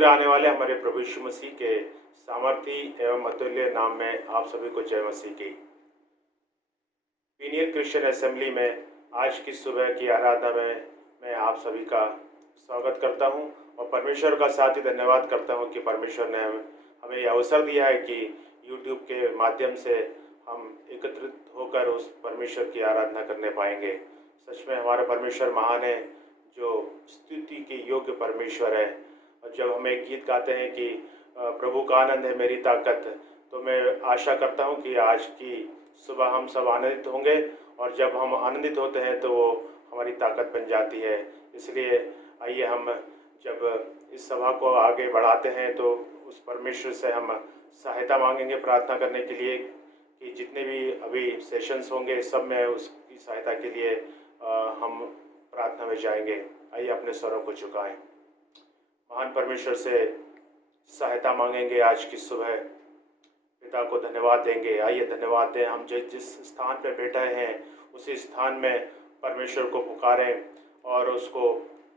शीघ्र आने वाले हमारे प्रभु यीशु मसीह के सामर्थी एवं अतुल्य नाम में आप सभी को जय मसीह की। पीनियल क्रिश्चियन असेंबली में आज की सुबह की आराधना में मैं आप सभी का स्वागत करता हूं और परमेश्वर का साथ ही धन्यवाद करता हूं कि परमेश्वर ने हमें यह अवसर दिया है कि यूट्यूब के माध्यम से हम एकत्रित होकर उस परमेश्वर की आराधना करने पाएंगे। सच में हमारा परमेश्वर महान है, जो स्तुति के योग्य परमेश्वर है। और जब हम एक गीत गाते हैं कि प्रभु का आनंद है मेरी ताकत, तो मैं आशा करता हूं कि आज की सुबह हम सब आनंदित होंगे और जब हम आनंदित होते हैं तो वो हमारी ताकत बन जाती है। इसलिए आइए हम जब इस सभा को आगे बढ़ाते हैं तो उस परमेश्वर से हम सहायता मांगेंगे प्रार्थना करने के लिए कि जितने भी अभी सेशंस होंगे सब में उसकी सहायता के लिए हम प्रार्थना में जाएंगे। आइए अपने स्वरों को झुकाएं, महान परमेश्वर से सहायता मांगेंगे। आज की सुबह पिता को धन्यवाद देंगे। आइए धन्यवाद दें। हम जिस स्थान पर बैठे हैं उसी स्थान में परमेश्वर को पुकारें और उसको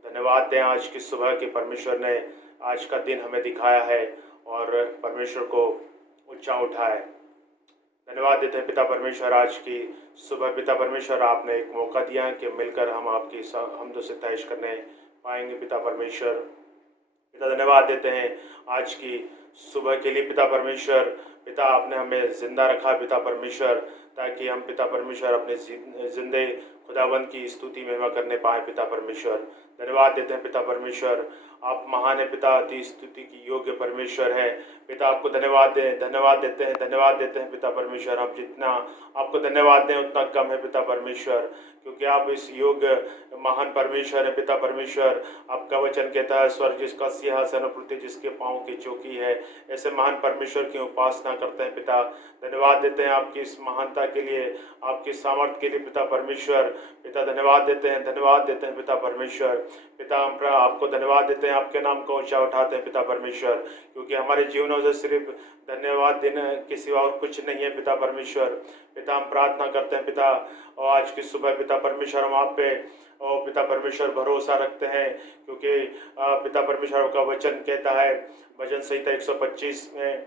धन्यवाद दें आज की सुबह कि परमेश्वर ने आज का दिन हमें दिखाया है और परमेश्वर को ऊंचा उठाए। धन्यवाद देते हैं पिता परमेश्वर आज की सुबह। पिता परमेश्वर, आपने एक मौका दिया है कि मिलकर हम आपकी हमदो सिताइश करने पाएंगे। पिता परमेश्वर, पिता धन्यवाद देते हैं आज की सुबह के लिए। पिता परमेश्वर, पिता आपने हमें जिंदा रखा पिता परमेश्वर, ताकि हम पिता परमेश्वर अपने जिंदे खुदाबंद की स्तुति महिमा करने पाए। पिता परमेश्वर धन्यवाद देते हैं पिता परमेश्वर, आप महान है पिता, अति स्तुति की योग्य परमेश्वर है। पिता आपको धन्यवाद देते हैं पिता परमेश्वर। हम जितना आपको धन्यवाद दें उतना कम है पिता परमेश्वर, क्योंकि आप इस योग्य महान परमेश्वर है पिता परमेश्वर। आपका वचन कहता है स्वर्ग जिसका सिंहासन पृथ्वी जिसके पाँव की चौकी है, ऐसे महान परमेश्वर की उपासना करते हैं पिता। धन्यवाद देते हैं आपकी इस महानता के लिए, आपकी सामर्थ्य के लिए पिता परमेश्वर। पिता धन्यवाद देते हैं पिता परमेश्वर। पिता हम आपको धन्यवाद देते हैं, आपके नाम को ऊंचा उठाते हैं पिता परमेश्वर, क्योंकि हमारे जीवनों से सिर्फ धन्यवाद देने के सिवा और कुछ नहीं है पिता परमेश्वर। पिता हम प्रार्थना करते हैं पिता, और आज की सुबह पिता परमेश्वर हम आप पे और पिता परमेश्वर भरोसा रखते हैं, क्योंकि पिता परमेश्वर का वचन कहता है भजन संहिता 125 में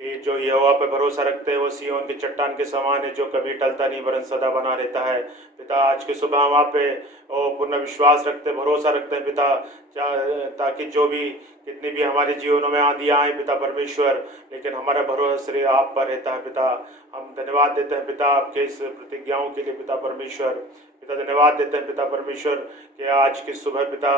कि जो यहोवा पे भरोसा रखते हैं वो सिय्योन की चट्टान के समान है, जो कभी टलता नहीं वरन सदा बना रहता है। पिता आज की सुबह हम आप पे पूर्ण विश्वास रखते हैं, भरोसा रखते हैं पिता, ताकि जो भी कितनी भी हमारे जीवनों में आंधियाँ आए पिता परमेश्वर, लेकिन हमारा भरोसा सिर्फ आप पर रहता है पिता। हम धन्यवाद देते हैं पिता आपके इस प्रतिज्ञाओं के लिए पिता परमेश्वर। पिता धन्यवाद देते हैं पिता परमेश्वर कि आज की सुबह पिता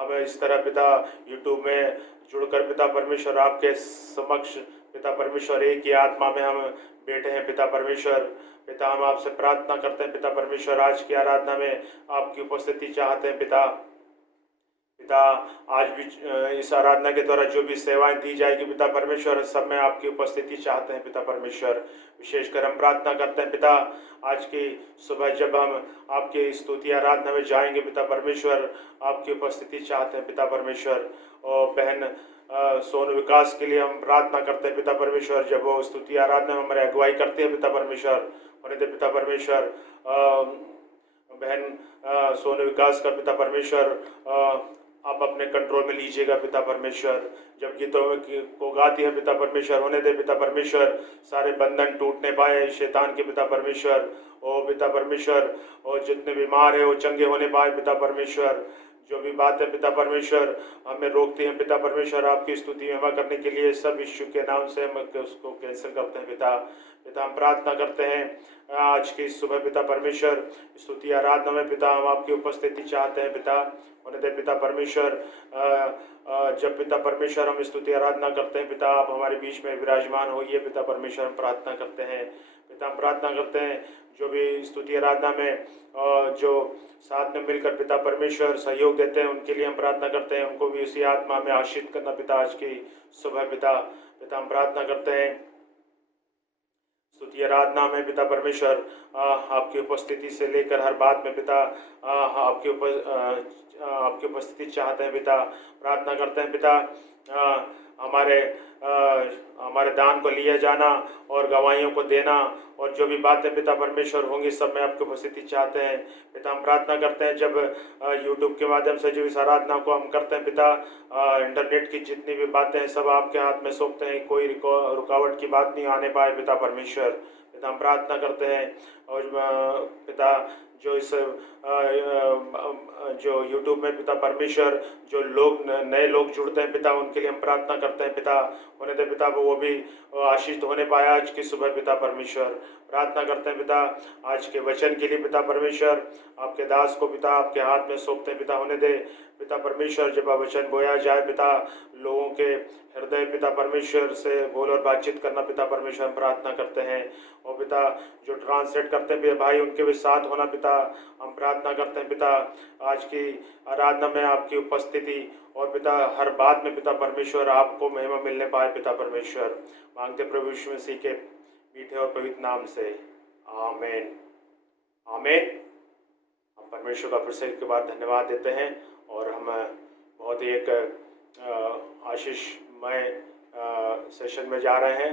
हमें इस तरह पिता यूट्यूब में जुड़कर पिता परमेश्वर आपके समक्ष पिता परमेश्वर एक ही आत्मा में हम बैठे हैं पिता परमेश्वर। पिता हम आपसे प्रार्थना करते हैं पिता परमेश्वर, आज की आराधना में आपकी उपस्थिति चाहते हैं पिता। पिता आज भी इस आराधना के द्वारा जो भी सेवाएं दी जाएगी पिता परमेश्वर, सब में आपकी उपस्थिति चाहते हैं पिता परमेश्वर। विशेषकर हम प्रार्थना करते हैं पिता आज की सुबह जब हम आपके स्तुति आराधना में जाएंगे पिता परमेश्वर, आपकी उपस्थिति चाहते हैं पिता परमेश्वर। और बहन सोनू विकास के लिए हम प्रार्थना करते हैं पिता परमेश्वर, जब वो स्तुति आराधना में हमारे अगुवाई करते हैं पिता परमेश्वर, होने दे पिता परमेश्वर। बहन सोनू विकास का पिता परमेश्वर आप अपने कंट्रोल में लीजिएगा पिता परमेश्वर। जब गीतों को गाती है पिता परमेश्वर, होने दे पिता परमेश्वर सारे बंधन टूटने पाए शैतान के पिता परमेश्वर। ओ पिता परमेश्वर, और जितने बीमार है वो चंगे होने पाए पिता परमेश्वर। जो भी बात है पिता परमेश्वर हमें रोकती हैं पिता परमेश्वर आपकी स्तुति महिमा करने के लिए, सब यीशु के नाम से हम उसको कैंसिल करते हैं पिता। पिता हम प्रार्थना करते हैं आज की सुबह पिता परमेश्वर स्तुति आराधना में पिता हम आपकी उपस्थिति चाहते हैं पिता। होने दे पिता परमेश्वर, जब पिता परमेश्वर हम स्तुति आराधना करते हैं पिता, आप हमारे बीच में विराजमान होइए पिता परमेश्वर। हम प्रार्थना करते हैं पिता, हम प्रार्थना करते हैं जो भी स्तुति आराधना में जो साथ में मिलकर पिता परमेश्वर सहयोग देते हैं उनके लिए हम प्रार्थना करते हैं, उनको भी उसी आत्मा में आशीष करना पिता आज की सुबह पिता। पिता हम प्रार्थना करते हैं स्तुति आराधना में पिता परमेश्वर आपकी उपस्थिति से लेकर हर बात में पिता आपकी उपस्थिति चाहते हैं पिता। प्रार्थना करते हैं पिता हमारे हमारे दान को लिया जाना और गवाहियों को देना और जो भी बातें पिता परमेश्वर होंगी सब में आपकी उपस्थिति चाहते हैं पिता। हम प्रार्थना करते हैं जब यूट्यूब के माध्यम से जो इस आराधना को हम करते हैं पिता, इंटरनेट की जितनी भी बातें हैं सब आपके हाथ में सौंपते हैं, कोई रुकावट की बात नहीं आने पाए पिता परमेश्वर। पिता हम प्रार्थना करते हैं और पिता जो इस जो यूट्यूब में पिता परमेश्वर जो लोग नए लोग जुड़ते हैं पिता उनके लिए हम प्रार्थना करते हैं पिता, उन्हें दे पिता वो भी आशीष होने पाया आज की सुबह पिता परमेश्वर। प्रार्थना करते हैं पिता आज के वचन के लिए पिता परमेश्वर, आपके दास को पिता आपके हाथ में सौंपते हैं पिता, होने दे पिता परमेश्वर। जब वचन बोया जाए पिता लोगों के हृदय पिता परमेश्वर से बोल और बातचीत करना पिता परमेश्वर हम प्रार्थना करते हैं। और पिता जो ट्रांसलेट करते हैं भाई उनके भी साथ होना पिता हम प्रार्थना करते हैं पिता। आज की आराधना में आपकी उपस्थिति और पिता हर बात में पिता परमेश्वर आपको महिमा मिलने पाए पिता परमेश्वर। मांगते प्रभु यीशु मसीह के मीठे और पवित्र नाम से आमीन आमीन। हम परमेश्वर का फिर के बाद धन्यवाद देते हैं और हम बहुत ही एक आशीषमय सेशन में जा रहे हैं।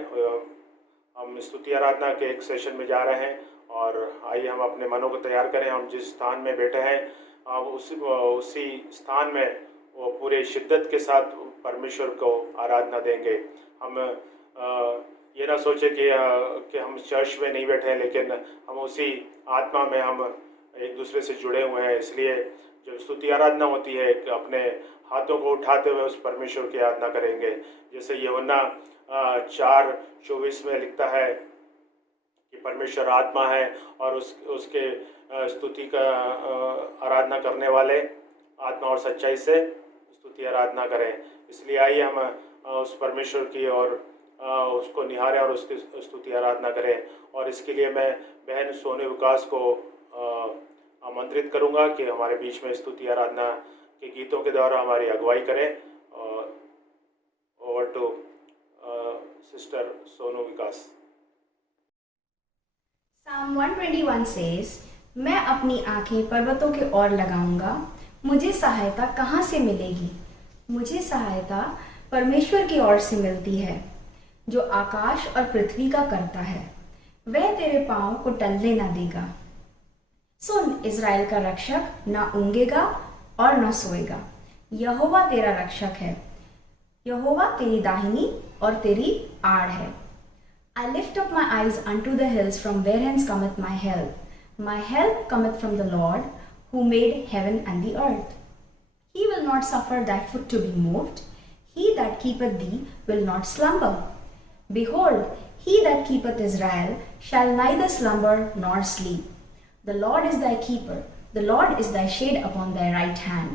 हम स्तुति आराधना के एक सेशन में जा रहे हैं और आइए हम अपने मनों को तैयार करें। हम जिस स्थान में बैठे हैं उसी स्थान में वो पूरे शिद्दत के साथ परमेश्वर को आराधना देंगे। हम ये ना सोचे कि हम चर्च में नहीं बैठे हैं, लेकिन हम उसी आत्मा में हम एक दूसरे से जुड़े हुए हैं। इसलिए जब स्तुति आराधना होती है अपने हाथों को उठाते हुए उस परमेश्वर की आराधना करेंगे। जैसे यूहन्ना 4:24 में लिखता है कि परमेश्वर आत्मा है और उसके स्तुति का आराधना करने वाले आत्मा और सच्चाई से स्तुति आराधना करें। इसलिए आइए हम उस परमेश्वर की और उसको निहारें और उसकी स्तुति आराधना करें। और इसके लिए मैं बहन सोनी विकास को आमंत्रित करूंगा कि हमारे बीच में स्तुति आराधना के गीतों के द्वारा हमारी अगुवाई करें। Over to sister Sonu Vikas. Psalm 121 says, मैं अपनी आंखें पर्वतों के ओर लगाऊंगा, मुझे सहायता कहाँ से मिलेगी? मुझे सहायता परमेश्वर की ओर से मिलती है, जो आकाश और पृथ्वी का करता है। वह तेरे पाँव को टलने न देगा। सुन, इज़राइल का रक्षक न ऊँगेगा और न सोएगा। यहोवा तेरा रक्षक है, यहोवा तेरी दाहिनी और तेरी आड़ है। I lift up my eyes unto the hills, from whence cometh my help. My help cometh from the Lord, who made heaven and the earth. He will not suffer thy foot to be moved. He that keepeth thee will not slumber. Behold, he that keepeth Israel shall neither slumber nor sleep. The Lord is thy keeper. The Lord is thy shade upon thy right hand.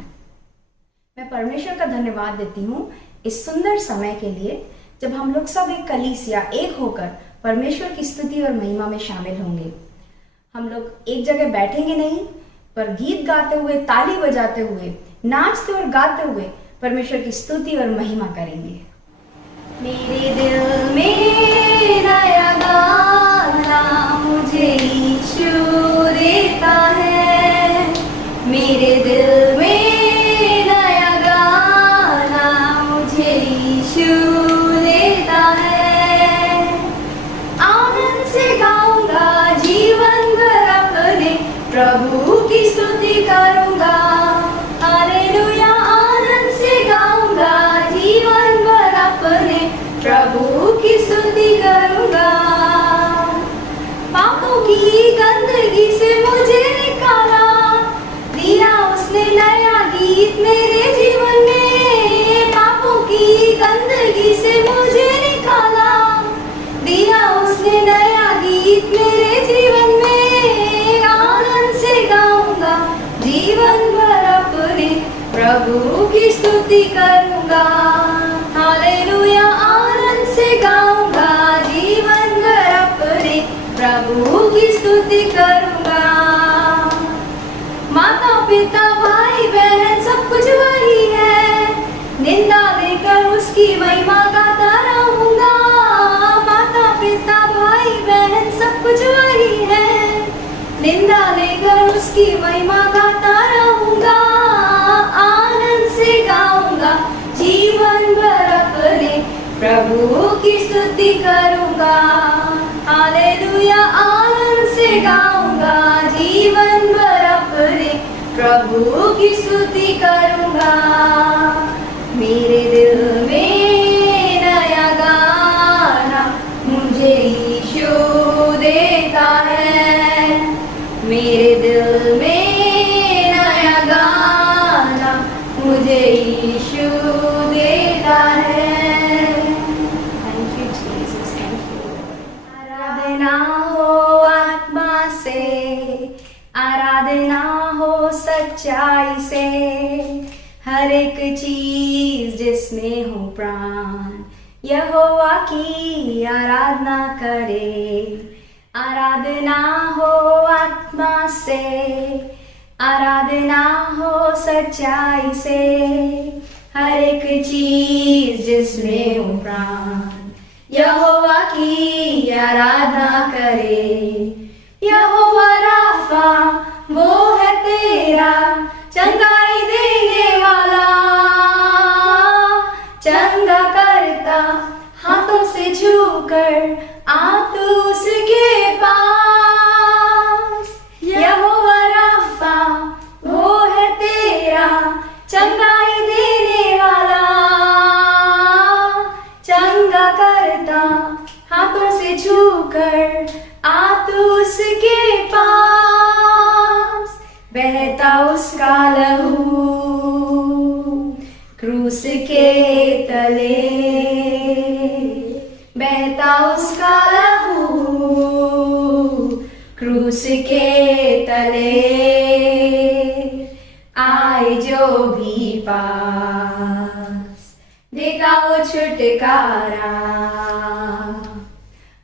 मैं परमेश्वर का धन्यवाद देती हूँ इस सुंदर समय के लिए, जब हम लोग सब एक कलीसिया एक होकर परमेश्वर की स्तुति और महिमा में शामिल होंगे। हम लोग एक जगह बैठेंगे नहीं, पर गीत गाते हुए, ताली बजाते हुए, नाचते और गाते हुए परमेश्वर की स्तुति और महिमा करेंगे। मेरे दिल में नया गाना मुझे यीशु देता है। मेरे दिल में नया गाना मुझे यीशु देता है। आनंद से गाऊंगा जीवन भर अपने प्रभु की स्तुति करूंगा। हालेलुया। आनंद से गाऊंगा जीवन भर अपने प्रभु की स्तुति करूंगा। पापों की गंदगी से मुझे निकाला, दिया उसने नया गीत मेरे जीवन में। पापों की गंदगी से मुझे निकाला, दिया उसने नया गीत मेरे जीवन में। आनंद से गाऊंगा जीवन भर अपने प्रभु की स्तुति करूंगा। हालेलुया। आनंद से गाऊंगा जीवन भर अपने प्रभु की स्तुति करूंगा। माता पिता भाई बहन सब कुछ वही है, निंदा लेकर उसकी महिमा गाता रहूंगा। माता पिता भाई बहन सब कुछ वही है, निंदा लेकर उसकी महिमा गाता रहूंगा। आनंद से गाऊंगा जीवन भर अपने प्रभु स्तुति करूंगा, हालेलुया आनंद से गाऊंगा, जीवन भर अपने प्रभु की स्तुति करूंगा। मेरे दिल में नया गाना मुझे यीशु देता है, मेरे दिल में नया गाना मुझे यीशु देता है। Thank you Jesus, thank you. आराधना हो आत्मा से, आराधना हो सच्चाई से, हर एक चीज जिसमें हो प्राण यहोवा की आराधना करे। आराधना हो आत्मा से, आराधना हो सच्चाई से, हर एक चीज जिसमें हो प्राण यहोवा की आराधना करे। यहोवा राफा वो है तेरा चंगाई देने वाला, चंगा करता हाथों से छूकर आ तू उसके पास। यहोवा राफा वो है तेरा चंगाई देने वाला, चंगा करता हाथों से छूकर आ तू उसके पास। बहता उसका लहू क्रूस के तले, बहता उसका लहू क्रूस के तले, आए जो भी पास देखा वो छुटकारा,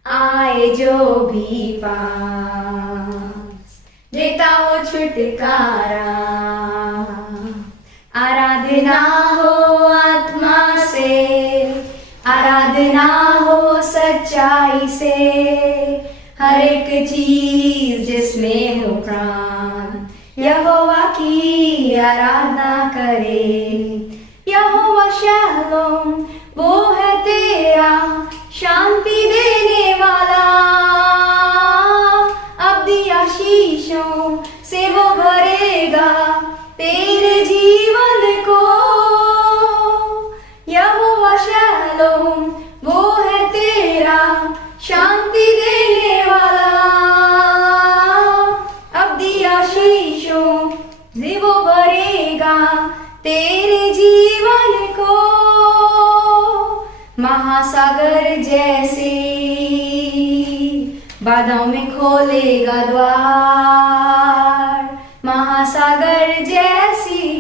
आए जो भी पास देता वो छुटकारा। आराधना हो आत्मा से, आराधना हो सच्चाई से, हर एक चीज जिसमें हो प्राण यहोवा की आराधना करे। यहोवा शालोम वो है तेरा शांति देने वाला, अपनी आशीषों से वो भरेगा तेरे जीवन को। यहोवा शालोम वो है तेरा शांति देने वाला, अपनी आशीषों से वो भरेगा तेरे जीवन को। महासागर जैसे बाधाओं में खोलेगा द्वार, महासागर जैसी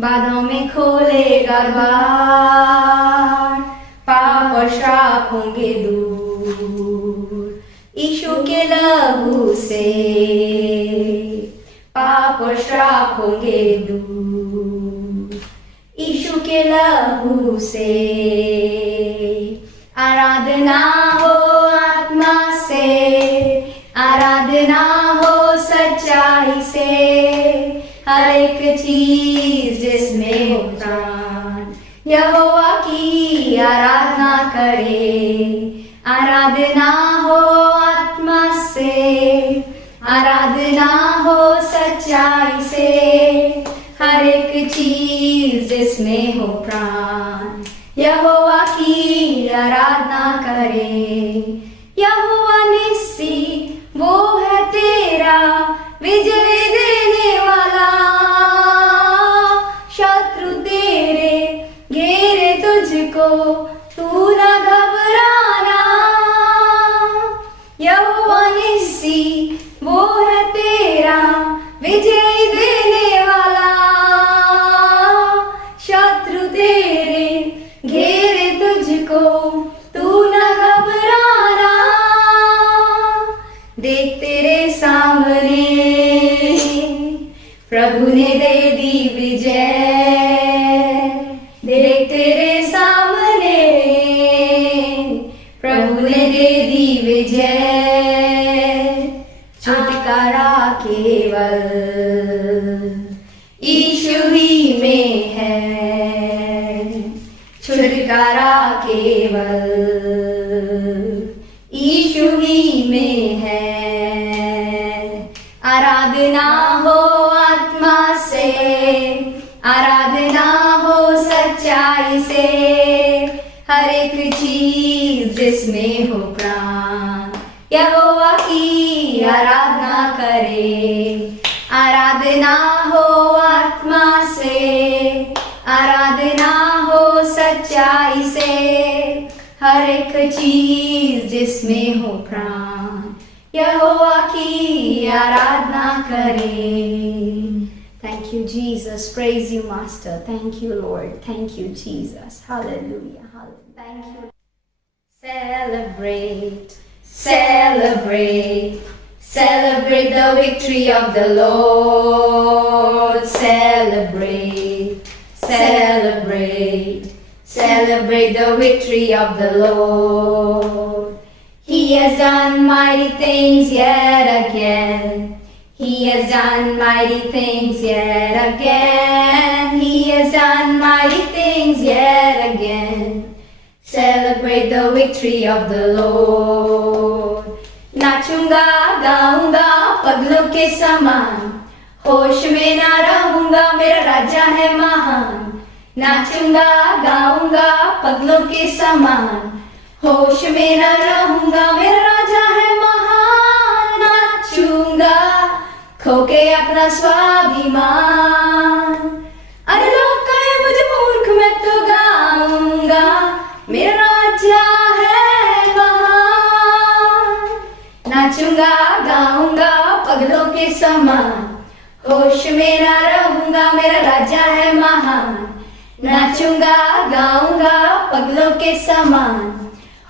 बाधाओं में खोलेगा द्वार। पाप और श्राप होंगे दूर यीशु के लहू से, पाप और श्राप होंगे दूर यीशु के लहू से। आराधना हो आत्मा से, आराधना हो सच्चाई से, हर एक चीज जिसमें हो प्राण यहोवा की आराधना करे। आराधना हो आत्मा से, आराधना हो सच्चाई से, हर एक चीज जिसमें हो प्राण यहोवा की आराधना करे। यहोवा निस्सी वो है तेरा विजय देने वाला, शत्रु तेरे घेरे तुझको तू न घबराना। यहोवा निस्सी वो है तेरा विजय देने वाला, शत्रु तेरे घेरे तुझको तू न घबराना। देख तेरे सामने प्रभु ने दे दी विजय, देख तेरे सामने प्रभु ने दे दी विजय। छुटकारा केवल यीशु ही में है, छुटकारा केवल यीशु ही में है। आराधना हो आत्मा से, आराधना हो सच्चाई से, हर एक चीज जिसमें हो प्राण यहोवा की आराधना करे। आराधना हो आत्मा से, आराधना हो सच्चाई से, हर एक चीज जिसमें हो प्राण यहोवा की आराधना करे। Thank you, Jesus. Praise you, Master. Thank you, Lord. Thank you, Jesus. Hallelujah. Hallelujah. Thank you. Celebrate, celebrate, celebrate the victory of the Lord. Celebrate, celebrate, celebrate the victory of the Lord. He has done mighty things yet again. He has done mighty things yet again. He has done mighty things yet again. Celebrate the victory of the Lord. नाचूंगा गाऊंगा पगलों के समान, होश में ना रहूंगा मेरा राजा है महान। नाचूंगा गाऊंगा पगलों के समान, होश में ना रहूंगा मेरा राजा है महान। नाचूंगा खो के अपना स्वाभिमान, अरे लोग कहे मुझे मूर्ख मैं तो गाऊंगा मेरा राजा है महान। नाचूंगा गाऊंगा पगलों के समान, होश में ना रहूंगा मेरा राजा है महान। नाचूंगा गाऊंगा पगलों के समान,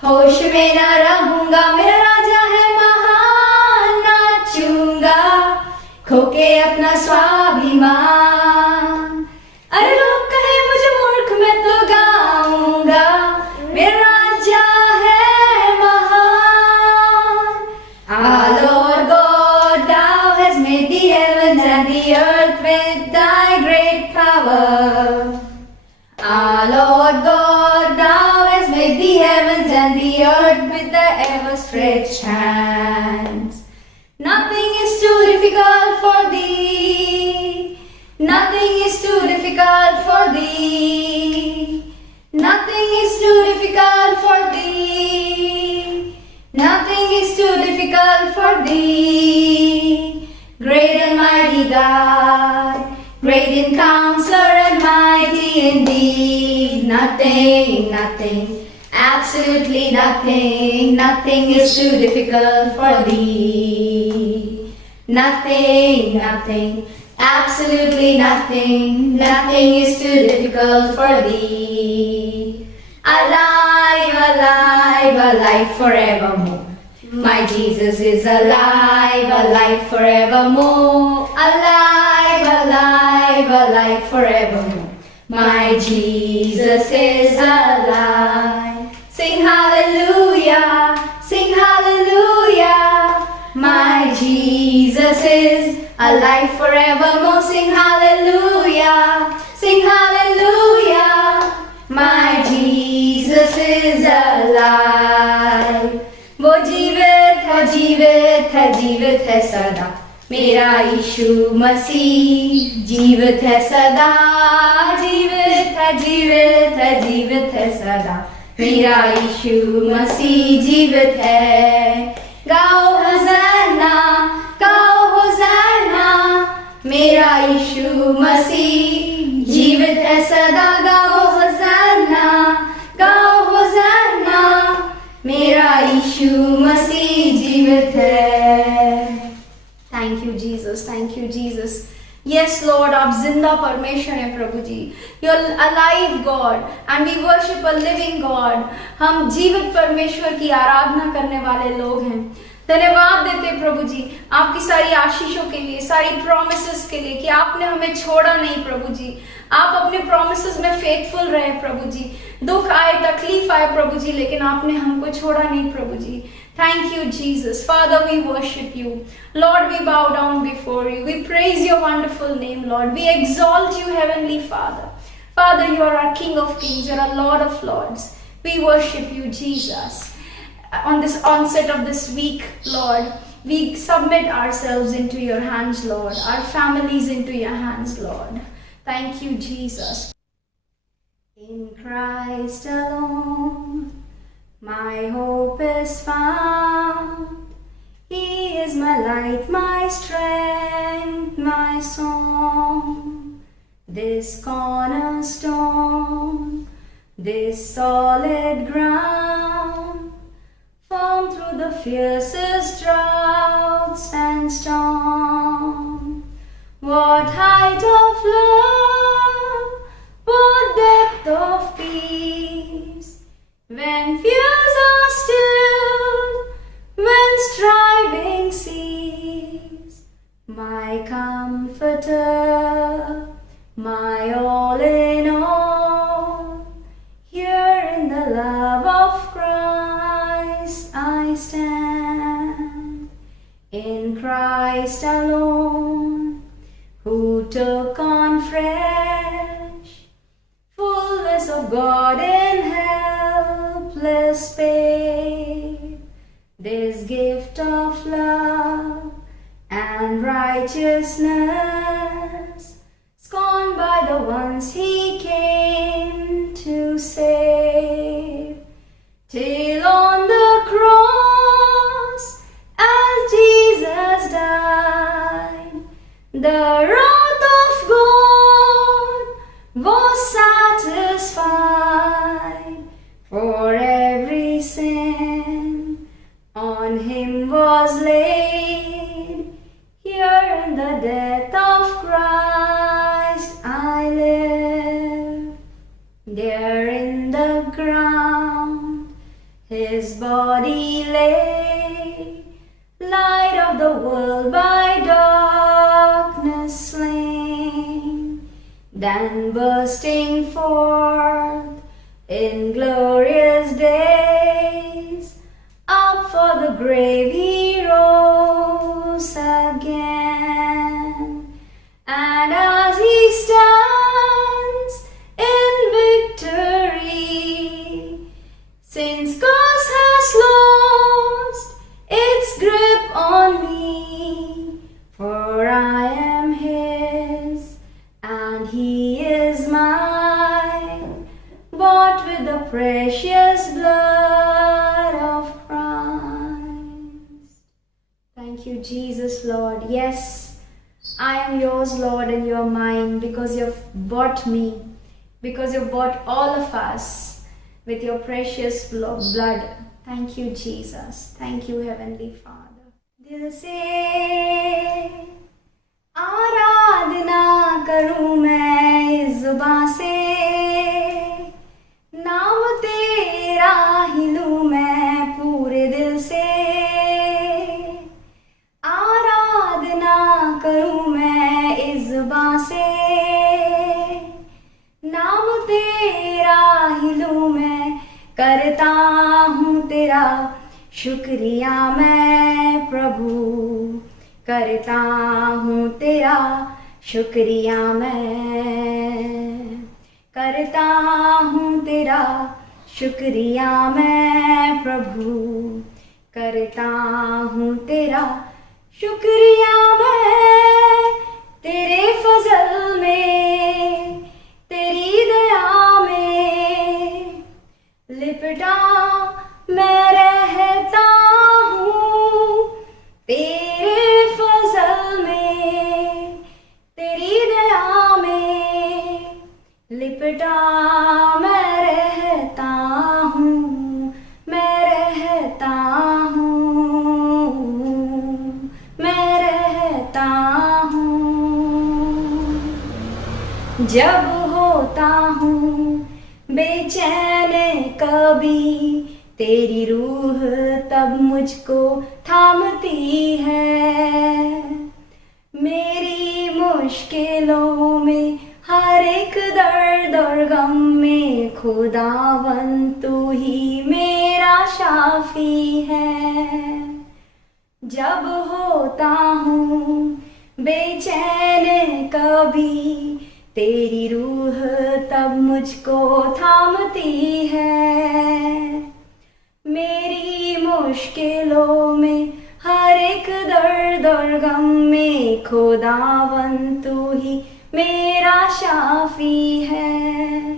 होश में ना रहूंगा मेरा राजा है महान। नाचूंगा खो के अपना स्वाभिमान, अरे लोग कहे मुझे मूर्ख मैं तो गाऊंगा मेरा राजा है महान। Our Lord God, thou hast made the heavens and the earth with thy great power. Our Lord God, thou hast made the heavens and the earth with thy ever stretched hands. Nothing is too difficult for thee. Nothing is too difficult for thee. Nothing is too difficult for thee. Nothing is too difficult for thee. Great and mighty God, great in counselor and mighty indeed. Nothing, nothing, absolutely nothing, nothing is too difficult for thee. Nothing, nothing, absolutely nothing, nothing is too difficult for thee. Alive, alive, alive forevermore. My Jesus is alive, alive forevermore. Alive, alive, alive forevermore. My Jesus is alive. Sing hallelujah, sing hallelujah. My Jesus is alive forevermore. Sing hallelujah, sing hallelujah. My Jesus is alive. वो जीवित है, जीवित है, जीवित है सदा, मेरा यीशु मसीह जीवित है सदा। जीवित है, जीवित है, जीवित है सदा, मेरा यीशु मसीह जीवित है। गाओ होज़न्ना, गाओ होज़न्ना, मेरा यीशु मसीह जीवित है सदा। गाओ होज़न्ना, गाओ होज़न्ना, मेरा यीशु मसीह जीवित है। Thank you Jesus, thank you Jesus. Yes Lord, आप जिंदा परमेश्वर हैं प्रभु जी। You are alive God and we worship a living God. हम जीवित परमेश्वर की आराधना करने वाले लोग हैं। धन्यवाद देते प्रभु जी आपकी सारी आशीषों के लिए, सारी प्रॉमिसेस के लिए कि आपने हमें छोड़ा नहीं प्रभु जी। आप अपने प्रॉमिसेस में फेथफुल रहे प्रभु जी। दुख आए, तकलीफ आए प्रभु जी, लेकिन आपने हमको छोड़ा नहीं प्रभु जी। Thank you, Jesus. Father, we worship you. Lord, we bow down before you. We praise your wonderful name, Lord. We exalt you, Heavenly Father. Father, you are our King of Kings. You are our Lord of Lords. We worship you, Jesus. On this onset of this week, Lord, we submit ourselves into your hands, Lord, our families into your hands, Lord. Thank you, Jesus. In Christ alone, my hope is found. He is my light, my strength, my song. This cornerstone, this solid ground, firm through the fiercest droughts and storm. What height of love, what depth of peace, when fears are stilled, when striving cease. My comforter, my all in all, here in the love of Christ I stand. In Christ alone, who took on flesh, fullness of God in helpless babe, this gift of love and righteousness, scorned by the ones he came to save. Till on the cross, as Jesus died, the wrath of God was satisfied. For every sin on him was laid. Here in the death of Christ I live. There in the ground his body lay, light of the world by darkness slain. Then bursting forth in glorious days, up for the grave he rose again. And as he stands in victory, sin's curse has lost its grip on me, for I am his and he is mine, bought with the precious blood of Christ. Thank you, Jesus, Lord. Yes, I am yours, Lord, and you're mine, because you've bought me, because you bought all of us with your precious blood. Thank you, Jesus. Thank you, Heavenly Father. दिल से आराधना करूं मैं इस जुबां से, नाम तेरा ही लूं मैं पूरे दिल से। आराधना करूं मैं इस जुबां से, नाम तेरा ही लूं मैं। करता हूँ तेरा शुक्रिया मैं प्रभु, करता हूँ तेरा शुक्रिया मैं, करता हूँ तेरा शुक्रिया मैं प्रभु, करता हूँ तेरा शुक्रिया मैं। तेरे फजल में, तेरी दया में लिपटा मैं रहता हूँ। तेरे फजल में, तेरी दया में लिपटा मैं रहता हूँ, मैं रहता हूँ, मैं रहता हूँ। जब होता हूँ बेचैन कभी, तेरी रूह तब मुझको थामती है। मेरी मुश्किलों में, हर एक दर्द और गम में, खुदावन तू ही मेरा शाफी है। जब होता हूँ बेचैन कभी, तेरी रूह तब मुझको थामती है। मेरी मुश्किलों में, हर एक दर्द और गम में खुदावन तू ही मेरा शाफी है।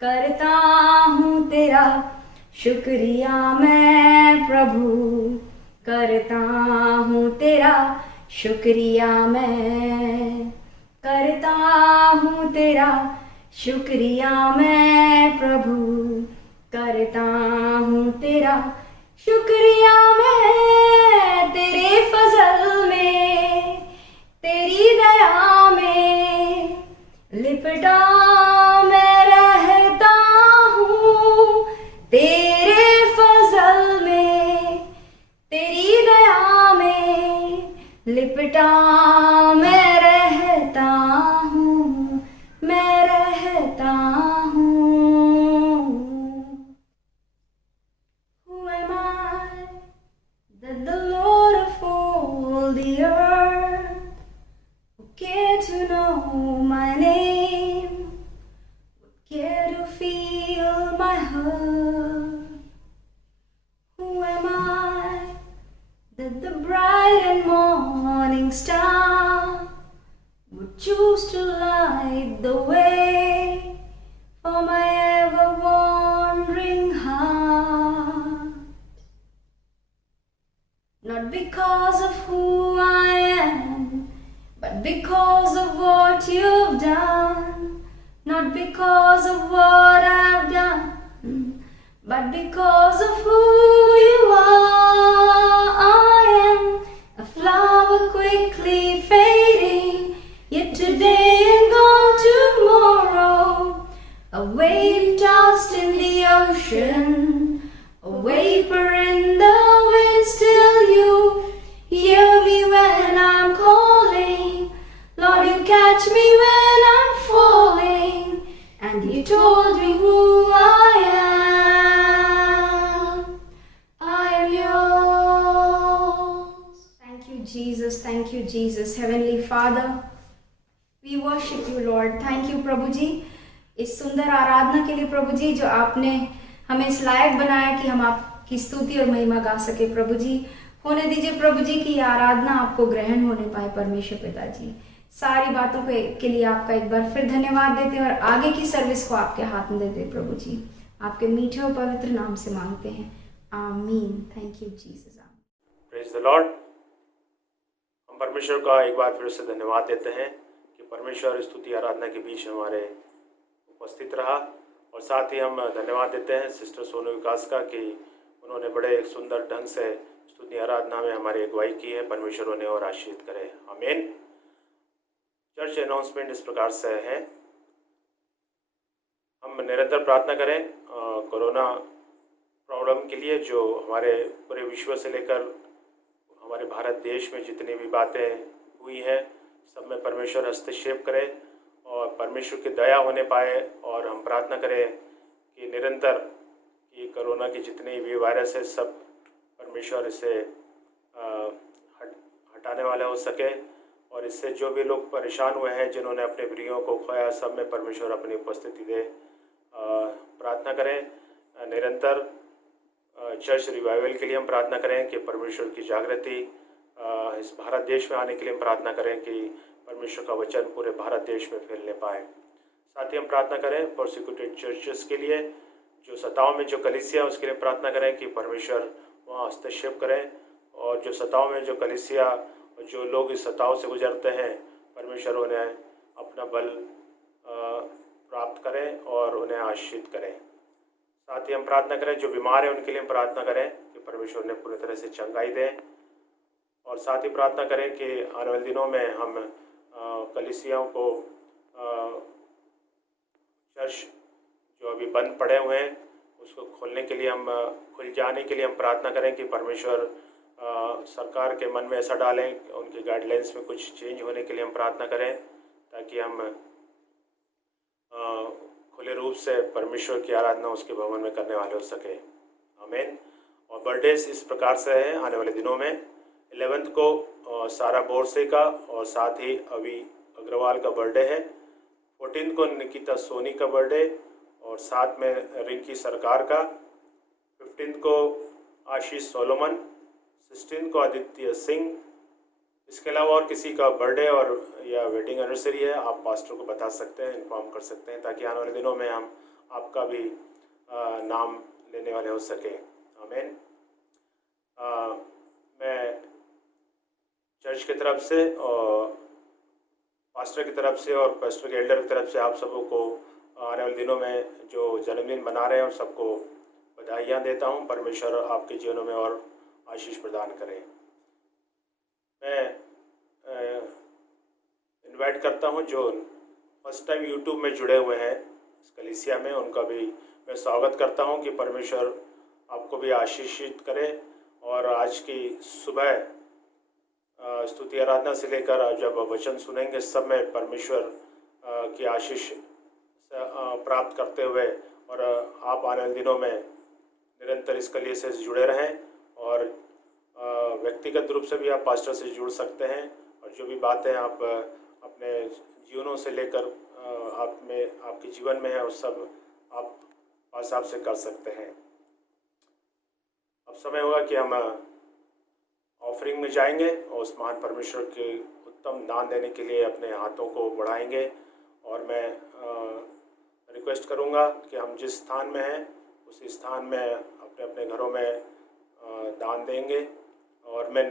करता हूँ तेरा शुक्रिया मैं प्रभु, करता हूँ तेरा शुक्रिया मैं, करता हूँ तेरा शुक्रिया मैं प्रभु, करता हूँ तेरा शुक्रिया मैं। तेरे फजल में, तेरी दया में लिपटा मैं रहता हूँ। तेरे फजल में, तेरी दया में लिपटा मैं रहता हूँ, मैं रहता हूँ। Who am I that the Lord of all the earth would care to know my name, would care to feel my hurt? Who am I that the bright and morning star would choose to light the way for my ever wandering heart? Not because of who I am, but because of what you've done. Not because of what I've done, but because of who you are. I am a flower quickly fading, yet today and gone tomorrow. A wave tossed in the ocean, a vapor in the wind. Still you hear me when I'm calling. Lord, you catch me when I'm falling, and you told me who I am. I am yours. Thank you, Jesus. Thank you, Jesus. Heavenly Father, we worship you, Lord. Thank you, प्रभु जी, इस सुंदर आराधना के लिए प्रभु जी, जो आपने हमें इस लायक बनाया कि हम आपकी स्तुति और महिमा गा सके। प्रभु जी, होने दीजिए प्रभु जी कि आराधना आपको ग्रहण होने पाए। परमेश्वर पिता जी, सारी बातों के लिए आपका एक बार फिर धन्यवाद देते हैं और आगे की सर्विस को आपके हाथ में देते हैं। प्रभु जी, आपके मीठे और पवित्र नाम से मांगते हैं, आमीन। Thank you Jesus. Praise the Lord. हम परमेश्वर का एक बार फिर से धन्यवाद देते हैं कि परमेश्वर स्तुति आराधना के बीच हमारे उपस्थित रहा, और साथ ही हम धन्यवाद देते हैं सिस्टर सोनू विकास का कि उन्होंने बड़े सुंदर ढंग से स्तुति आराधना में हमारी अगुवाई की है। परमेश्वर उन्हें और आशीषित करे, आमीन। चर्च अनाउंसमेंट इस प्रकार से है। हम निरंतर प्रार्थना करें कोरोना प्रॉब्लम के लिए, जो हमारे पूरे विश्व से लेकर हमारे भारत देश में जितनी भी बातें हुई हैं, सब में परमेश्वर हस्तक्षेप करे और परमेश्वर की दया होने पाए। और हम प्रार्थना करें कि निरंतर कि कोरोना की जितनी भी वायरस है, सब परमेश्वर इसे हटाने वाले हो सके, और इससे जो भी लोग परेशान हुए हैं, जिन्होंने अपने प्रियों को खोया, सब में परमेश्वर अपनी उपस्थिति दे। प्रार्थना करें निरंतर चर्च रिवाइवल के लिए हम प्रार्थना करें कि परमेश्वर की जागृति इस भारत देश में आने के लिए हम प्रार्थना करें कि परमेश्वर का वचन पूरे भारत देश में फैलने पाए। साथ ही हम प्रार्थना करें प्रोसिक्यूटेड चर्चेस के लिए, जो सताव में जो कलीसिया, उसके लिए प्रार्थना करें कि परमेश्वर वहाँ हस्तक्षेप करें, और जो सताव में जो कलीसिया, जो लोग इस सताव से गुजरते हैं, परमेश्वर उन्हें अपना बल प्राप्त करें और उन्हें आशीषित करें। साथ ही हम प्रार्थना करें जो बीमार हैं उनके लिए हम प्रार्थना करें कि परमेश्वर उन्हें पूरी तरह से चंगाई दें, और साथ ही प्रार्थना करें कि आने वाले दिनों में हम कलीसियाओं को चर्च जो अभी बंद पड़े हुए हैं उसको खोलने के लिए हम खुल जाने के लिए हम प्रार्थना करें कि परमेश्वर सरकार के मन में ऐसा डालें, उनकी गाइडलाइंस में कुछ चेंज होने के लिए हम प्रार्थना करें, ताकि हम खुले रूप से परमेश्वर की आराधना उसके भवन में करने वाले हो सके, आमीन। और बर्थडेज इस प्रकार से है आने वाले दिनों में। 11 को सारा बोरसे का और साथ ही अभी अग्रवाल का बर्थडे है। 14 को निकिता सोनी का बर्थडे और साथ में रिंकी सरकार का। 15 को आशीष सोलोमन, 16 को आदित्य सिंह। इसके अलावा और किसी का बर्थडे और या वेडिंग एनिवर्सरी है, आप पास्टर को बता सकते हैं, इन्फॉर्म कर सकते हैं, ताकि आने वाले दिनों में हम आपका भी नाम लेने वाले हो सके। आमीन। मैं चर्च की तरफ से और पास्टर की तरफ से और पास्टर के एल्डर की तरफ से आप सबों को आने वाले दिनों में जो जन्मदिन मना रहे हैं उन सबको बधाइयाँ देता हूँ। परमेश्वर आपके जीवनों में और आशीष प्रदान करें। मैं इनवाइट करता हूँ जो फर्स्ट टाइम यूट्यूब में जुड़े हुए हैं इस कलीसिया में, उनका भी मैं स्वागत करता हूँ कि परमेश्वर आपको भी आशीषित करे। और आज की सुबह स्तुति आराधना से लेकर जब वचन सुनेंगे सब में परमेश्वर की आशीष प्राप्त करते हुए, और आप आने वाले दिनों में निरंतर इस कलीसिया से जुड़े रहें। और व्यक्तिगत रूप से भी आप पास्टर से जुड़ सकते हैं, और जो भी बातें आप अपने जीवनों से लेकर आप में आपके जीवन में है उस सब आप पास आप से कर सकते हैं। अब समय होगा कि हम ऑफरिंग में जाएंगे और उस महान परमेश्वर के उत्तम दान देने के लिए अपने हाथों को बढ़ाएंगे। और मैं रिक्वेस्ट करूंगा कि हम जिस स्थान में हैं उसी स्थान में अपने अपने घरों में दान देंगे। और मैं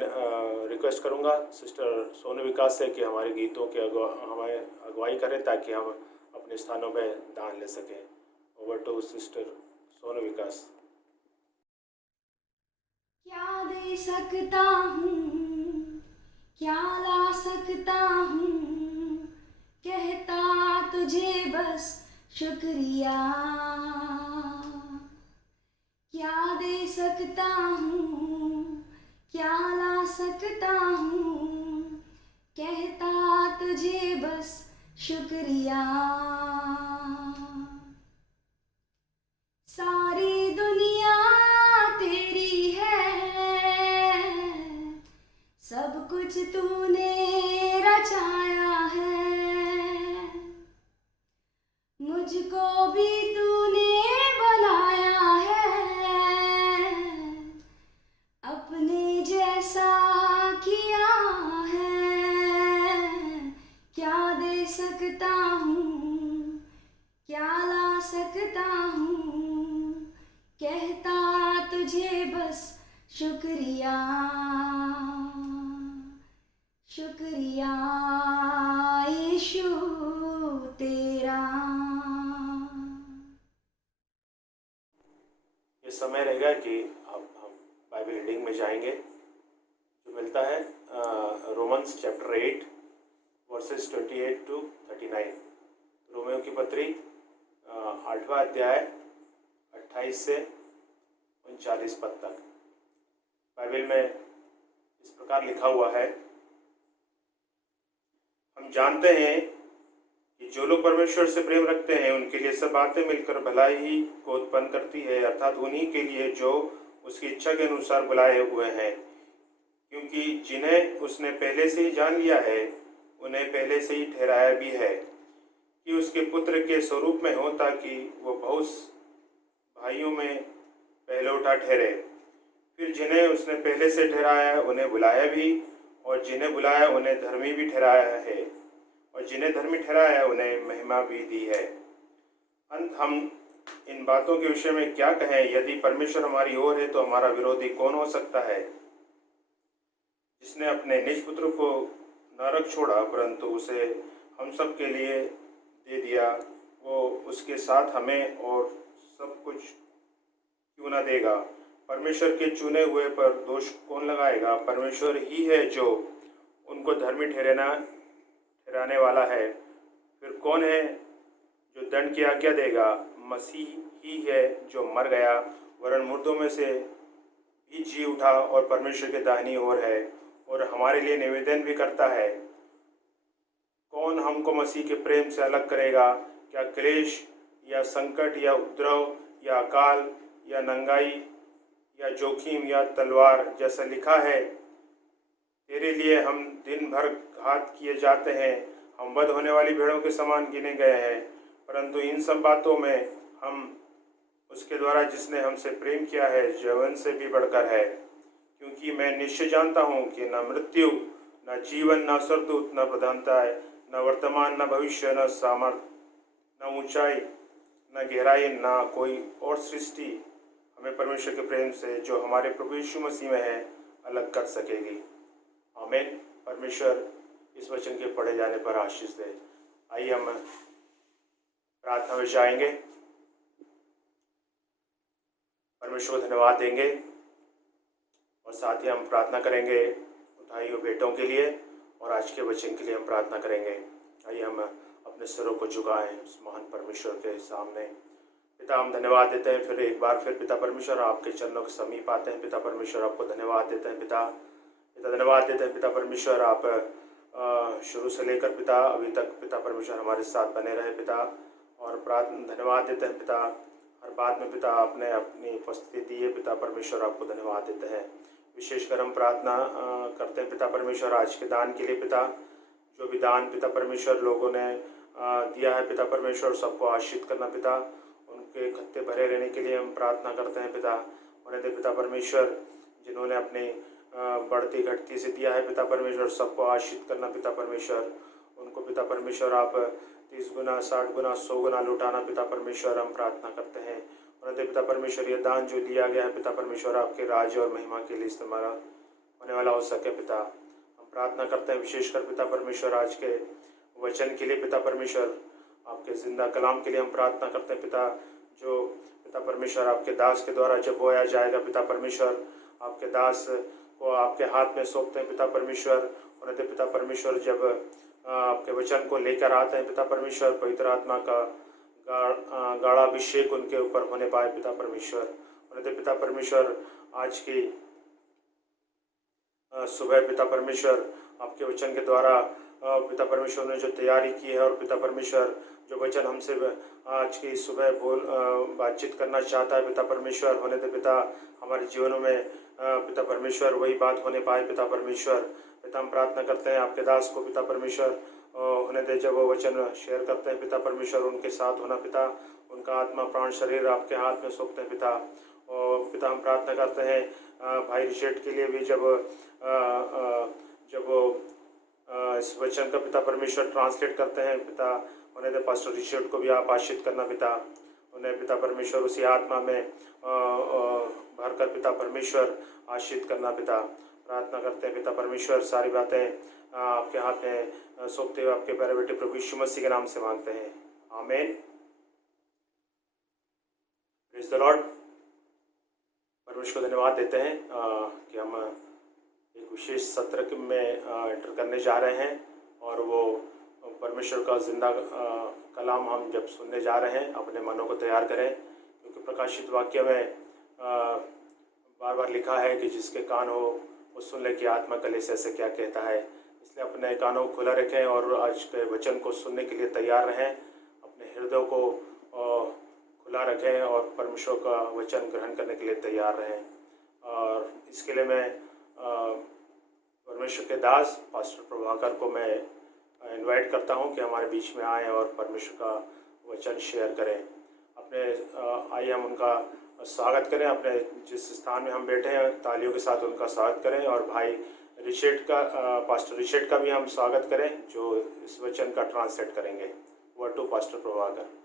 रिक्वेस्ट करूंगा सिस्टर सोनू विकास से कि हमारे गीतों के हमें अगुवाई करें ताकि हम अपने स्थानों में दान ले सकें। ओवर टू सिस्टर सोनू विकास। क्या दे सकता हूँ, क्या ला सकता हूँ, कहता तुझे बस शुक्रिया। क्या दे सकता हूँ, क्या ला सकता हूँ, कहता तुझे बस शुक्रिया। सारी दुनिया तेरी है, सब कुछ तूने रचाया है, मुझको भी तूने बनाया है, अपने जैसा किया है। क्या दे सकता हूँ, क्या ला सकता हूँ, कहता तुझे बस शुक्रिया। शुक्रिया यीशु तेरा। ये समय रहेगा कि अब हम बाइबल रीडिंग में जाएंगे, जो मिलता है Romans chapter 8 versus 28 to 39। Romeo की पत्री 8वां अध्याय 28 से 39 पद तक। बाइबल में इस प्रकार लिखा हुआ है, हम जानते हैं कि जो लोग परमेश्वर से प्रेम रखते हैं उनके लिए सब बातें मिलकर भलाई ही को उत्पन्न करती है, अर्थात उन्हीं के लिए जो उसकी इच्छा के अनुसार बुलाए हुए हैं। क्योंकि जिन्हें उसने पहले से ही जान लिया है उन्हें पहले से ही ठहराया भी है कि उसके पुत्र के स्वरूप में हो, ताकि वो बहुत भाइयों में पहलौठा ठहरे। फिर जिन्हें उसने पहले से ठहराया उन्हें बुलाया भी, और जिन्हें बुलाया उन्हें धर्मी भी ठहराया है, और जिन्हें धर्मी ठहराया उन्हें महिमा भी दी है। अंत हम इन बातों के विषय में क्या कहें? यदि परमेश्वर हमारी ओर है तो हमारा विरोधी कौन हो सकता है? जिसने अपने निज पुत्र को न रख छोड़ा परंतु उसे हम सब के लिए दे दिया, वो उसके साथ हमें और सब कुछ क्यों न देगा? परमेश्वर के चुने हुए पर दोष कौन लगाएगा? परमेश्वर ही है जो उनको धर्मी ठहराने वाला है। फिर कौन है जो दंड की आज्ञा देगा? मसीह ही है जो मर गया वरन मुर्दों में से भी जी उठा और परमेश्वर के दाहिनी ओर है और हमारे लिए निवेदन भी करता है। कौन हमको मसीह के प्रेम से अलग करेगा? क्या क्लेश या संकट या उपद्रव या अकाल या नंगाई या जोखिम या तलवार? जैसा लिखा है, तेरे लिए हम दिन भर घात किए जाते हैं, हम वध होने वाली भेड़ों के समान गिने गए हैं। परंतु इन सब बातों में हम उसके द्वारा जिसने हमसे प्रेम किया है, जीवन से भी बढ़कर है। क्योंकि मैं निश्चय जानता हूँ कि न मृत्यु, न जीवन, न स्वर्गदूत, न प्रधानता है, न वर्तमान, न भविष्य, न सामर्थ, न ऊंचाई, न गहराई, न कोई और सृष्टि हमें परमेश्वर के प्रेम से जो हमारे प्रभु यीशु मसीह में है अलग कर सकेगी। आमीन। परमेश्वर इस वचन के पढ़े जाने पर आशीष दे। आइए हम प्रार्थना में जाएंगे, परमेश्वर को धन्यवाद देंगे और साथ ही हम प्रार्थना करेंगे उठाई हुई बेटों के लिए और आज के वचन के लिए हम प्रार्थना करेंगे। आइए हम अपने सिरों को झुकाएं उस महान परमेश्वर के सामने। पिता, हम धन्यवाद देते हैं फिर एक बार फिर पिता परमेश्वर, आपके चरणों के समीप आते हैं। पिता परमेश्वर, आपको धन्यवाद देते हैं। पिता धन्यवाद देते हैं। पिता परमेश्वर, आप शुरू से लेकर पिता अभी तक पिता परमेश्वर हमारे साथ बने रहे पिता, और प्रार्थना धन्यवाद देते हैं पिता। हर बात में पिता आपने अपनी उपस्थिति दी है पिता परमेश्वर, आपको धन्यवाद देते हैं। विशेषकर हम प्रार्थना करते हैं पिता परमेश्वर आज के दान के लिए पिता, जो भी दान पिता परमेश्वर लोगों ने दिया है पिता परमेश्वर, सबको आशीष करना पिता, उनके खत्ते भरे रहने के लिए हम प्रार्थना करते हैं पिता। उन्हें दे पिता परमेश्वर, जिन्होंने अपनी बढ़ती घटती से दिया है पिता परमेश्वर, सबको आशीष करना पिता परमेश्वर। उनको पिता परमेश्वर आप 30 गुना 60 गुना 100 गुना लुटाना पिता परमेश्वर, हम प्रार्थना करते हैं। उन्हें दे पिता परमेश्वर, ये दान जो दिया गया है पिता परमेश्वर आपके राज्य और महिमा के लिए इस्तेमाल होने वाला हो सके पिता। हम प्रार्थना करते हैं विशेषकर पिता परमेश्वर आज के वचन के लिए पिता परमेश्वर, आपके जिंदा कलाम के लिए हम प्रार्थना करते हैं पिता, जो पिता परमेश्वर आपके दास के द्वारा जब बोया जाएगा पिता परमेश्वर, आपके दास को आपके हाथ में सौंपते हैं पिता परमेश्वर। उन्हें दे पिता परमेश्वर, जब आपके वचन को लेकर आते हैं पिता परमेश्वर, पवित्र आत्मा का गाढ़ा अभिषेक उनके ऊपर होने पाए पिता परमेश्वर। उन्हें दे पिता परमेश्वर, आज की सुबह पिता परमेश्वर आपके वचन के द्वारा पिता परमेश्वर ने जो तैयारी की है और पिता परमेश्वर जो वचन हमसे आज की सुबह बातचीत करना चाहता है पिता परमेश्वर, होने दे पिता हमारे जीवनों में पिता परमेश्वर वही बात होने पाए पिता परमेश्वर। पिता हम प्रार्थना करते हैं आपके दास को पिता परमेश्वर, होने दे जब वो वचन शेयर करते हैं पिता परमेश्वर, उनके साथ होना पिता, उनका आत्मा प्राण शरीर आपके हाथ में सौंपते हैं पिता। और पिता हम प्रार्थना करते हैं भाई रिचर्ड के लिए भी, जब वो इस वचन का पिता परमेश्वर ट्रांसलेट करते हैं पिता, उन्हें दे पास्टर रिचर्ड को भी आप आशीष करना पिता। उन्हें पिता परमेश्वर उसी आत्मा में भरकर पिता परमेश्वर आशीष करना पिता। प्रार्थना करते हैं पिता परमेश्वर, सारी बातें आपके हाथ में सौंपते हुए आपके प्यारे बेटे प्रभु यीशु मसीह के नाम से मांगते हैं, आमीन। Praise the Lord. परमेश्वर को धन्यवाद देते हैं कि हम एक विशेष सत्र में एंटर करने जा रहे हैं और वो परमेश्वर का जिंदा कलाम हम जब सुनने जा रहे हैं, अपने मनों को तैयार करें, क्योंकि प्रकाशित वाक्य में बार बार लिखा है कि जिसके कान हो वो सुन ले कि आत्मा कलीसिया से क्या कहता है। इसलिए अपने कानों को खुला रखें और आज के वचन को सुनने के लिए तैयार रहें, अपने हृदय को खुला रखें और परमेश्वर का वचन ग्रहण करने के लिए तैयार रहें। और इसके लिए मैं परमेश्वर के दास पास्टर प्रभाकर को मैं इनवाइट करता हूं कि हमारे बीच में आएँ और परमेश्वर का वचन शेयर करें। अपने आइए हम उनका स्वागत करें, अपने जिस स्थान में हम बैठे हैं तालियों के साथ उनका स्वागत करें, और भाई रिचर्ड का पास्टर रिचर्ड का भी हम स्वागत करें जो इस वचन का ट्रांसलेट करेंगे। Word to pastor Prabhakar.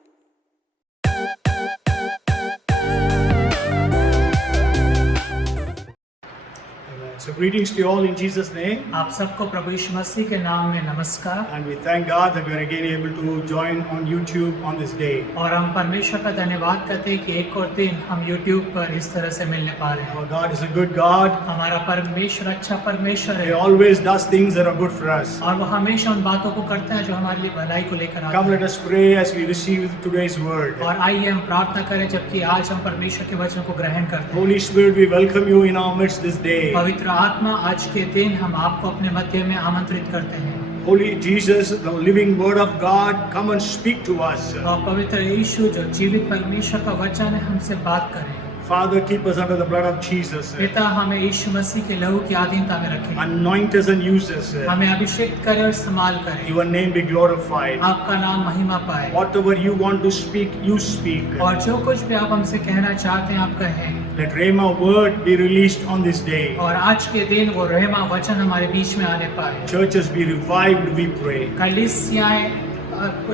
So greetings to you all in Jesus' name, आप सबको प्रभु यीशु मसीह के नाम में नमस्कार। and we thank God that we are again able to join on YouTube on this day. और हम परमेश्वर का धन्यवाद करते हैं कि एक और दिन हम YouTube पर इस तरह से मिलने पा रहे हैं। Our God is a good God. हमारा परमेश्वर अच्छा परमेश्वर He है always does things that are good for us. और वो हमेशा उन बातों को करता है जो हमारे लिए भलाई को लेकर आता Come, है। let us pray as we receive today's word. और आइए हम प्रार्थना करें जबकि आज हम परमेश्वर के वचन को ग्रहण करते हैं। Holy Spirit, we welcome you in our midst this day. पवित्र आत्मा, आज के दिन हम आपको अपने मध्य में आमंत्रित करते हैं। Holy Jesus, the living Word of God, come and speak to us. और पवित्र यीशु जो जीवित परमेश्वर का वचन है, हमसे बात करें। Father, keep us under the blood of Jesus. पिता हमें यीशु मसीह के लहू की अधीनता में रखें, Anoint us and use us. हमें अभिषेक करे और इस्तेमाल करे, Your name be glorified. आपका नाम महिमा पाए, Whatever you want to speak, you speak. और जो कुछ भी आप हमसे कहना चाहते हैं आप कहें। Let Rhema word be released on this day. और आज के दिन वो रहमा वचन हमारे बीच में आने पाए, Churches be revived, we pray. कलीसियाएं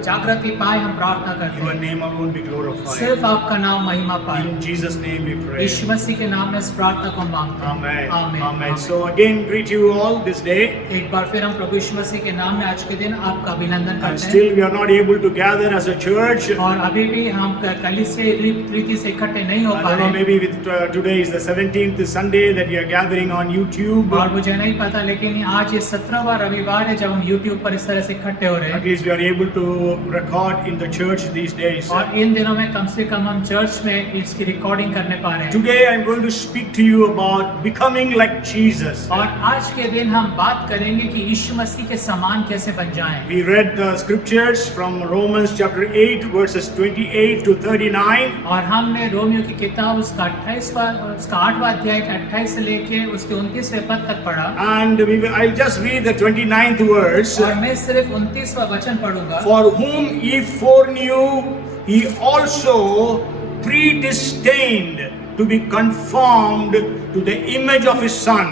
जागृति पाए, हम प्रार्थना करते Your हैं, name alone be glorified. सिर्फ आपका नाम महिमा पाए। In Jesus' name we pray. यीशु मसीह के नाम में इस प्रार्थना को मांगते हैं। Amen. आमीन। Amen. So again, greet you all this day. एक बार फिर हम प्रभु यीशु मसीह के नाम में आज के दिन आपका अभिनंदन And करते हैं। still we are not able to gather as a church. और अभी भी हम कलीसिया रीति से इकट्ठे नहीं हो I पा don't know, रहे, maybe with today is the 17th Sunday that we are gathering on YouTube. और मुझे नहीं पता, लेकिन आज ये 17वां रविवार है जब हम YouTube पर इस तरह से इकट्ठे हो रहे At हैं। least we are able to record in the church these days. और इन दिनों में कम से कम हम चर्च में इसकी रिकॉर्डिंग करने पा रहे हैं। Today I am going to speak to you about becoming like Jesus. और आज के दिन हम बात करेंगे कि यीशु मसीह के समान कैसे बन जाएं। We read the scriptures from Romans chapter 8 verses 28 to 39. और हमने रोमियो की किताब उसका 8वां अध्याय के 28 से लेके उसके 29वें पद तक पढ़ा, And I'll just read the 29th verse. और मैं सिर्फ 29वां वचन पढ़ूंगा। For whom he foreknew, he also predestined to be conformed to the image of his son.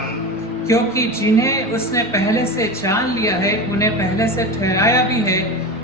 क्योंकि जिन्हें उसने पहले से जान लिया है उन्हें पहले से ठहराया भी है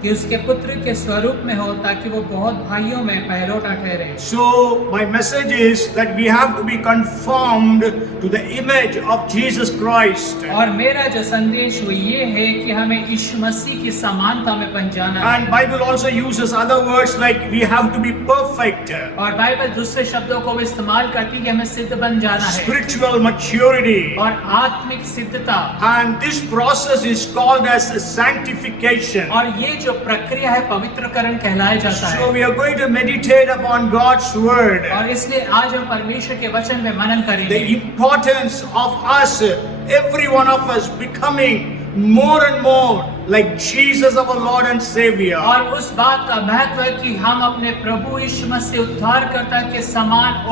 कि उसके पुत्र के स्वरूप में हो, ताकि वो बहुत भाइयों में पहलोटा ठहरे। So my message is that we have to be conformed to the image of Jesus Christ. और मेरा जो संदेश वो ये है कि हमें यीशु मसीह की समानता में बन जाना है। And Bible also uses other words like we have to be perfect. और बाइबल दूसरे शब्दों को भी इस्तेमाल करती है कि हमें सिद्ध बन जाना है, Spiritual maturity. और आत्मिक सिद्धता। And this process is called as sanctification. और ये जो प्रक्रिया है पवित्रकरण कहलाया जाता So है। we are going to meditate upon God's word. और इसलिए आज हम परमेश्वर के वचन में मनन The करेंगे, importance of us, every one of us becoming more and more like Jesus our Lord and Savior. और उस बात का महत्व है कि हम अपने प्रभु यीशु मसीह उद्धारकर्ता के समान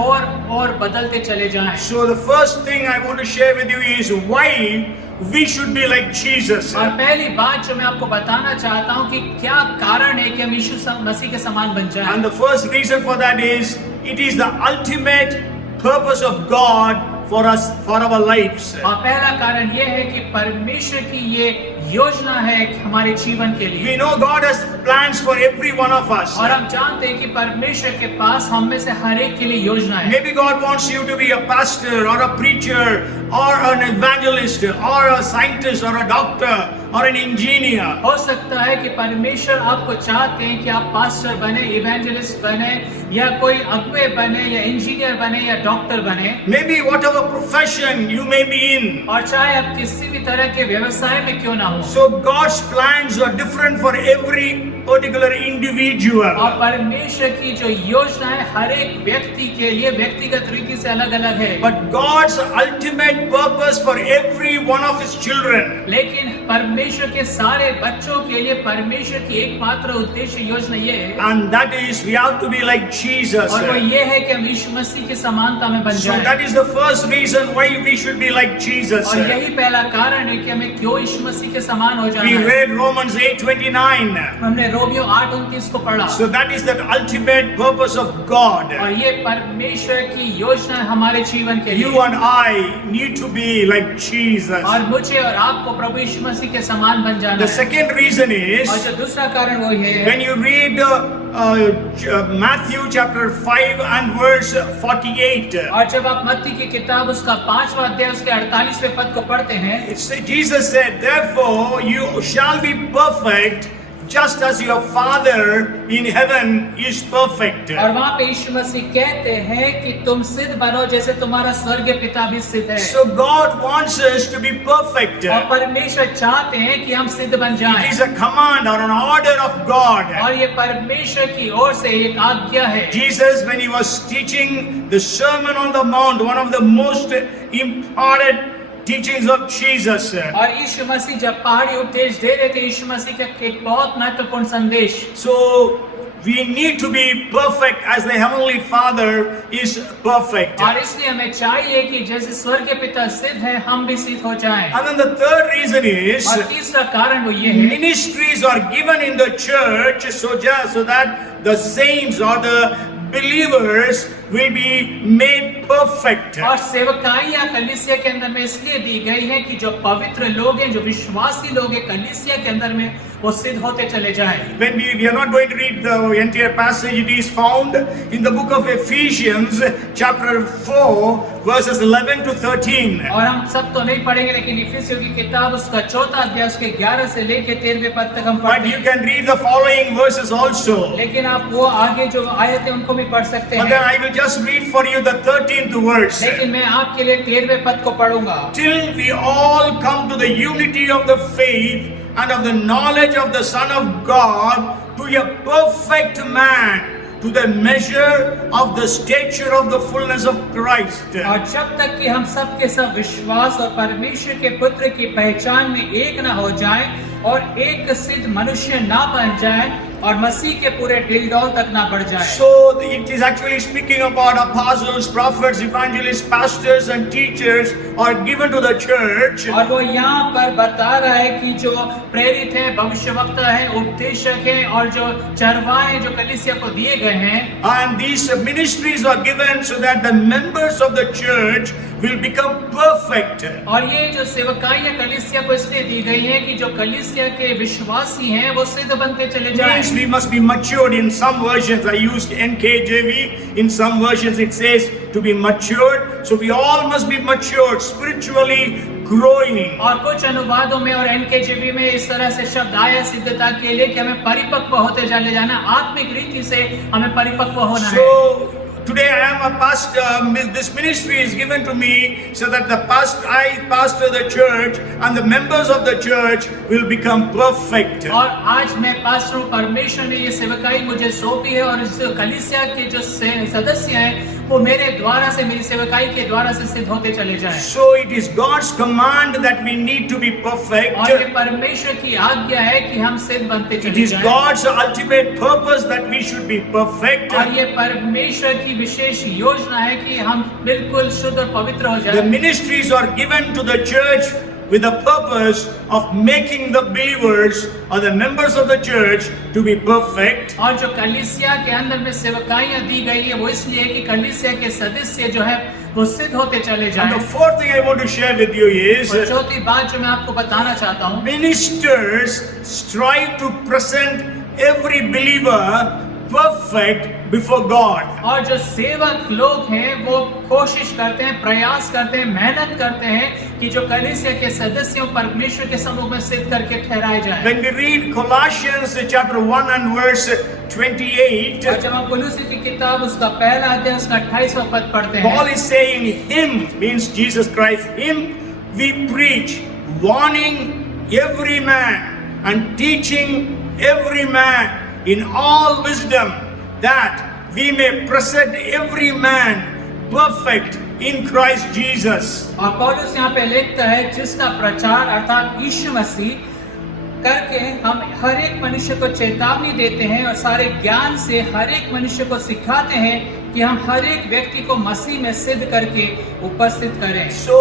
और बदलते चले जाएं। So the first thing I want to share with you is why we should be like Jesus. और पहली बात जो मैं आपको बताना चाहता हूँ कि क्या कारण है कि हम यीशु मसीह के समान बन जाएं। And the first reason for that is it is the ultimate purpose of God for us, for our lives. और पहला कारण ये है कि परमेश्वर की ये योजना है हमारे जीवन के लिए। We know God has plans for every one of us. और हम जानते हैं कि परमेश्वर के पास हम में से हर एक के लिए योजना है। Maybe God wants you to be a pastor or a preacher or an evangelist or a scientist or a doctor or an engineer. हो सकता है कि परमेश्वर आपको चाहते हैं कि आप पास्टर बने, इवेंजलिस्ट बने, या कोई अगुवे बने, या इंजीनियर बने, या डॉक्टर बने। Maybe whatever profession you may be in. और चाहे आप किसी भी तरह के व्यवसाय में क्यों ना हो। So God's plans are different for every particular individual. और परमेश्वर की जो योजना है हर एक व्यक्ति के लिए व्यक्तिगत रीति से अलग अलग है। But God's ultimate purpose for every one of His children. लेकिन परमेश्वर के सारे बच्चों के लिए परमेश्वर की एकमात्र उद्देश्य योजना ये है, And that is we have to be like Jesus. और वो ये है कि हम यीशु मसीह की समानता में बन So जाएं। that is the first reason why we should be like Jesus. और यही पहला कारण है कि हमें क्यों यीशु मसीह के समान हो जाना We है। read Romans 8:29. हमने रोमियो 8:29 को पढ़ा, So that is the ultimate purpose of God. और ये परमेश्वर की योजना है हमारे जीवन के You लिए। and I need to be like Jesus. और मुझे और आपको प्रभु यीशु मसीह के समान बन जाना The है। second reason और is जो दूसरा कारण वो ये है, when you read Matthew chapter 5 and verse 48. और जब आप मत्ती की किताब उसका 5वां अध्याय उसके 48वें पद को पढ़ते हैं, Jesus said, therefore you shall be perfect just as your Father in heaven is perfect. और वहाँ पे यीशु मसीह कहते हैं कि तुम सिद्ध बनो जैसे तुम्हारा स्वर्गीय पिता भी सिद्ध है। So God wants us to be perfect. और परमेश्वर चाहते हैं कि हम सिद्ध बन It जाएं। is a command or an order of God. और ये परमेश्वर की ओर से एक आज्ञा है। Jesus, when he was teaching the Sermon on the Mount, one of the most important teachings of Jesus. और यीशु मसीह जब पहाड़ी उपदेश दे रहे थे, यीशु मसीह का एक बहुत महत्वपूर्ण संदेश। So we need to be perfect as the Heavenly Father is perfect. और इसलिए हमें चाहिए कि जैसे स्वर्ग के पिता सिद्ध है, हम भी सिद्ध हो जाएं। And then the third reason is और तीसरा कारण वो ये है, ministries are given in the church so that the saints or the believers will be made perfect. और सेवकाइयाँ कलीसिया के अंदर में इसलिए दी गई है कि जो पवित्र लोग हैं, जो विश्वासी लोग हैं कलीसिया के अंदर में, वो सिद्ध होते चले जाएं। When we are not going to read the entire passage, it is found in the book of Ephesians chapter 4 verses 11 to 13. और हम सब तो नहीं पढ़ेंगे, लेकिन इफिसियों की किताब उसका 4 अध्याय उसके 11 से लेके 13वें पद तक हम But पढ़ते you हैं। can read the following verses also. लेकिन आप वो आगे जो आयत है उनको भी पढ़ सकते But then हैं। I will just read for you the 13th verse. लेकिन मैं आपके लिए 13वें पद को पढ़ूंगा। Till we all come to the unity of the faith and of the knowledge of the Son of God, to a perfect man, to the measure of the stature of the fullness of Christ. और जब तक कि हम सब के सब विश्वास और परमेश्वर के पुत्र की पहचान में एक न हो जाएं और एक सिद्ध मनुष्य ना बन जाएं और मसीह के पूरे डिलडौल तक ना बढ़ जाएं। So it is actually speaking about apostles, prophets, evangelists, pastors and teachers are given to the church. और वो यहाँ पर बता रहा है कि जो प्रेरित हैं, भविष्यवक्ता हैं, उपदेशक हैं और जो चरवाहे जो कलीसिया को दिए गए हैं, And these ministries are given so that the members of the church will become perfect. और ये जो सेवकाइयाँ कलीसिया को इसलिए दी गई है कि जो कलीसिया के विश्वासी हैं वो सिद्ध बनते चले जाएं। Means we must be matured. In some versions I used NKJV, in some versions it says to be matured. So we all must be matured, spiritually growing. और कुछ अनुवादों में और NKJV में इस तरह से शब्द आया सिद्धता के लिए कि हमें परिपक्व होते चले जाना, आत्मिक रीति से हमें परिपक्व होना है। So today I am a pastor. This ministry is given to me so that I pastor the church and the members of the church will become perfect. और आज मैं पास्टर हूँ, परमेश्वर ने ये सेवकाई मुझे सौंपी है और इस कलीसिया के जो सदस्य हैं वो मेरे द्वारा से, मेरी सेवकाई के द्वारा से सिद्ध होते चले जाएं। So it is God's command that we need to be perfect. और ये परमेश्वर की आज्ञा है कि हम सिद्ध बनते It चले is जाएं। God's ultimate purpose that we should be perfect. और ये परमेश्वर की विशेष योजना है कि हम बिल्कुल शुद्ध और पवित्र हो The जाएं। ministries are given to the church with the purpose of making the believers or the members of the church to be perfect. और जो कलीसिया के अंदर में सेवकाइयाँ दी गई है वो इसलिए कि कलीसिया के सदस्य जो है वो सिद्ध होते चले And जाएं। the fourth thing I want to share with you is और चौथी बात जो मैं आपको बताना चाहता हूँ, ministers strive to present every believer perfect before God. और जो सेवक लोग हैं वो कोशिश करते हैं, प्रयास करते हैं, मेहनत करते हैं कि जो कलीसिया के सदस्यों परमेश्वर के सम्मुख में सिद्ध करके ठहराए जाएं। When we read Colossians chapter 1 and verse 28, और जब हम कुलुसी की किताब उसका पहला अध्याय उसका 28वां पद पढ़ते हैं, Paul is saying him means Jesus Christ. Him we preach, warning every man and teaching every man in all wisdom, that we may present every man perfect in Christ Jesus. और पौलुस यहाँ पे लिखता है जिसका प्रचार अर्थात यीशु मसीह करके हम हर एक मनुष्य को चेतावनी देते हैं और सारे ज्ञान से हर एक मनुष्य को सिखाते हैं कि हम हर एक व्यक्ति को मसीह में सिद्ध करके उपस्थित करें। So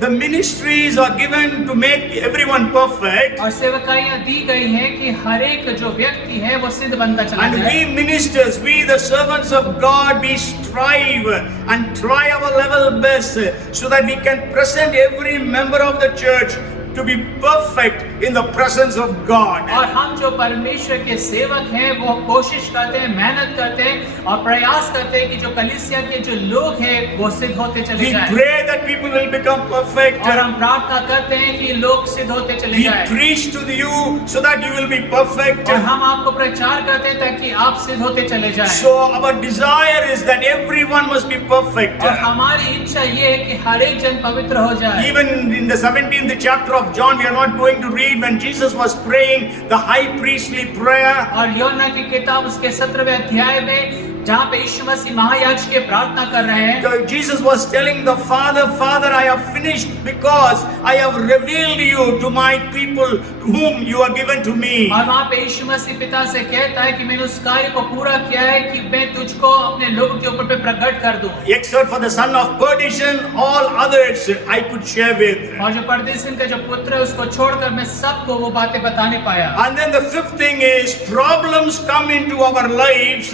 the ministries are given to make everyone perfect, और सेवकाइयाँ दी गई हैं कि हर एक जो व्यक्ति है वो सिद्ध बनता चला and जाए। we ministers, we the servants of God, we strive and try our level best so that we can present every member of the church to be perfect in the presence of God. और हम जो परमेश्वर के सेवक हैं वो कोशिश करते हैं, मेहनत करते हैं और प्रयास करते हैं कि जो कलीसिया के जो लोग हैं वो सिद्ध होते चले We जाएं। pray that people will become perfect. और हम प्रार्थना करते हैं कि लोग सिद्ध होते चले We जाएं। preach to you so that you will be perfect. और हम आपको प्रचार करते हैं ताकि आप सिद्ध होते चले जाएं। So our desire is that everyone must be perfect. और हमारी इच्छा ये है कि हर एक जन पवित्र हो जाए। Even in the 17th chapter of John, we are not going to read when Jesus was praying the high priestly prayer. और योना की किताब उसके 17वें अध्याय में जहाँ पे यीशु मसीह महायाजक प्रार्थना कर रहे हैं। Jesus was telling the Father, Father, I have finished because I have revealed you to my people whom you are given to me. और वहाँ पे यीशु मसीह पिता से कहता है कि मैंने उस कार्य को पूरा किया है कि मैं तुझको अपने लोगों के ऊपर पे प्रकट कर दूं। Except for the son of perdition, all others I could share with. और जो परदेशन का जो पुत्र है उसको छोड़कर मैं सबको वो बातें बताने पाया। And then the fifth thing is problems come into our lives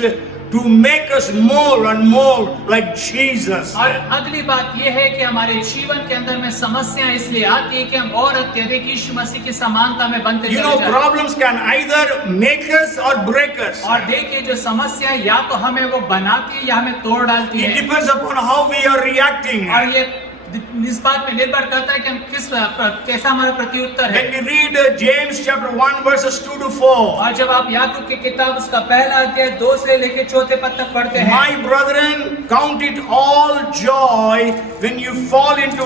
to make us more and more like Jesus. और अगली बात ये है कि हमारे जीवन के अंदर में समस्याएं इसलिए आती है कि हम और अत्यधिक यीशु मसीह की समानता में बनते You चले know, जाते हैं। problems can either make us or break us. और देखिए जो समस्या या तो हमें वो बनाती है या हमें तोड़ डालती It है। depends upon how we are reacting. और ये इस बात पे निर्भर करता है कि हम कैसा हमारा प्रत्युत्तर है। When we read James chapter 1 verses 2 to 4. और जब आप याकूब की किताब उसका पहला अध्याय 2 से लेकर 4 पद तक पढ़ते हैं। My brethren, count it all joy when you fall into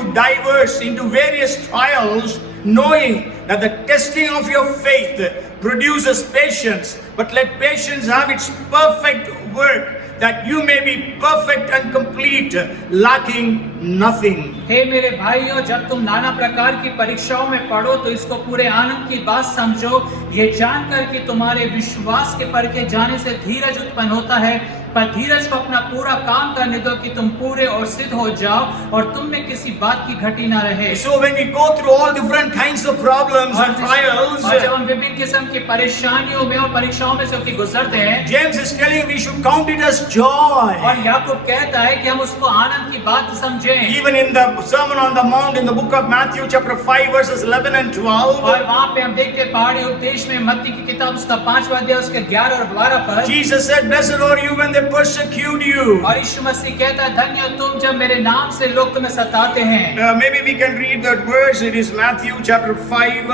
various trials, knowing that the testing of your faith produces patience. But let patience have its perfect work, that you may be perfect and complete, lacking nothing. हे मेरे भाइयों, जब तुम नाना प्रकार की परीक्षाओं में पढ़ो तो इसको पूरे आनंद की बात समझो, ये जानकर कि तुम्हारे विश्वास के परखे जाने से धीरज उत्पन्न होता है। पर धीरज को अपना पूरा काम करने दो कि तुम पूरे और सिद्ध हो जाओ और तुम में किसी बात की घटी ना रहे। So when we go through all different kinds of problems and trials, और जब हम विभिन्न किस्म की परेशानियों में और परीक्षाओं में से होकर गुजरते हैं, James is telling we should count it as joy. और याकूब कहता है कि हम उसको आनंद की बात समझें। Even in the Sermon on the Mount in the book of Matthew chapter 5 verses 11 and 12, और वहाँ पे हम देखते हैं पहाड़ी उपदेश में मत्ती की किताब उसका 5वां अध्याय उसके 11 और 12 पद। Jesus said, "Blessed are you when they persecute you." और यीशु मसीह कहता है धन्य हो तुम जब मेरे नाम से लोग तुम्हें सताते हैं। Maybe we can read that verse. It is Matthew chapter 5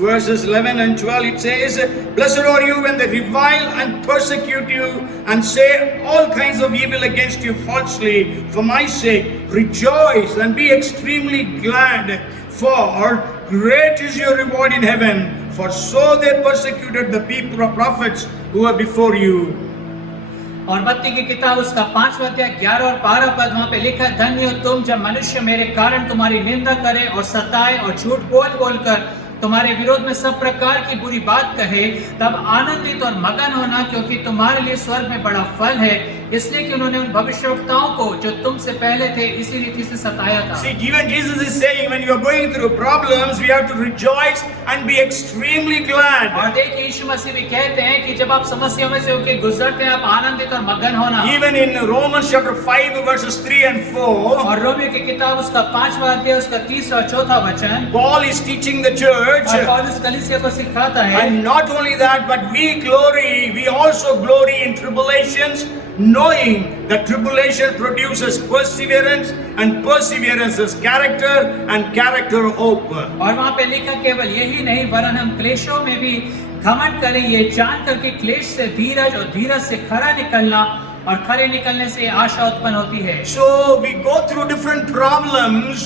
verses 11 and 12. It says, "Blessed are you when they revile and persecute you and say all kinds of evil against you falsely for my sake. Rejoice and be extremely glad, for great is your reward in heaven. For so they persecuted the people of prophets who were before you." और मत्ती की किताब उसका 5वां अध्याय 11 और 12 पद वहाँ पे लिखा है धन्य हो तुम जब मनुष्य मेरे कारण तुम्हारी निंदा करे और सताए और झूठ बोल बोल कर तुम्हारे विरोध में सब प्रकार की बुरी बात कहे, तब आनंदित और मगन होना, क्योंकि तुम्हारे लिए स्वर्ग में बड़ा फल है, इसलिए कि उन्होंने उन भविष्यवक्ताओं को जो तुमसे पहले थे इसी रीति से सताया था। See, even Jesus is saying when you are going through problems, we have to rejoice and be extremely glad. और देखिए यीशु मसीह भी कहते हैं कि जब आप समस्याओं में से होकर गुजरते हैं आप आनंदित और मगन होना। Even in Romans chapter 5 verses 3 and 4, और रोमियो की किताब उसका 5वां अध्याय उसका 3 और 4 वचन, Paul is teaching the church, और पौलुस कलीसिया को सिखाता है। and not only that, but we also glory in tribulations, knowing that tribulation produces perseverance, and perseverance is character, and character hope. और वहाँ पे लिखा केवल यही नहीं वरन हम क्लेशों में भी घमंड करें, ये जानकर कि क्लेश से धीरज और धीरज से खरा निकलना और खरे निकलने से आशा उत्पन्न होती है। So we go through different problems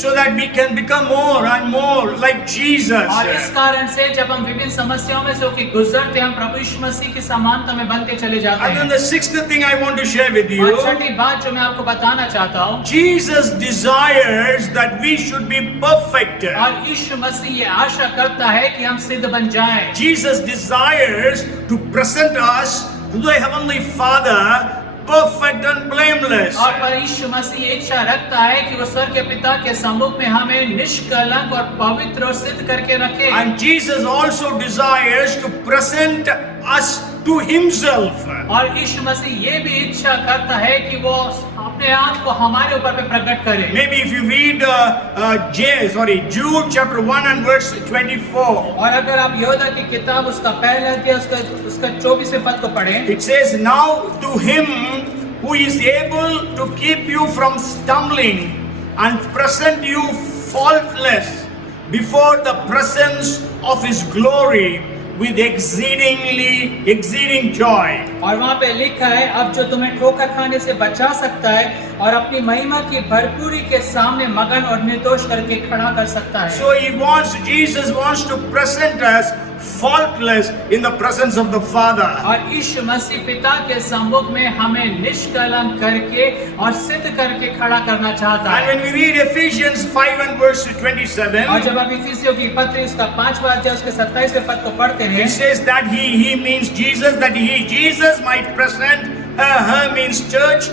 so that we can become more and more like Jesus. और इस कारण से जब हम विभिन्न समस्याओं में से होकर गुजरते हैं हम प्रभु यीशु मसीह की समानता में बनते चले जाते And then हैं। the sixth thing I want to share with और you, छठी बात जो मैं आपको बताना चाहता हूँ, Jesus desires that we should be perfect. और यीशु मसीह ये आशा करता है कि हम सिद्ध बन जाएं। Jesus desires to present us to the Heavenly Father perfect and blameless. और पर यीशु मसीह ये इच्छा रखता है कि वो स्वर्ग के पिता के सम्मुख में हमें निष्कलंक और पवित्र और सिद्ध करके रखे। And Jesus also desires to present us to Himself. और यीशु मसीह ये भी इच्छा करता है कि वो अपने आप को हमारे ऊपर पे प्रकट करे। Maybe if you read Jude chapter 1 and verse 24, और अगर आप यहूदा की किताब उसका पहला अध्याय उसका 24वें पद को पढ़ें, it says, "Now to Him who is able to keep you from stumbling and present you faultless before the presence of His glory with exceeding joy." और वहाँ पे लिखा है अब जो तुम्हें ठोकर खाने से बचा सकता है और अपनी महिमा की भरपूरी के सामने मगन और निर्दोष करके खड़ा कर सकता है। So Jesus wants to present us faultless in the presence of the Father. और यीशु मसीह पिता के सम्मुख में हमें निष्कलंक करके और सिद्ध करके खड़ा करना चाहता And है। when we read Ephesians 5 and verse 27, और जब आप इफिसियों की पत्री उसका 5वां अध्याय उसके 27वें पद को पढ़ते हैं, it says that he means Jesus, that Jesus might present her means church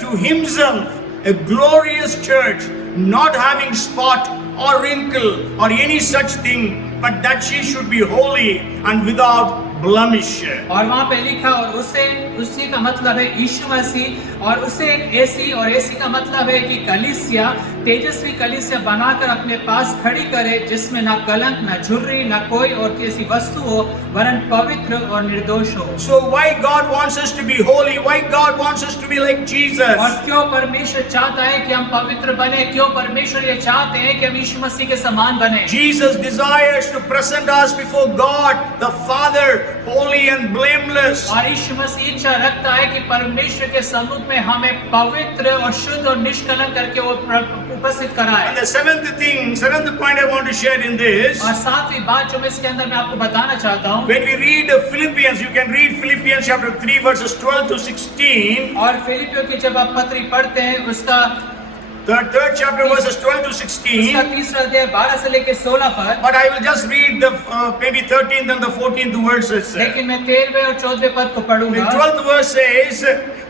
to himself, a glorious church, not having spot or wrinkle or any such thing, but that she should be holy and without blemish. और वहाँ पे लिखा और उसी का मतलब है यीशु मसीह, और उसे एक ऐसी का मतलब है कि कलीसिया, तेजस्वी कलीसिया बनाकर अपने पास खड़ी करे, जिसमें ना कलंक, ना झुर्री, ना कोई और किसी वस्तु हो, वरन पवित्र और निर्दोष हो। So why God wants us to be holy? Why God wants us to be like Jesus? और क्यों परमेश्वर चाहता है कि हम पवित्र बने? क्यों परमेश्वर ये चाहते हैं कि हम यीशु मसीह के समान बने? Jesus desires to present us before God the Father holy and blameless. और यीशु मसीह इच्छा रखता है कि परमेश्वर के सम्मुख में हमें पवित्र और शुद्ध और निष्कलंक करके वो उपस्थित कराए। And the seventh point I want to share in this, और सातवीं बात जो मैं इसके अंदर मैं आपको बताना चाहता हूँ, when we read Philippians, you can read Philippians chapter 3 verses 12 to 16. और फिलिपियों की जब आप पत्री पढ़ते हैं उसका The third chapter verses 12 to 16. तीसरा अध्याय 12 से लेकर 16 पर, But I will just read the maybe 13th and the 14th verses. लेकिन मैं 13वें और 14वें पद को The पढ़ूंगा। 12th verse says,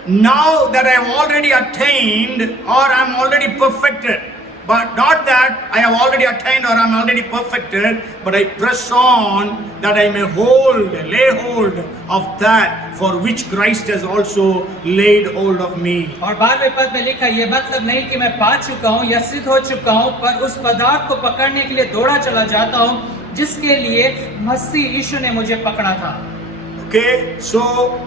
now that I have already attained or I am already perfected, but not that I have already attained or I am already perfected, but I press on that I may lay hold of that for which Christ has also laid hold of me. और 12वें पद में लिखा, ये मतलब नहीं कि मैं पा चुका हूँ या सिद्ध हो चुका हूँ, पर उस पदार्थ को पकड़ने के लिए दौड़ा चला जाता हूँ जिसके लिए मसीह यीशु ने मुझे पकड़ा था। Okay, so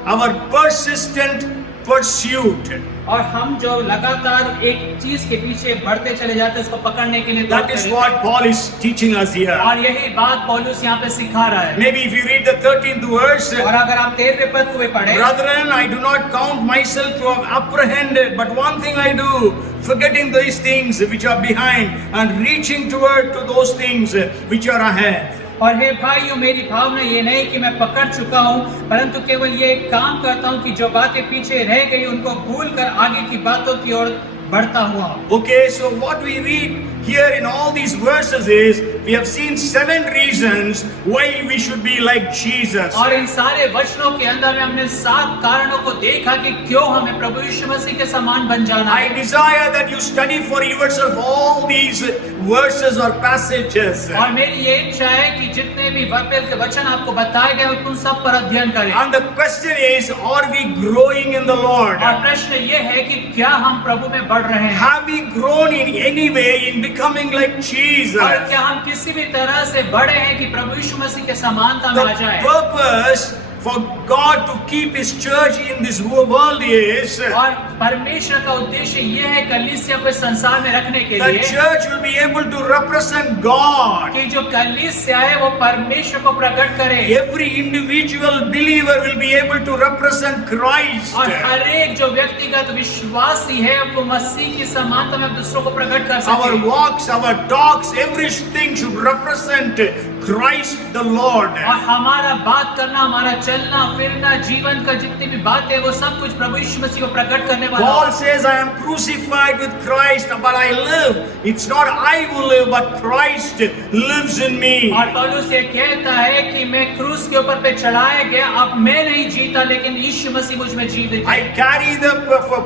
our persistent pursuit, और हम जो लगातार एक चीज के पीछे बढ़ते चले जाते हैं, उसको पकड़ने के लिए that दौड़ते is रहते what हैं। Paul is teaching us here. और यही बात पौलुस यहाँ पे सिखा रहा है। Maybe if you read the 13th verse, और अगर आप 13वें पद को भी पढ़ें, brethren, I do not count myself to have apprehended, but one thing I do, forgetting these things which are behind and reaching toward to those things which are ahead. और हे भाइयों, मेरी भावना ये नहीं कि मैं पकड़ चुका हूँ, परंतु केवल ये एक काम करता हूँ कि जो बातें पीछे रह गई उनको भूल कर आगे की बातों की ओर बढ़ता हुआ। Okay, so what we read here in all these verses is, we have seen 7 reasons why we should be like Jesus. और इन सारे वचनों के अंदर में हमने 7 कारणों को देखा कि क्यों हमें प्रभु यीशु मसीह के समान बन जाना I है। desire that you study for yourself all these verses or passages. और मेरी ये इच्छा है कि जितने भी बाइबल के वचन आपको बताए गए उन सब पर अध्ययन करें। And the question is, are we growing in the Lord? और प्रश्न ये है कि क्या हम प्रभु में बढ़ रहे हैं? Have we grown in any way in becoming like Jesus? और क्या हम किसी भी तरह से बढ़े हैं कि प्रभु यीशु मसीह के समानता में आ The जाए? purpose for God to keep His church in this world is, और परमेश्वर का उद्देश्य ये है कलीसिया को संसार में रखने के the लिए church will be able to represent God. कि जो कलीसिया है वो परमेश्वर को प्रकट करे। Every individual believer will be able to represent Christ. और हर एक जो व्यक्तिगत विश्वासी है वो मसीह की समानता में दूसरों को प्रकट कर Our सके। walks, our talks, everything should represent Christ the Lord. और हमारा बात करना, हमारा चलना फिरना, जीवन का जितनी भी बात है वो सब कुछ प्रभु यीशु मसीह को प्रकट करने वाला Paul है। says, I am crucified with Christ, but I live. It's not I who live, but Christ lives in me. और पौलुस ये कहता है कि मैं क्रूस के ऊपर पे चढ़ाया गया, अब मैं नहीं जीता लेकिन यीशु मसीह मुझ में जीवित है। I carry the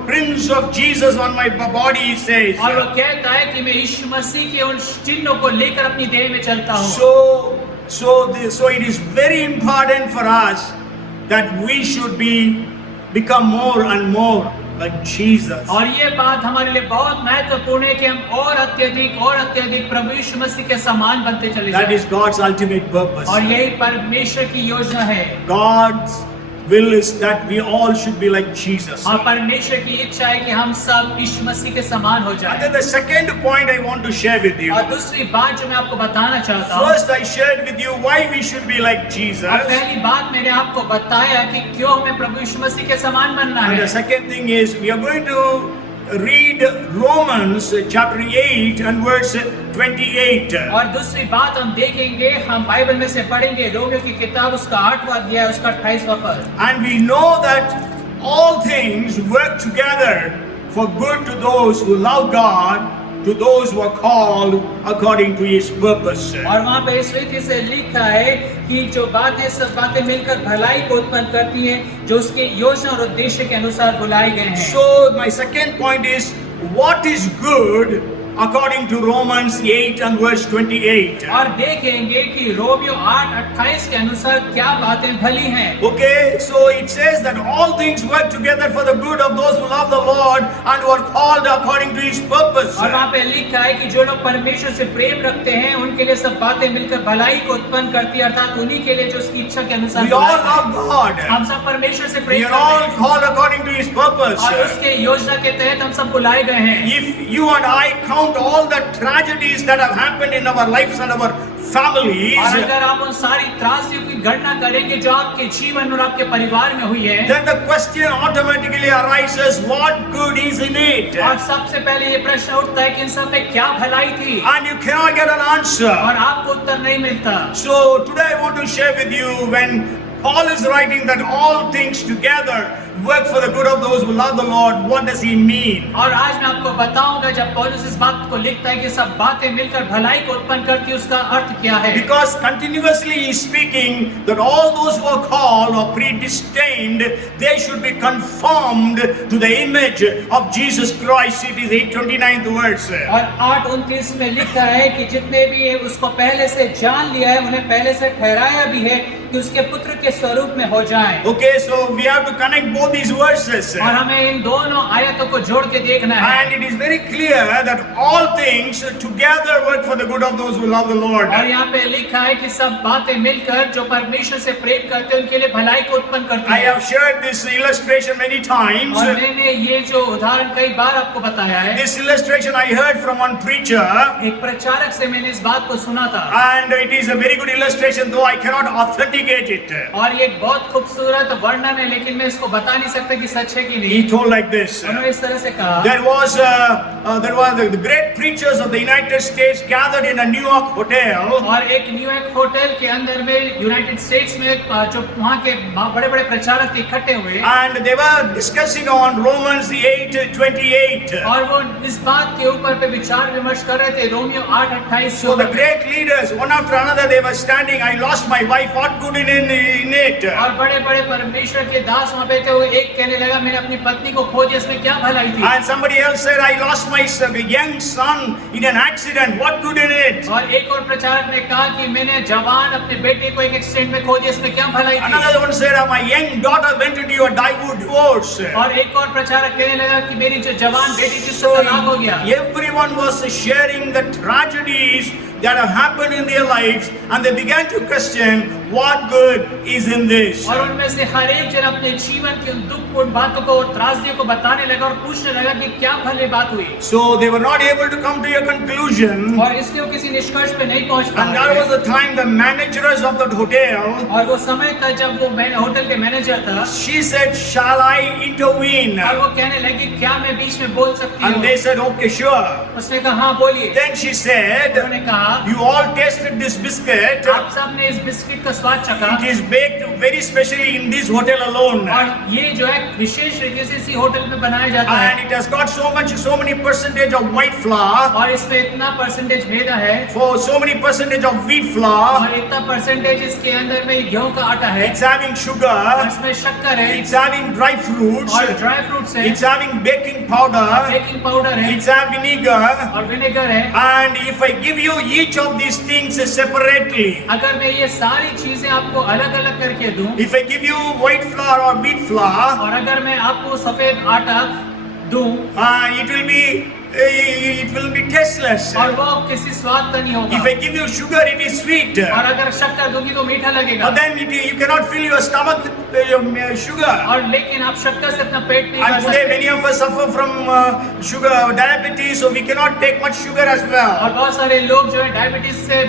prints of Jesus on my body, he says. और वो कहता है कि मैं यीशु मसीह के उन चिन्हों को लेकर अपनी देह में चलता हूँ। So it is very important for us that we should become more and more like Jesus. और ये बात हमारे लिए बहुत महत्वपूर्ण है कि हम और अत्यधिक प्रभु यीशु मसीह के समान बनते चले That जाएं। is God's ultimate purpose. और यही परमेश्वर की योजना है। God's will is that we all should be like Jesus. और परमेश्वर की इच्छा है कि हम सब यीशु मसीह के समान हो And जाएं। then the second point I want to share with you. और दूसरी बात जो मैं आपको बताना चाहता हूँ, First I shared with you why we should be like Jesus. और पहली बात मैंने आपको बताया कि क्यों हमें प्रभु यीशु मसीह के समान बनना And है। the second thing is we are going to read Romans chapter 8 and verse 28. और दूसरी बात हम देखेंगे, हम बाइबल में से पढ़ेंगे रोमियो की किताब उसका 8वां अध्याय उसका 28वां पद। And we know that all things work together for good to those who love God, to those who are called according to His purpose. और वहाँ पे इस रीति से लिखा है कि जो बातें सब बातें मिलकर भलाई को उत्पन्न करती हैं, जो उसके योजना और उद्देश्य के अनुसार बुलाए गए हैं। So my second point is, what is good according to Romans 8 and verse 28. और देखेंगे कि रोमियो 8:28 के अनुसार क्या बातें भली हैं। Okay, so it says that all things work together for the good of those who love the Lord and who are called according to His purpose. और वहाँ पे लिखा है कि जो लोग परमेश्वर से प्रेम रखते हैं उनके लिए सब बातें मिलकर भलाई को उत्पन्न करती है, अर्थात उन्हीं के लिए जो उसकी इच्छा के अनुसार We all बुलाए गए love God. हैं। हम सब परमेश्वर से We प्रेम are करते all हैं called according to His purpose. और उसके योजना के तहत हम सब बुलाए गए हैं। If you and I count all the tragedies that have happened in our lives and our families, और अगर आप उन सारी त्रासदियों की गणना करेंगे जो आपके जीवन और आपके परिवार में हुई है, then the question automatically arises, what good is in it? और सबसे पहले ये प्रश्न उठता है कि इन सब में क्या भलाई थी, And you cannot get an answer. और आपको उत्तर नहीं मिलता। So today I want to share with you, when Paul is writing that all things together work for the good of those who love the Lord, what does he mean? और आज मैं आपको बताऊंगा जब पौलुस इस बात को लिखता है कि सब बातें मिलकर भलाई को उत्पन्न करती है, उसका अर्थ क्या है। Because continuously he is speaking that all those who are called or predestined, they should be conformed to the image of Jesus Christ. It is 8:29th verse. और 8:29 में लिखा है कि जितने भी उसको पहले से जान लिया है उन्हें पहले से ठहराया भी है कि उसके पुत्र के स्वरूप में हो जाएं। Okay, so we have to connect both these verses. और हमें इन दोनों आयतों को जोड़ के देखना है। And it is very clear that all things together work for the good of those who love the Lord. और यहाँ पे लिखा है कि सब बातें मिलकर जो परमेश्वर से प्रेम करते हैं उनके लिए भलाई को उत्पन्न करती I है। have shared this illustration many times. और मैंने ये जो उदाहरण कई बार आपको बताया है। This illustration I heard from one preacher, एक प्रचारक से मैंने इस बात को सुना था and it is a very good illustration, though I cannot authenticate it. और ये एक बहुत खूबसूरत वर्णन है, लेकिन मैं इसको बता नहीं सकता कि सच है कि नहीं। He told like this. उन्होंने इस तरह से कहा, There was the great preachers of the United States gathered in a New York hotel. और एक न्यूयॉर्क होटल के अंदर में यूनाइटेड स्टेट्स में जो वहाँ के बड़े बड़े प्रचारक इकट्ठे हुए And they were discussing on Romans 8:28. और वो इस बात के ऊपर पे विचार विमर्श कर रहे थे Romeo 8:28 So the great leaders, one after another, they were standing. I lost my wife. What good in it? और बड़े बड़े परमेश्वर के दास वहाँ पे थे, वो एक कहने लगा मैंने अपनी पत्नी को खो दिया, इसमें क्या भलाई थी। And somebody else said, I lost my young son in an accident. What good in it? और एक और प्रचारक ने कहा कि मैंने जवान अपने बेटे को एक एक्सीडेंट में खो दिया, इसमें क्या भलाई थी। Another one said, my young daughter went into a divorce. और एक और प्रचारक कहने लगा कि मेरी जो जवान बेटी थी उसका तलाक हो गया। Everyone was sharing the tragedies that have happened in their lives, and they began to question, what good is in this? और उनमें से हर एक जन अपने जीवन की उन दुखपूर्ण बातों को, त्रासदियों को बताने लगा और पूछने लगा कि क्या भले बात हुई। So they were not able to come to a conclusion. और इसलिए वो किसी निष्कर्ष पे नहीं पहुंच And that was पाए। the time the managers of that hotel, और वो समय था जब वो होटल के मैनेजर था she said, shall I intervene? और वो कहने लगी क्या मैं बीच में बोल सकती And हूँ। they said, okay, sure. उसने कहा हाँ बोलिए। Then she said, उन्होंने कहा you all tasted this biscuit. आप सब ने इस बिस्किट का स्वाद चखा It is baked very specially in this hotel alone. और ये जो है विशेष रीति से इसी होटल में बनाया जाता And है it has got so many percentage of white flour, और इसमें इतना परसेंटेज मैदा है for so many percentage of wheat flour. और इतना परसेंटेज इसके अंदर में गेहूं का आटा है, It's having और sugar. इसमें शक्कर है It's having dry fruits. और ड्राई फ्रूट्स है, It's having baking powder. Baking powder है It's having vinegar. और विनेगर है। And if I give you each of these things separately, अगर मैं ये सारी चीजें आपको अलग अलग करके दूं if I give you white flour or wheat flour, और अगर मैं आपको सफेद आटा दूं it will be it will be tasteless. और वो किसी स्वाद का नहीं If होगा। I give you sugar, it is sweet. और अगर शक्कर दूंगी तो मीठा लगेगा। But then you cannot fill your stomach with sugar. और लेकिन आप शक्कर से अपना पेट नहीं भर And today सकते। many of us suffer from sugar diabetes, so we cannot take much sugar as और well. बहुत सारे लोग जो है डायबिटीज से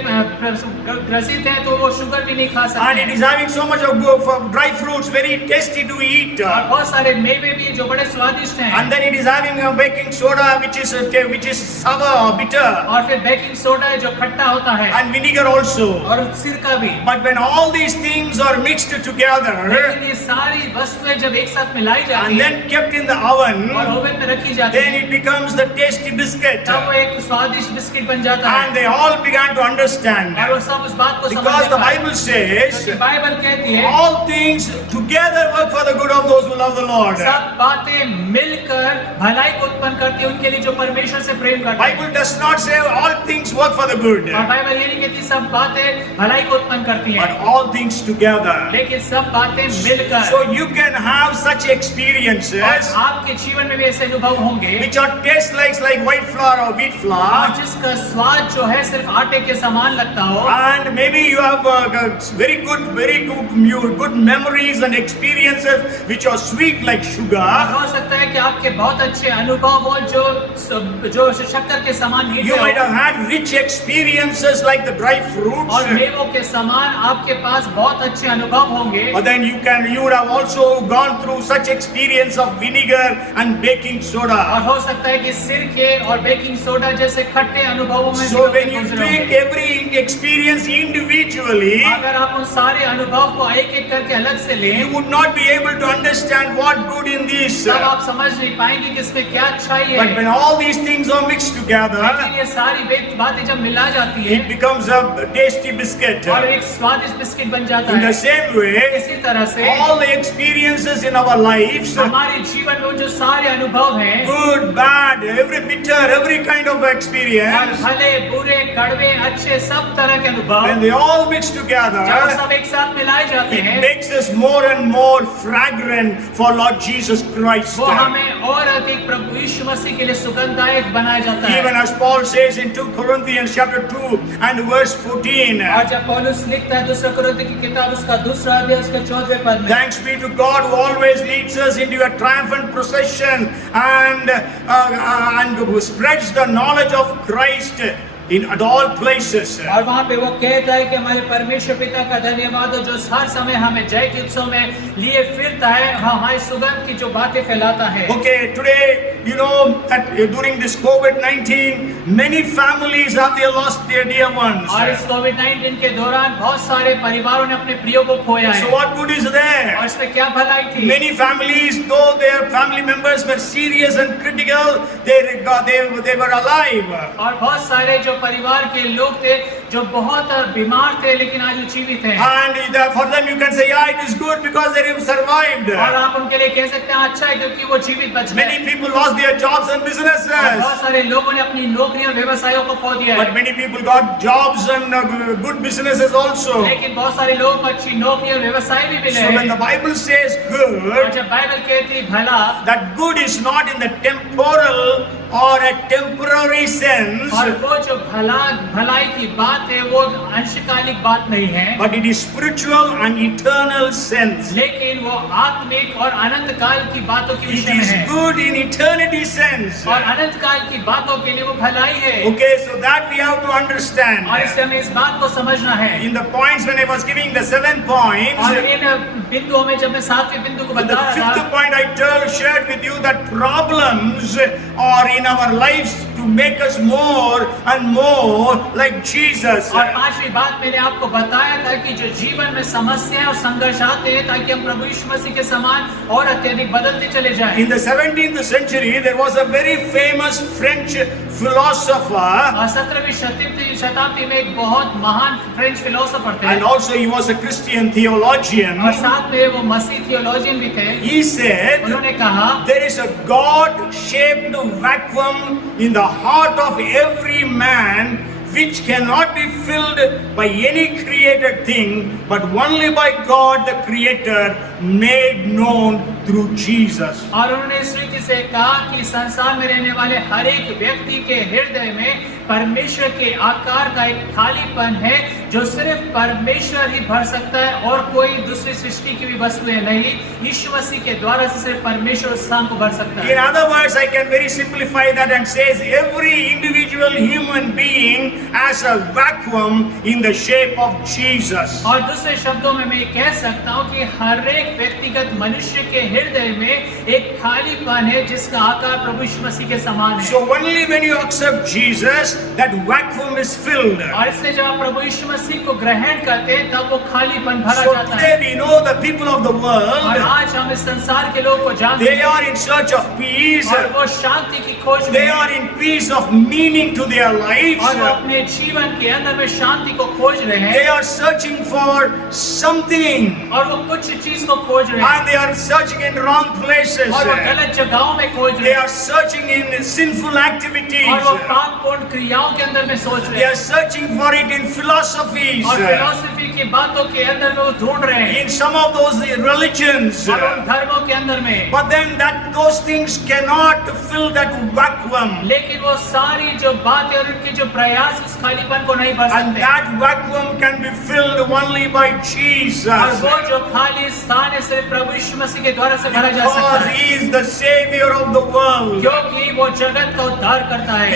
ग्रसित हैं तो वो शुगर भी नहीं खा And सकते it हैं। is having so much of dry fruits, very tasty to eat. और बहुत सारे मेवे भी जो बड़े स्वादिष्ट हैं। And then it is having a baking soda which is sour or bitter, और फिर बेकिंग सोडा है जो खट्टा होता है and vinegar also. और सिरका भी। But when all these things are mixed together लेकिन ये सारी वस्तुएं जब एक साथ मिलाई जाती and हैं then kept in the oven, और ओवन में रखी जाती then हैं it becomes the tasty biscuit. तब वो एक स्वादिष्ट बिस्किट बन जाता है। And they all began to understand. और वो सब उस बात को Because समझने the पाए। Bible says, क्योंकि बाइबल कहती है all things together work for the good of those who love the Lord. सब बातें मिलकर भलाई को उत्पन्न करती है उनके लिए जो परमेश्वर से प्रेम करते हैं। Bible does not say all things work for the good, और बाइबल ये नहीं कहती सब बातें भलाई को उत्पन्न करती but हैं, all things together. लेकिन सब बातें मिलकर। So you can have such experiences और आपके जीवन में भी ऐसे अनुभव होंगे which are taste like white flour or wheat और flour, जिसका स्वाद जो है सिर्फ आटे के समान लगता हो। and maybe you have very good memories and experiences which are sweet like और sugar. हो सकता है कि आपके बहुत अच्छे अनुभव हो जो शक्कर के समान मीठे You might हो have had rich experiences like the dry fruits. और मेवों के समान आपके पास बहुत अच्छे अनुभव होंगे। But then you would have also gone through such experience of vinegar and baking और soda. हो सकता है कि सिरके और बेकिंग सोडा जैसे खट्टे अनुभवों में So भी when you गुजरे take होंगे। every experience individually, अगर आप उन सारे अनुभव को एक एक करके अलग से you लें would not be able to understand what good in this. तब आप समझ नहीं पाएंगे कि इसमें क्या अच्छाई But है। when all these things are mixed together, लेकिन ये सारी बातें जब मिला जाती है it becomes a tasty biscuit. और एक स्वादिष्ट बिस्किट बन जाता In the है। same way, इसी तरह से all the experiences in our lives, हमारे जीवन में जो सारे अनुभव हैं good, bad, every bitter, every kind of और experience, भले बुरे कड़वे अच्छे सब तरह के अनुभव when they all mix जब together, सब एक साथ मिलाए जाते it हैं makes us more and more fragrant for Lord Jesus Christ. वो हमें और अधिक प्रभु यीशु मसीह के लिए सुगंधदायक बनाया जाता है। Even as Paul says in 2 Corinthians chapter 2 and verse 14, और जब पौलुस लिखता है दूसरा कुरिन्थियों की किताब उसका दूसरा अध्याय उसके 14वें पद में thanks be to God who always leads us into a triumphant procession and who spreads the knowledge of Christ at all places. और वहाँ पे वो कहता है कि हमारे परमेश्वर पिता का धन्यवाद हो जो हर समय हमें जय के उत्सव में लिए फिरता है, हमारी सुगंध की जो बातें फैलाता है। Okay, today you know that during this COVID-19 many families have lost their dear ones. और इस कोविड-19 के दौरान बहुत सारे परिवारों ने अपने प्रियो को खोया So है। what good is there? और इसमें क्या भलाई थी? Many families, though their family members were serious and critical, they were alive. और बहुत सारे जो परिवार के लोग थे जो बहुत बीमार थे लेकिन आज वो जीवित हैं। And for them you can say, yeah, it is good because they have survived. और आप उनके लिए कह सकते हैं अच्छा है क्योंकि वो जीवित बच गए। Many people lost their jobs and और businesses. बहुत सारे लोगों ने अपनी नौकरी और व्यवसायों को खो दिया But है। many people got jobs and good businesses also. लेकिन बहुत सारे लोगों को अच्छी नौकरी और व्यवसाय भी मिले So when the हैं। Bible says और good, जब बाइबल कहती है भला, that good is not in the temporal or a temporary sense, और वो जो भलाई की बात है वो अंशकालिक बात नहीं है, but it is spiritual and eternal sense. लेकिन वो आत्मिक और अनंत काल की बातों के It विषय में is है। good in eternity sense. और अनंत काल की बातों के लिए वो भलाई है। Okay, so that we have to understand. और इसलिए हमें इस बात को समझना है। In the points when I was giving the 7 points, और इन बिंदुओं में जब मैं 7वें बिंदु को the बता रहा 5th था, point I shared with you that problems are in our lives to make us more and more like Jesus. और 5वीं बात मैंने आपको बताया था कि जो जीवन में समस्याएं और संघर्ष आते हैं ताकि हम प्रभु यीशु मसीह के समान और अत्यधिक बदलते चले जाएं। In the 17th century, there was a very famous French philosopher, और 17वीं शताब्दी में एक बहुत महान फ्रेंच फिलोसोफर थे and also he was a Christian theologian. और साथ में वो मसीह थियोलॉजियन भी थे। He said, उन्होंने कहा there is a God-shaped vacuum in the heart of every man which cannot be filled by any created thing, but only by God the Creator, made known through Jesus. और उन्होंने इस रीति से कहा कि संसार में रहने वाले हर एक व्यक्ति के हृदय में परमेश्वर के आकार का एक खालीपन है जो सिर्फ परमेश्वर ही भर सकता है और कोई दूसरी सृष्टि की भी वस्तुएं नहीं। यीशु मसीह के द्वारा से सिर्फ परमेश्वर उस स्थान को भर सकता In है। other words, I can very simplify that and says every individual human being has a vacuum in the shape of Jesus. और दूसरे शब्दों में मैं कह सकता हूँ कि हर एक व्यक्तिगत मनुष्य के हृदय में एक खालीपन है जिसका आकार प्रभु यीशु मसीह के समान है। So only when you accept Jesus, that vacuum is filled. और इसलिए जब आप प्रभु यीशु मसीह को ग्रहण करते हैं तब वो खालीपन भरा So जाता today है। we know the people of the और world, आज हम इस संसार के लोग को जानते they हैं are in search of peace, और वो शांति की खोज में they हैं। are in peace of meaning to their lives, और वो अपने जीवन के अंदर में शांति को खोज रहे they हैं are searching for something, और वो कुछ चीज को खोज रहे हैं and they are searching in wrong places, और वो गलत जगहों में खोज रहे they हैं are searching in sinful activities, और वो पापपूर्ण क्रियाओं के अंदर में सोच they रहे are हैं searching for it in philosophies, और फिलॉसफी की बातों के अंदर में वो ढूंढ रहे हैं in some of those religions, और उन धर्मों के अंदर में। but then those things cannot fill that vacuum, लेकिन वो सारी जो बातें और उनके जो प्रयास उस खालीपन को नहीं भर and सकते that vacuum can be filled only by और Jesus, वो जो खाली स्थान है सिर्फ प्रभु यीशु मसीह के द्वारा से भरा जा सकता because है He is the Savior of the world. क्योंकि वो जगत का उद्धार करता है।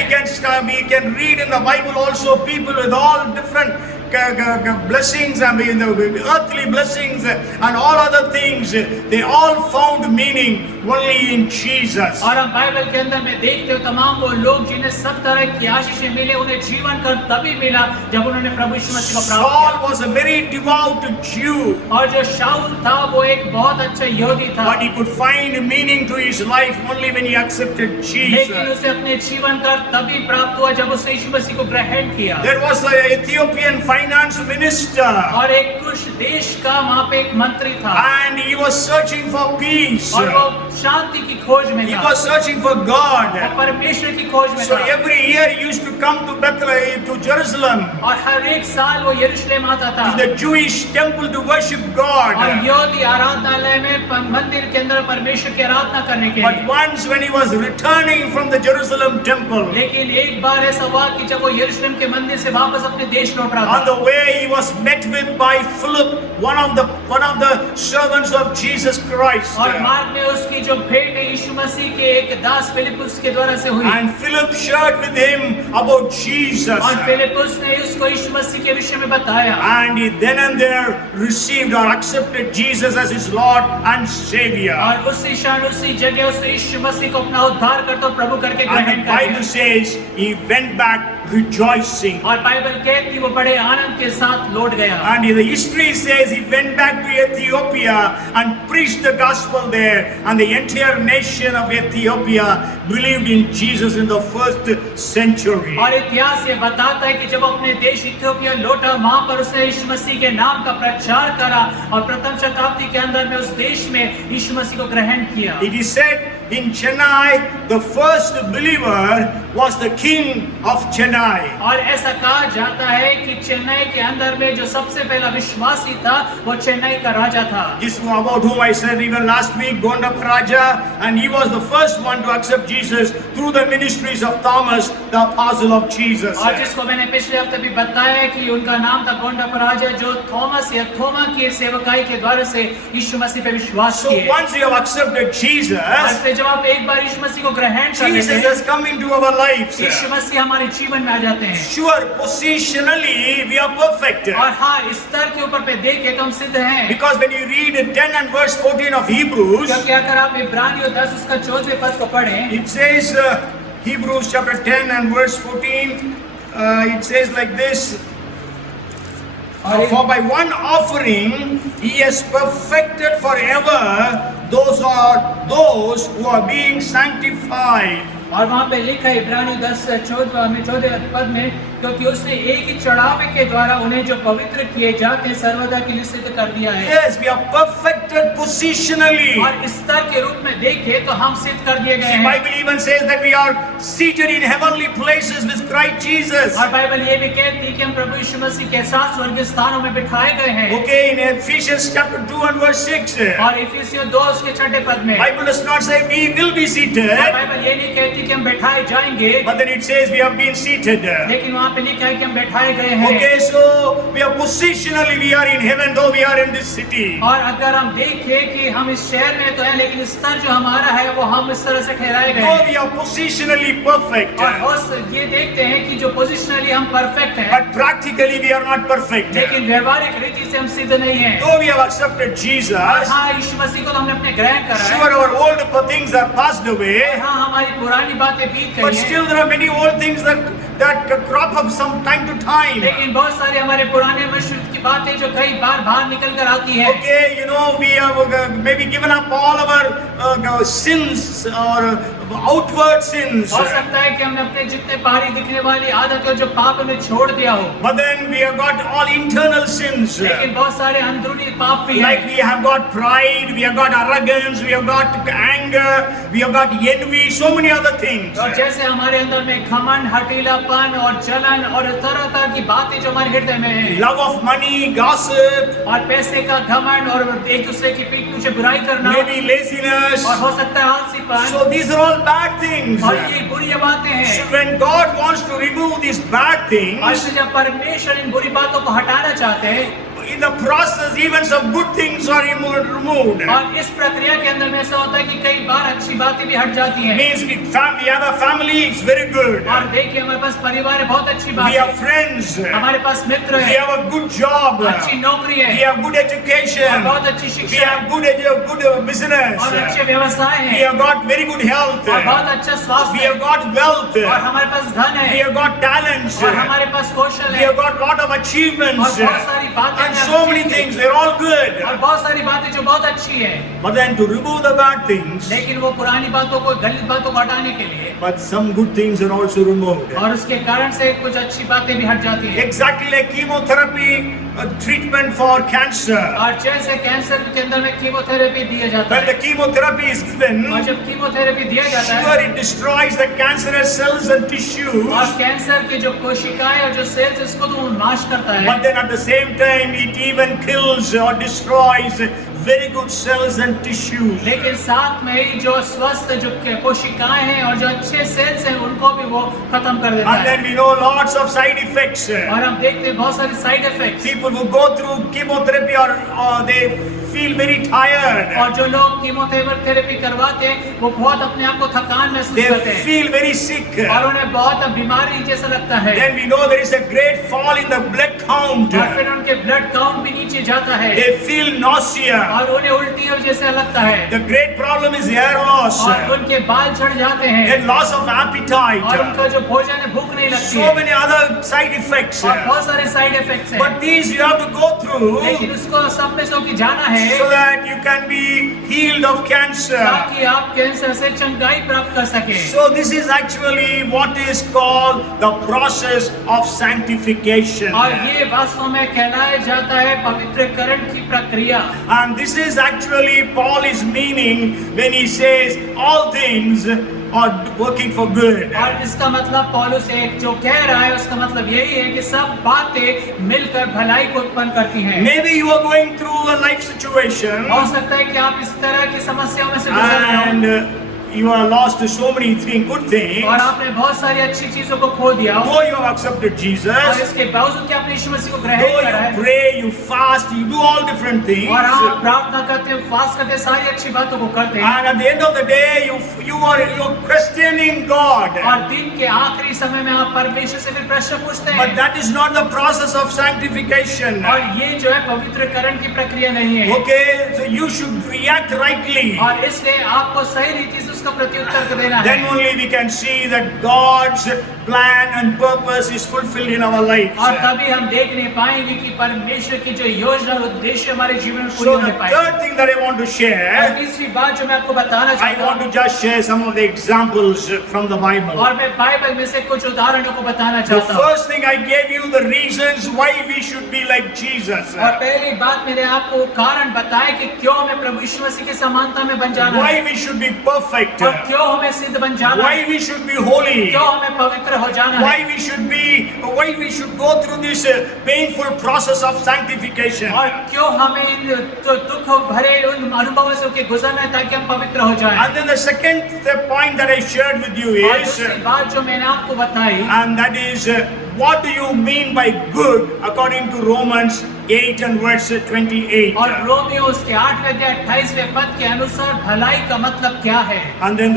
We can read in the Bible also people with all different blessings, I mean the earthly blessings and all other things, they all found meaning only in Jesus. और हम Bible के अंदर में देखते हो तमाम वो लोग जिन्हें सब तरह की आशीषें मिले उन्हें जीवन कर तभी मिला जब उन्होंने प्रभु यीशु मसीह को प्राप्त Saul was a very devout Jew, किया। और जो शाऊल था वो एक बहुत अच्छा यहूदी था but he could find meaning to his life only when he accepted लेकिन Jesus. उसे अपने जीवन कर तभी प्राप्त हुआ जब उसने यीशु मसीह को ग्रहण किया। There was an Ethiopian finance minister, और एक कुश देश का वहाँ पे एक मंत्री था and he was searching for peace. और वो शांति की खोज में He था was searching for God. वो परमेश्वर की खोज में So था every year he used to come to Bethlehem, to Jerusalem, और हर एक साल वो यरूशलेम आता था to the Jewish temple to worship और God. यहूदी आराधनालय में मंदिर के अंदर परमेश्वर की आराधना करने के But लिए। once when he was returning from the Jerusalem temple, लेकिन एक बार ऐसा हुआ कि जब वो यरूशलेम के मंदिर से वापस अपने देश लौट रहा on था the way he was met with by Philip, one of the servants of Jesus Christ. और मार्ग में उसकी जो भेंट है यीशु मसीह के एक दास फिलिपुस के द्वारा से हुई And Philip shared with him about Jesus. और फिलिपुस ने उसको यीशु मसीह के विषय में बताया And he then and there received or accepted Jesus as his Lord and Savior. और उसी क्षण उसी जगह उसने यीशु मसीह को अपना उद्धार करता प्रभु करके And ग्रहण the कर Bible says he went back rejoicing. और बाइबल कहती वो बड़े आनंद के साथ लौट गया And the history says he went back to Ethiopia and preached the gospel there, and the entire nation of Ethiopia believed in Jesus in the first century. और इतिहास ये बताता है कि जब अपने देश इथियोपिया लौटा वहां पर उसने यीशु मसीह के नाम का प्रचार करा और प्रथम शताब्दी के अंदर में उस देश में यीशु मसीह को ग्रहण किया। It is said in Chennai, the first believer was the king of Chennai. और ऐसा कहा जाता है कि चेन्नई के अंदर में जो सबसे पहला विश्वासी था वो चेन्नई का राजा था। This about whom I said even last week, Gondaparaja, and he was the first one to accept Jesus through the ministries of Thomas, the apostle of Jesus. और जिसको मैंने पिछले हफ्ते भी बताया कि उनका नाम था गोंडापराजा जो थॉमस या थोमा की सेवकाई के द्वारा से यीशु मसीह पे विश्वास So किए। once you have accepted Jesus, और फिर जब आप एक बार यीशु मसीह को ग्रहण कर लेते Jesus हैं has come into our lives. यीशु मसीह हमारे जीवन में आ जाते हैं Sure, positionally we are perfect. और हाँ इस स्तर के ऊपर पे देखें तो हम सिद्ध हैं Because when you read 10 and verse 14 of Hebrews, क्योंकि अगर आप इब्रानियों 10 उसका 14वें पद को पढ़ें it says, Hebrews chapter 10 and verse 14, it says like this, for by one offering he has perfected forever those who are being sanctified. और वहाँ पे लिखा है इब्रानियों 10 14 में 14 पद में क्योंकि उसने एक ही चढ़ावे के द्वारा उन्हें जो पवित्र किए जाते हैं सर्वदा के लिए सिद्ध कर दिया है। Yes, we are perfected positionally. और स्तर के रूप में देखें तो हम सिद्ध कर दिए गए The हैं। Bible even says that we are seated in heavenly places with Christ Jesus. और बाइबल ये भी कहती है कि हम प्रभु यीशु मसीह के साथ स्वर्गीय स्थानों में बिठाए गए हैं। Okay, in Ephesians chapter 2 and verse 6. और इफिसियों 2 उसके 6 पद में Bible does not say we will be seated, और बाइबल ये नहीं कहती कि हम बैठाए जाएंगे, but then it says we have been seated. लेकिन वहाँ पे लिखा है कि हम बैठाए गए हैं। Okay, so we are positionally we are in heaven though we are in this city. और अगर हम देखें कि हम इस शहर में तो है, लेकिन स्तर जो हमारा है वो हम इस तरह से ठहराए गए Though हैं। we are positionally perfect, और उस ये देखते हैं कि जो पोजिशनली हम परफेक्ट हैं, but practically we are not perfect. लेकिन व्यवहारिक रीति से हम सिद्ध नहीं हैं। Though we have accepted Jesus, हाँ, यीशु मसीह को तो हमने अपने ग्रहण करा है। sure our old things are passed away, हाँ, हमारी पुरानी बातें बीत but गई हैं। still there are many old things that crop up some time to time. लेकिन बहुत सारे हमारे पुराने मनुष्य की बातें जो कई बार बाहर निकल कर आती है। Okay, you know, we have maybe given up all our sins or outward sins. हो सकता है कि हमने अपने जितने बाहरी दिखने वाली आदतें जो पाप हमें छोड़ दिया हो, But then we have got all internal sins. लेकिन बहुत सारे अंदरूनी पाप भी हैं। Like we have got pride, we have got arrogance, we have got anger, we have got envy, so many other things. और जैसे हमारे अंदर में घमंड, हठीलापन और जलन और तरह तरह की बातें जो हमारे हृदय में है, Love of money, gossip, और पैसे का घमंड और एक दूसरे की पीठ पीछे बुराई करना, maybe laziness. और हो सकता है आलसीपन, So these are all bad things. और ये बुरी बातें हैं। So when God wants to remove these bad और things, जब परमेश्वर इन बुरी बातों को हटाना चाहते हैं, in the process even some good things are removed. और इस प्रक्रिया के अंदर में ऐसा होता है कि कई बार अच्छी बातें भी हट जाती हैं। Means we have a family, it's very good. और देखिए हमारे पास परिवार है, बहुत अच्छी बात We have है। friends. हमारे पास मित्र We है, have a good job. अच्छी नौकरी We है, have good और education. बहुत अच्छी We शिक्षा है, have good business. और अच्छे व्यवसाय We है, have got very good health. और बहुत अच्छा We स्वास्थ्य है, have got wealth. और हमारे पास धन We है, have got talents. और हमारे पास कौशल We है, have got lot of achievements. और बहुत सारी बातें And हैं, so many things, they're all good. और बहुत सारी बातें जो बहुत अच्छी है। But then to remove the bad things, लेकिन वो पुरानी बातों को, गलत बातों को हटाने के लिए, but some good things are also removed. और उसके कारण से कुछ अच्छी बातें भी हट जाती हैं। Exactly like chemotherapy treatment for cancer. और जैसे कैंसर के अंदर में कीमोथेरेपी दिया जाता When the है, chemotherapy is given, और जब कीमोथेरेपी दिया जाता है, sure it destroys the cancerous cells and tissues. और कैंसर की जो कोशिकाएं और जो सेल्स इसको तो नाश करता है, But then at the same time, it even kills or destroys very good cells and tissues. लेकिन साथ में ही जो स्वस्थ जो कोशिकाएं हैं और जो अच्छे सेल्स हैं उनको भी वो खत्म कर देता And है। then we know lots of side effects. और हम देखते हैं बहुत सारे side effects, People who go through chemotherapy or they feel very tired. और जो लोग कीमोथेरेपी करवाते हैं वो बहुत अपने आप को थकान महसूस They करते हैं, feel very sick. और उन्हें बहुत बीमारी जैसा लगता है, Then we know there is a great fall in the blood count. और फिर उनके ब्लड काउंट भी नीचे जाता है, They feel nausea. और उन्हें उल्टी और जैसा लगता है, The great problem is hair loss. और उनके बाल झड़ जाते हैं, Then loss of appetite. और उनका जो भोजन है भूख नहीं लगती So है, many other side effects. और बहुत सारे साइड इफेक्ट्स हैं। But these you have to go through लेकिन उसको सब में से जाना है so that you can be healed of cancer. ताकि आप कैंसर से चंगाई प्राप्त कर सके। So this is actually what is called the process of sanctification. और ये वास्तव में कहलाया जाता है पवित्रकरण की प्रक्रिया। And this is actually Paul is meaning when he says all things are working for good. और इसका मतलब पौलुस एक जो कह रहा है उसका मतलब यही है कि सब बातें मिलकर भलाई को उत्पन्न करती हैं। Maybe you are going through a life situation हो सकता है कि आप इस तरह की समस्याओं में से गुजर रहे हो and you are lost to so many good things. और आपने बहुत सारी अच्छी चीजों को खो दिया हो, Though you have accepted और Jesus, इसके बावजूद कि आपने यीशु मसीह को ग्रहण though करा you है, pray, you fast, you do all different things, और आप प्रार्थना करते हो, फास्ट करते, सारी अच्छी बातों को करते हैं, and at the end of the day, you're questioning God. और दिन के आखिरी समय में आप परमेश्वर से फिर प्रश्न पूछते But हैं, that is not the process of sanctification. और ये जो है पवित्रकरण की प्रक्रिया नहीं है। Okay, so you should react rightly. और इसलिए आपको सही रीति से उसका प्रत्युत्तर देना है। Then only we can see that God's plan and purpose is fulfilled in our lives. और कभी हम देख नहीं पाएंगे कि परमेश्वर की जो योजना और उद्देश्य हमारे जीवन में पूरी So होने the पाएंगे। third thing that I want to और share, तीसरी बात जो मैं आपको बताना I चाहता want हूँ, to just share some of the examples from the Bible. और मैं बाइबल में से कुछ उदाहरणों को बताना The चाहता हूँ। first thing I gave you the reasons why we should be like Jesus. और पहली बात मैंने आपको कारण बताया कि क्यों हमें प्रभु यीशु मसीह की समानता में बन जाना Why है, we should be perfect. और क्यों हमें सिद्ध बन जाना Why है, we should be holy. क्यों हमें पवित्र हो जाना है, Why we should go through this painful process of sanctification. और क्यों हमें इन दुख भरे उन अनुभवों से होके गुजरना है ताकि हम पवित्र हो जाएं। And then the second point that I shared with you और is, दूसरी बात जो मैंने आपको बताई, and that is, what do you mean by good according to Romans 8 and verse 28? और रोमियो उसके 8वें अध्याय 28वें पद के अनुसार भलाई का मतलब क्या है। And then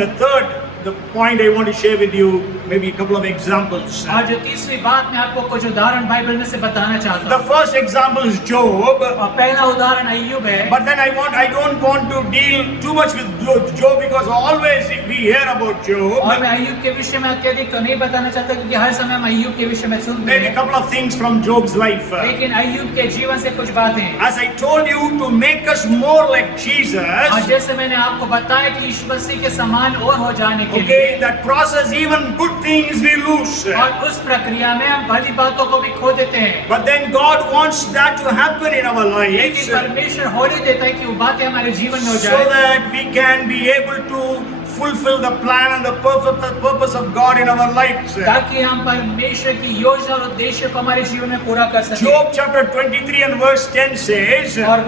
the point I want to share with you, maybe a couple of examples. और जो तीसरी बात मैं आपको कुछ उदाहरण बाइबल में से बताना चाहता The हूँ। first example is Job, और पहला उदाहरण अय्यूब है। but then I don't want to deal too much with Job because always we hear about Job. और मैं अय्यूब के विषय में अत्यधिक तो नहीं बताना चाहता क्योंकि हर समय हम अय्यूब के विषय में सुनते Maybe a हैं, couple of things from Job's life. लेकिन अय्यूब के जीवन से कुछ बातें, As I told you, to make us more like Jesus, और जैसे मैंने आपको बताया कि यीशु मसीह के समान और हो जाने के लिए, okay, in that process even good things we lose. और उस प्रक्रिया में हम भली बातों को भी खो देते हैं, But then God wants that to happen in our lives लेकिन परमेश्वर होने देता है कि वो बातें हमारे जीवन में हो so जाए, that we can be able to fulfill the plan and the purpose of God in our lives. ताकि हम परमेश्वर की योजना और उद्देश्य को हमारे जीवन में पूरा कर सकें। Job chapter 23 and verse 10 says, और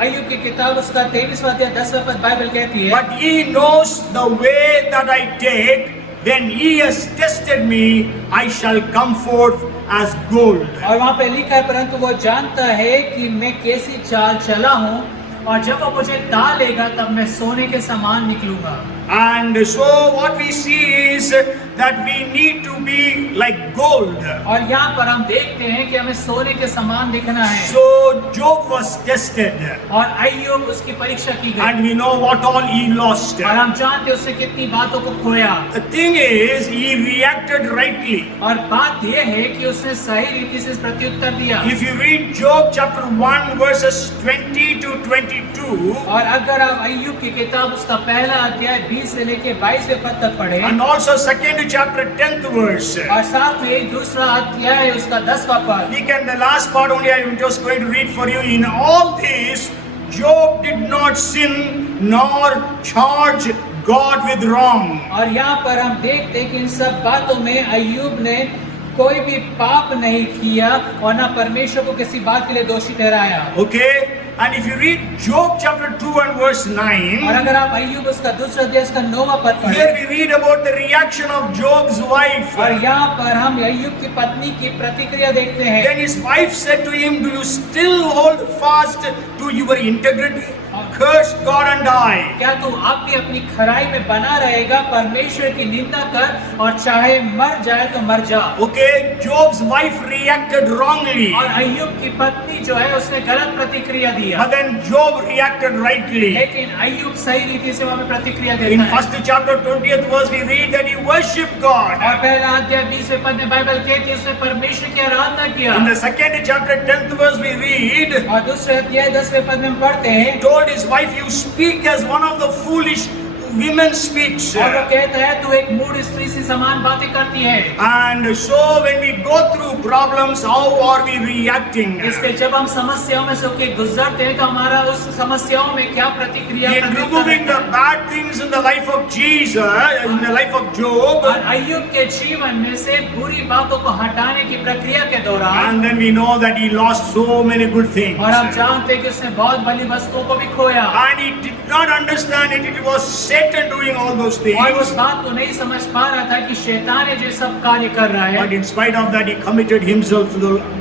अय्यूब की किताब उसका 23वां अध्याय 10वां पद बाइबल कहती है, but he knows the way that I take. When he has tested me, I shall come forth as gold. और वहाँ पे लिखा है, परंतु वो जानता है कि मैं कैसी चाल चला हूँ, और जब वो मुझे डालेगा तब मैं सोने के समान निकलूंगा। And so what we see is that we need to be like gold. और यहाँ पर हम देखते हैं कि हमें सोने के समान दिखना है। So Job was tested, और अय्यूब उसकी परीक्षा की गई, and we know what all he lost. और हम जानते हैं उससे कितनी बातों को खोया। The thing is, he reacted rightly. और बात यह है कि उसने सही रीति से प्रत्युत्तर दिया। If you read Job chapter 1 verses 20 to 22, और अगर आप अय्यूब की किताब उसका पहला अध्याय 20 से लेके 22वें पद तक पढ़े, and also second chapter 10th verse, और साथ में एक दूसरा अध्याय है उसका 10वां पद, we can, the last part only I am just going to read for you. In all this, Job did not sin nor charge God with wrong. और यहाँ पर हम देखते हैं कि इन सब बातों में अय्यूब ने कोई भी पाप नहीं किया और ना परमेश्वर को किसी बात के लिए दोषी ठहराया। Okay? And if you read Job chapter 2 and verse और 9, अगर आप अय्यूब उसका दूसरा अध्याय उसका 9वां पद here पढ़ें, we read about the reaction of Job's wife. और यहाँ पर हम अय्यूब की पत्नी की प्रतिक्रिया देखते हैं। Then his wife said to him, do you still hold fast to your integrity? Curse God and die. क्या तू अब भी अपनी खराई में बना रहेगा? परमेश्वर की निंदा कर और चाहे मर जाए तो मर जा। Okay, Job's wife reacted wrongly, और अय्यूब की पत्नी जो है उसने गलत प्रतिक्रिया दिया, but then Job reacted rightly. लेकिन अय्यूब सही रीति से वहाँ पे प्रतिक्रिया In देता है। first chapter 20th verse we read that he worshipped God. और पहला अध्याय 20वें पद में बाइबल कहती है उसने परमेश्वर की आराधना किया। In the second chapter 10th verse we read, और दूसरे अध्याय 10वें पद में हम पढ़ते हैं, he told his wife, you speak as one of the foolish women speaks. और वो कहता है तू एक मूढ़ स्त्री से समान बातें करती है। And so when we go through problems, how are we reacting? इसलिए जब हम समस्याओं में से होके गुजरते हैं तो हमारा उस समस्याओं में क्या प्रतिक्रिया In removing the bad things in the life of Jesus, in the life of Job, और अय्यूब के जीवन में से बुरी बातों को हटाने की प्रक्रिया के दौरान, and then we know that he lost so many good things. और हम जानते हैं कि उसने बहुत भली वस्तुओं को भी खोया, And he did not understand it. It was Satan doing all those और उस things. बात को नहीं समझ पा रहा था कि शैतान है जो सब कार्य कर रहा But है। in spite of that, he committed himself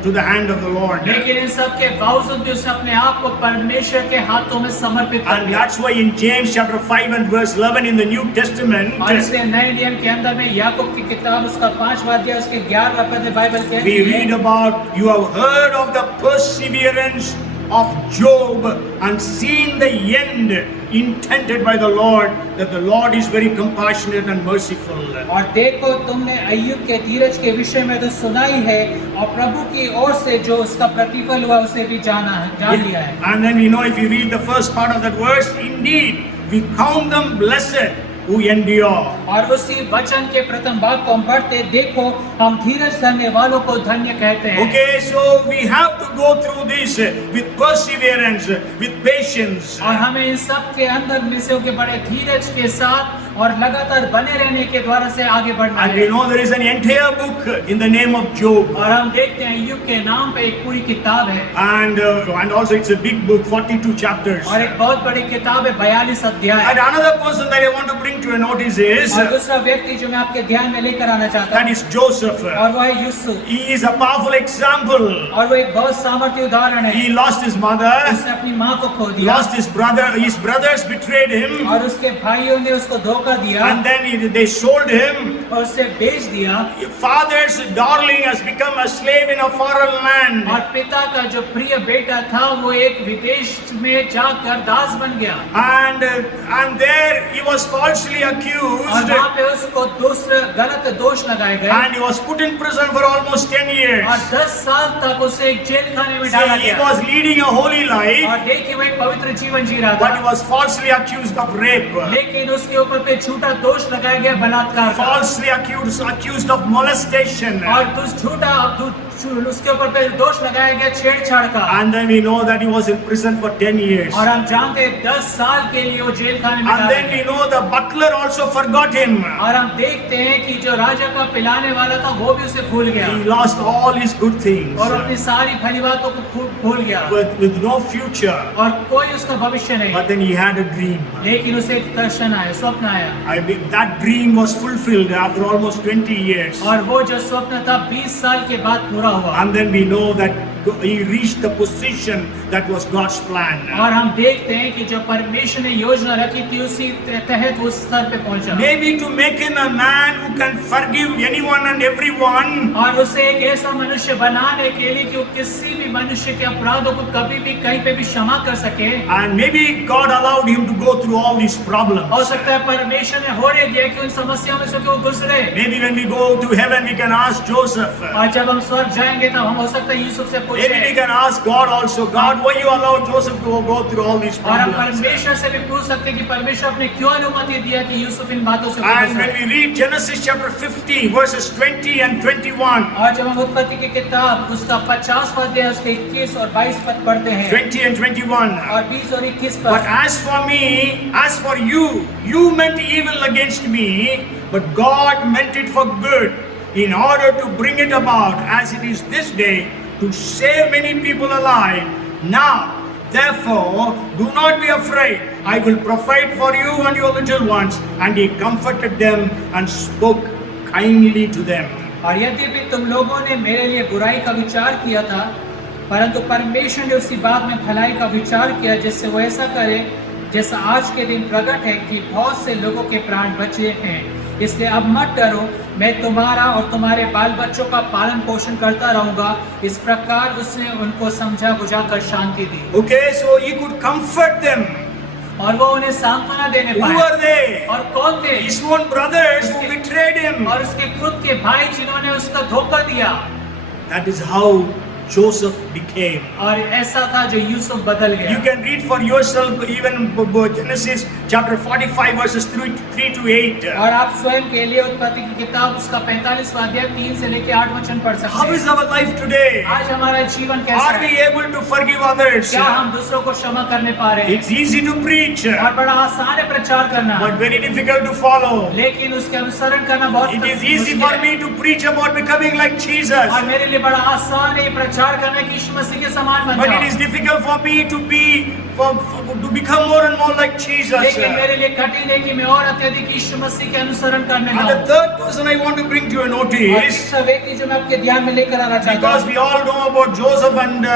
to the hand of the Lord. लेकिन इन सब के बावजूद भी उसने अपने आप को परमेश्वर के हाथों में समर्पित कर And दिया। that's why in James chapter 5 and verse 11 in the New Testament, और इसलिए नए नियम के अंदर में याकूब की किताब उसका 5वां अध्याय उसके 11वें पद में बाइबल कहती we read है, about, you have heard of the perseverance of Job and seen the end intended by the Lord, that the Lord is very compassionate and merciful. और देखो, तुमने अय्यूब के धीरज के विषय में तो सुना ही है, और प्रभु की ओर से जो उसका प्रतिफल हुआ उसे भी जान लिया है। And then if you read the first part of that verse, indeed we count them blessed who endure. और उसी वचन के प्रथम भाग को हम पढ़ते, देखो हम धीरज धरने वालों को धन्य कहते हैं। Okay, so we have to go through this with perseverance, with patience. और हमें इन सब के अंदर में से होके बड़े धीरज के साथ और लगातार बने रहने के द्वारा से आगे बढ़ना And है। we know there is an entire book in the name of Job. और हम देखते हैं अय्यूब के नाम पे एक पूरी किताब है, And also it's a big book, 42 chapters. और एक बहुत बड़ी किताब है, 42 अध्याय। And another person that I want to bring to a notice is और दूसरा व्यक्ति जो मैं आपके ध्यान में लेकर आना चाहता that हूँ, is Joseph. और वो है Yusuf. He is a powerful example. और वो एक बहुत सामर्थ्य उदाहरण है। He lost his mother, उसने अपनी माँ को खो दिया, lost his brother, his brothers betrayed him, और उसके भाइयों ने उसको धोखा दिया, and then they sold him. और उसे बेच दिया। Father's darling has become a slave in a foreign land. और पिता का जो प्रिय बेटा था वो एक विदेश में जाकर दास बन गया, And there he was falsely और accused, वहाँ पे उसको दूसरे गलत दोष लगाए गए, and he was put in prison for almost 10 years. और 10 साल तक उसे एक जेल खाने में डाला See, he गया। was leading a holy life, और देखिए वो एक पवित्र जीवन जी रहा but he था, was falsely accused of rape, लेकिन उसके ऊपर पे झूठा दोष लगाया गया बलात्कार का, falsely accused of molestation. और झूठा उसके ऊपर पे दोष लगाया गया छेड़छाड़ का। And then we know that he was in prison for 10 years. और हम जानते हैं 10 साल के लिए वो जेल खाने में And डाला then we गया। know the butler also forgot him. और हम देखते हैं कि जो राजा का पिलाने वाला था वो भी उसे भूल गया, He lost all his good things और अपनी सारी भली बातों को भूल गया, with no future. और कोई उसका भविष्य नहीं। But then he had a dream. लेकिन उसे एक दर्शन आया, स्वप्न आया, I mean, that dream was fulfilled after almost 20 years. और वो जो स्वप्न था 20 साल के बाद पूरा हुआ। And then we know that he reached the position that was God's plan. और हम देखते हैं कि जो परमेश्वर ने योजना रखी थी उसी तहत उस स्तर पे पहुंचा। Maybe to make him a man who can forgive anyone and everyone. और उसे एक ऐसा मनुष्य बनाने के लिए कि वो किसी भी मनुष्य के अपराधों को कभी भी कहीं पे भी क्षमा कर सके। And maybe God allowed him to go through all these problems. हो सकता है परमेश्वर ने होने दिया कि उन समस्याओं में से वो गुजरे। Maybe when we go to heaven we can ask Joseph. और जब हम स्वर्ग जाएंगे तब हम हो सकता है यूसुफ से Maybe we पूछें, can ask God also, God, why you allowed Joseph to go through all these और हम problems? परमेश्वर से भी पूछ सकते हैं कि परमेश्वर आपने क्यों अनुमति दिया कि यूसुफ इन बातों से And गुजरे। when we read Genesis chapter 50 verses 20 and 21, और जब हम उत्पत्ति की किताब उसका 50 पद है, उसके 21 और 22 पद पढ़ते हैं, 20 and 21. और 20 और 21 But पद, as for me, as for you, you meant evil against me, but God meant it for good, in order to bring it about as it is this day, to save many people alive. Now, therefore, do not be afraid. I will provide for you and your little ones. And he comforted them and spoke kindly to them. और यद्यपि तुम लोगों ने मेरे लिए बुराई का विचार किया था, परंतु परमेश्वर ने उसी बात में भलाई का विचार किया जिससे वो ऐसा करे जैसा आज के दिन प्रकट है कि बहुत से लोगों के प्राण बचे हैं। इसलिए अब मत डरो, मैं तुम्हारा और तुम्हारे बाल बच्चों का पालन पोषण करता रहूंगा। इस प्रकार उसने उनको समझा बुझाकर शांति दी। Okay, so he could comfort them. और वो उन्हें सांत्वना देने Who पाए। were they? और कौन थे? His own brothers who betrayed him. और उसके खुद के भाई जिन्होंने उसका धोखा दिया। That is how Joseph became. और ऐसा था जो यूसुफ बदल गया। You can read for yourself even Genesis chapter 45 verses 3 to 8. और आप स्वयं के लिए उत्पत्ति की किताब उसका 45वां अध्याय 3 से लेकर 8 वचन पढ़ सकते How हैं। is our life today? आज हमारा जीवन कैसा Are we है? able to forgive others? क्या हम दूसरों को क्षमा करने पा रहे हैं? It's easy to preach, और बड़ा आसान है प्रचार करना, but very difficult to follow. लेकिन उसके अनुसरण करना बहुत It is easy मुश्किल for है। me to preach about becoming like Jesus, और मेरे लिए बड़ा आसान है ये प्रचार करना कि यीशु मसीह के समान बन but it जाओ। is difficult for me to be to become more and more like Jesus. लेकिन मेरे लिए कठिन है कि मैं और अत्यधिक यीशु मसीह के अनुसरण करने And लगूं। the third person I want to bring to your और notice, तीसरा व्यक्ति जो मैं आपके ध्यान में लेकर आना चाहता because हूँ, we all know about Joseph and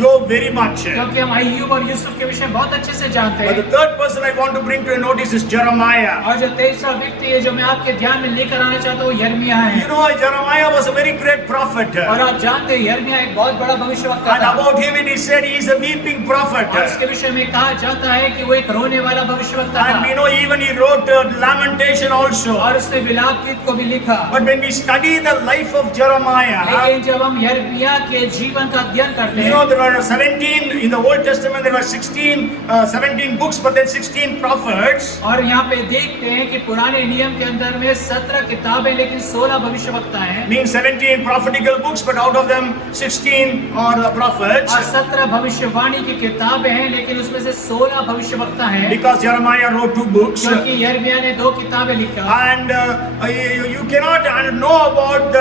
Job very much. क्योंकि हम अय्यूब और यूसुफ के विषय में बहुत अच्छे से जानते But हैं। the third person I want to bring to your notice is Jeremiah. और जो तीसरा व्यक्ति है जो मैं आपके ध्यान में लेकर आना चाहता हूँ, यिर्मयाह है। You know, Jeremiah was a very great prophet. और आप जानते हैं यिर्मयाह एक बहुत बड़ा भविष्यवक्ता And था। about him it is said he is a weeping prophet. और उसके विषय में कहा जाता है कि वो एक रोने वाला भविष्यवक्ता And we था। know even he wrote lamentation also. और उसने विलाप गीत को भी लिखा। But when we study the life of Jeremiah, लेकिन जब हम यिर्मयाह के जीवन का अध्ययन करते you हैं, know there were 17 in the Old Testament, there were 17 books, but then 16 prophets. और यहाँ पे देखते हैं कि पुराने नियम के अंदर में 17 किताबें लेकिन 16 भविष्यवक्ता हैं। Means 17 prophetical books, but out of them 16 are the prophets. और 17 भविष्यवाणी की किताबें हैं लेकिन उसमें से 16 भविष्यवक्ता हैं, Because Jeremiah wrote 2 books. क्योंकि यिर्मयाह ने 2 किताबें लिखा। And you cannot know about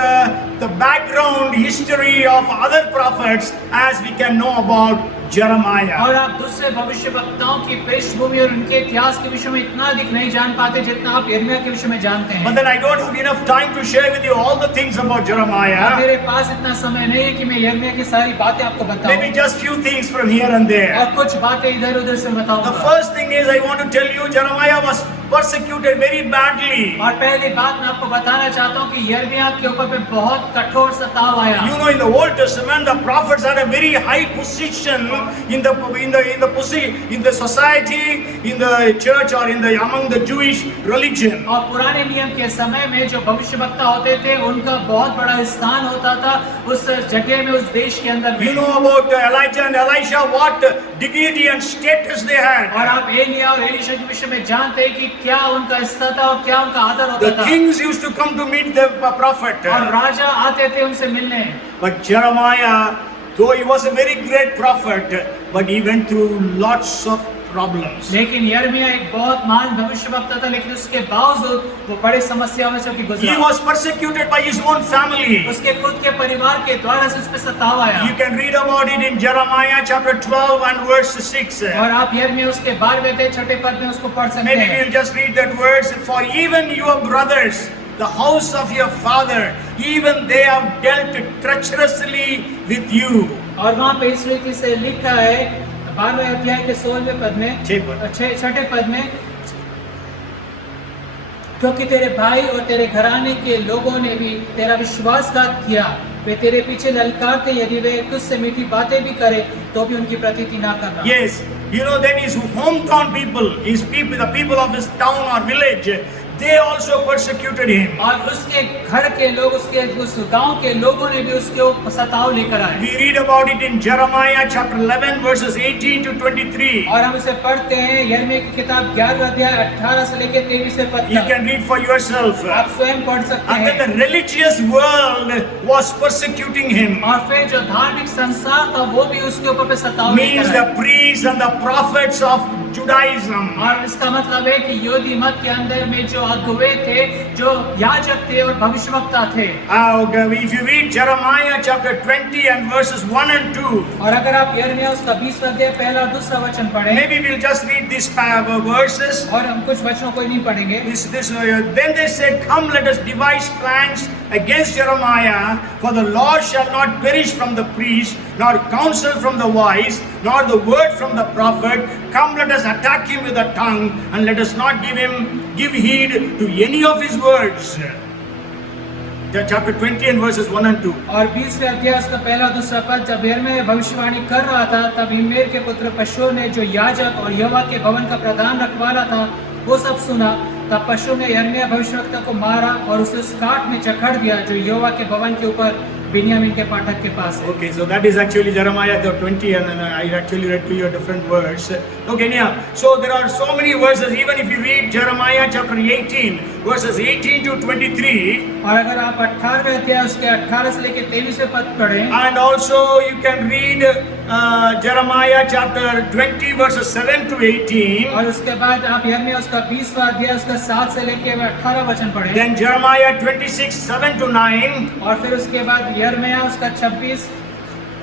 the background history of other prophets as we can know about Jeremiah. और आप दूसरे भविष्यवक्ताओं की पृष्ठभूमि और उनके इतिहास के विषय में इतना अधिक नहीं जान पाते जितना आप यिर्मयाह के विषय में जानते But हैं। then I don't have enough time to share with you all the things about और Jeremiah. मेरे पास इतना समय नहीं है कि मैं यिर्मयाह की सारी बातें आपको बताऊं Maybe just few things from here and there. और कुछ बातें इधर उधर से The बताऊंगा। first thing is I want to tell you Jeremiah was persecuted very badly. और पहली बात मैं आपको बताना चाहता हूँ कि यिर्मयाह के ऊपर पे बहुत कठोर सताव आया। You know, in the Old Testament, the prophets had a very high position in the society, in the church, or among the Jewish religion. और पुराने नियम के समय में जो भविष्यवक्ता होते थे उनका बहुत बड़ा स्थान होता था उस जगह में, उस देश के अंदर You में। know about Elijah and Elisha, what dignity and status they और had. आप एलिया और एलीशा के विषय में जानते हैं कि क्या उनका स्तर था और क्या उनका आदर होता The था। kings used to come to meet the prophet. और राजा आते थे उनसे मिलने। But Jeremiah, though he was a very great prophet, but he went through lots of problems. लेकिन यिर्मयाह एक बहुत महान भविष्यवक्ता था, लेकिन उसके बावजूद वो बड़े समस्याओं में से होकर He गुजरा। was persecuted by his own family. उसके खुद के परिवार के द्वारा से उस पर सताव आया। You can read about it in Jeremiah chapter 12 and verse 6. और आप यिर्मयाह उसके 12वें 6ठे पद में उसको पढ़ सकते Maybe हैं। we'll just read that verse. For even your brothers, the house of your father, even they have dealt treacherously with you. और वहाँ पे इस रीति से लिखा है 12वें अध्याय के 16वें पद में, 6ठे पद में, क्योंकि तेरे भाई और तेरे घराने के लोगों ने भी तेरा विश्वासघात किया, वे तेरे पीछे ललकारते, यदि वे तुझसे मीठी बातें भी करे तो भी उनकी प्रतीति ना करना। Yes, you know, then his hometown people, the people of his town or village, they also persecuted him. और उसके घर के लोग, उसके उस गांव के लोगों ने भी उसके ऊपर सताव लेकर आए। We read about it in Jeremiah chapter 11 verses 18 to 23. और हम इसे पढ़ते हैं यिर्मयाह की किताब 11 अध्याय 18 से लेकर 23वें पद You तक। can read for yourself. आप स्वयं पढ़ सकते And then हैं। the religious world was persecuting him. और फिर जो धार्मिक संसार था वो भी उसके ऊपर पे सताव Means लेकर the आए। priests and the prophets of Judaism. और इसका मतलब है कि यहूदी मत के अंदर में जो अगुवे थे, जो याजक थे और भविष्यवक्ता थे। If you read Jeremiah chapter 20 and verses 1 and 2, और अगर आप यिर्मयाह उसका 20वां अध्याय पहला और दूसरा वचन पढ़ें, maybe we'll just read these verses. और हम कुछ वचनों को ही नहीं पढ़ेंगे। Then they said, come, let us devise plans against Jeremiah, for the law shall not perish from the priest, nor counsel from the wise, nor the word from the prophet. Come, let us attack him with the tongue, and let us not give heed to any of his words. Chapter 20 and verses 1 and 2. और 20वें अध्याय उसका पहला और दूसरा पद, जब यिर्मयाह भविष्यवाणी कर रहा था तब इम्मेर के पुत्र पशु ने, जो याजक और यहोवा के भवन का प्रधान रखवाला था, वो सब सुना। तब पशु ने यिर्मयाह भविष्यवक्ता को मारा और उसे उस काट में जकड़ दिया जो यहोवा के भवन के ऊपर बिन्यामीन के फाटक के पास है। Okay, so that is actually Jeremiah 20, and then I actually read to you a different verse. Okay, yeah. So there are so many verses. Even if you read Jeremiah chapter 18, verses 18 to 23, और अगर आप 18वें अध्याय उसके 18 से लेकर 23वें पद पढ़ें, and also you can read Jeremiah chapter 20, verses 7 to 18. और उसके बाद आप यिर्मयाह उसका 20वां अध्याय उसका 7 से लेकर 18 वचन पढ़ें, Then Jeremiah 26, 7 to 9. और फिर उसके बाद यिर्मयाह उसका 26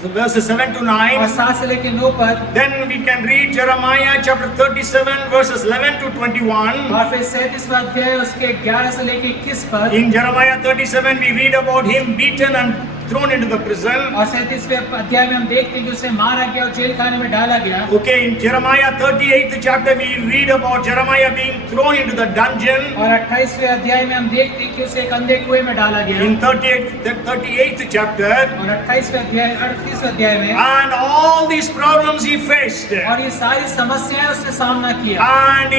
verses 7 to और 9. 7 से लेकर 9 पर। Then we can read Jeremiah chapter 37 verses 11 to 21. और फिर 37वां अध्याय उसके 11 से लेकर 21 पर। In Jeremiah 37 we read about him beaten and thrown into the prison. और 37वें अध्याय में हम देखते हैं कि उसे मारा गया और जेल खाने में डाला गया। Okay, in Jeremiah 38th chapter we read about Jeremiah being thrown into the dungeon. और 28वें अध्याय में हम देखते हैं कि उसे एक अंधे कुएं में डाला गया। In 38th chapter, और 38वें अध्याय में and all these problems he faced. और ये सारी समस्याएं उसने सामना किया। And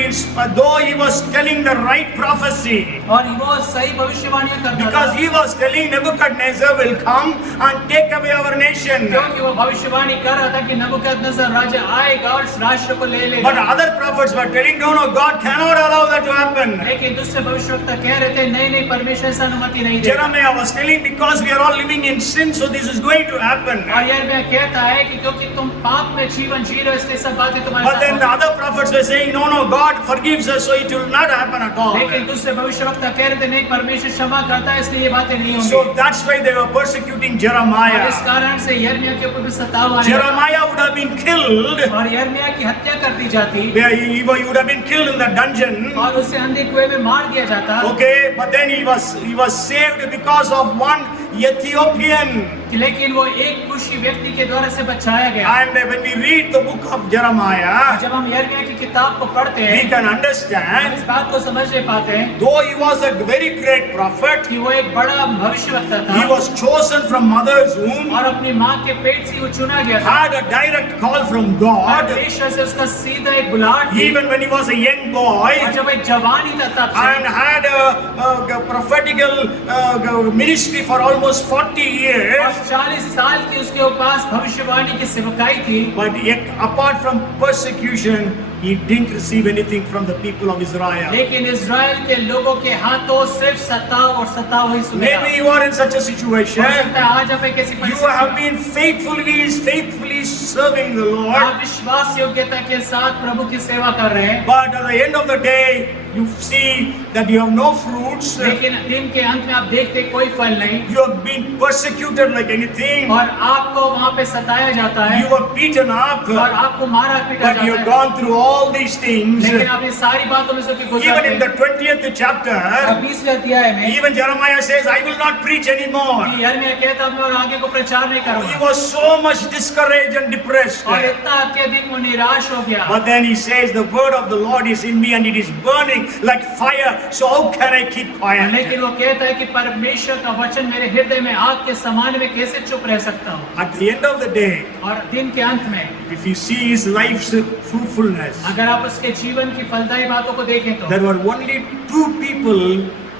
though he was telling the right prophecy, और वो सही भविष्यवाणियां करता था, because he was telling Nebuchadnezzar will come and take away our nation. क्योंकि वो भविष्यवाणी कर रहा था कि नबूकदनेस्सर राजा आएगा और इस राष्ट्र को ले लेगा। But other prophets were telling, no, God cannot allow that to happen. लेकिन दूसरे भविष्यवक्ता कह रहे थे नहीं परमेश्वर ऐसा अनुमति नहीं देगा। Jeremiah was telling, because we are all living in sin, so this is going to happen. और यिर्मयाह कहता है कि क्योंकि तुम पाप में जीवन जी रहे हो इसलिए सब बातें तुम्हारे But साथ then the होंगी। other prophets were saying, no, God forgives us, so it will not happen at all. लेकिन दूसरे भविष्यवक्ता कह रहे थे नहीं परमेश्वर क्षमा करता है इसलिए ये बातें नहीं होंगी। So that's why they were persecuting और इस Jeremiah. कारण से यिर्मयाह के ऊपर भी सताव आने लगा। Jeremiah would have been killed. और यिर्मयाह की हत्या कर दी जाती He would have been killed in the dungeon. और उसे अंधे कुएं में मार दिया जाता। Okay, but then he was saved because of one Ethiopian. लेकिन वो एक कुशी व्यक्ति के द्वारा से बचाया गया। And when we read the book of Jeremiah, जब हम यिर्मयाह की किताब को पढ़ते हैं we can हम understand, इस बात को समझ नहीं पाते हैं though he was a very great prophet, कि वो एक बड़ा भविष्यवक्ता था he was chosen from mother's womb, और अपनी माँ के पेट से वो चुना गया था। had a direct call from और God, परमेश्वर से उसका सीधा एक बुलाहट थी। even when he was a young boy, और जब एक जवान ही था तब से and had a prophetical ministry for almost 40 और years. 40 साल की उसके पास भविष्यवाणी की सेवकाई थी। But yet, apart from persecution, he didn't receive anything from the people of Israel. लेकिन इजराइल के लोगों के हाथों सिर्फ सताव और सताव ही सुनेगा। Maybe you are in such a situation. हो सकता है आज आप एक ऐसी You परिस्थिति have में been faithfully serving the Lord. आप विश्वास योग्यता के साथ प्रभु की सेवा कर रहे हैं, But at the end of the day, you see that you have no fruits. लेकिन दिन के अंत में आप देखते कोई फल नहीं You have been persecuted like anything. और आपको वहाँ पे सताया जाता है You were beaten up. और आपको मारा पीटा But you have जाता है। gone through all these things. लेकिन आपने सारी बातों में से Even गुजरते in the 20th chapter, 20वें अध्याय में even Jeremiah says, I will not preach anymore. यिर्मयाह कहता मैं और आगे को प्रचार नहीं He करूंगा was so much discouraged and depressed. और इतना अत्यधिक वो निराश हो गया। But then he says, the word of the Lord is in me and it is burning like fire. So how can I keep quiet? लेकिन वो कहता है कि परमेश्वर का वचन मेरे हृदय में आग के समान में कैसे चुप रह सकता हूँ। At the end of the day, और दिन के अंत में if you see his life's fruitfulness, अगर आप उसके जीवन की फलदायी बातों को देखें तो there were only 2 people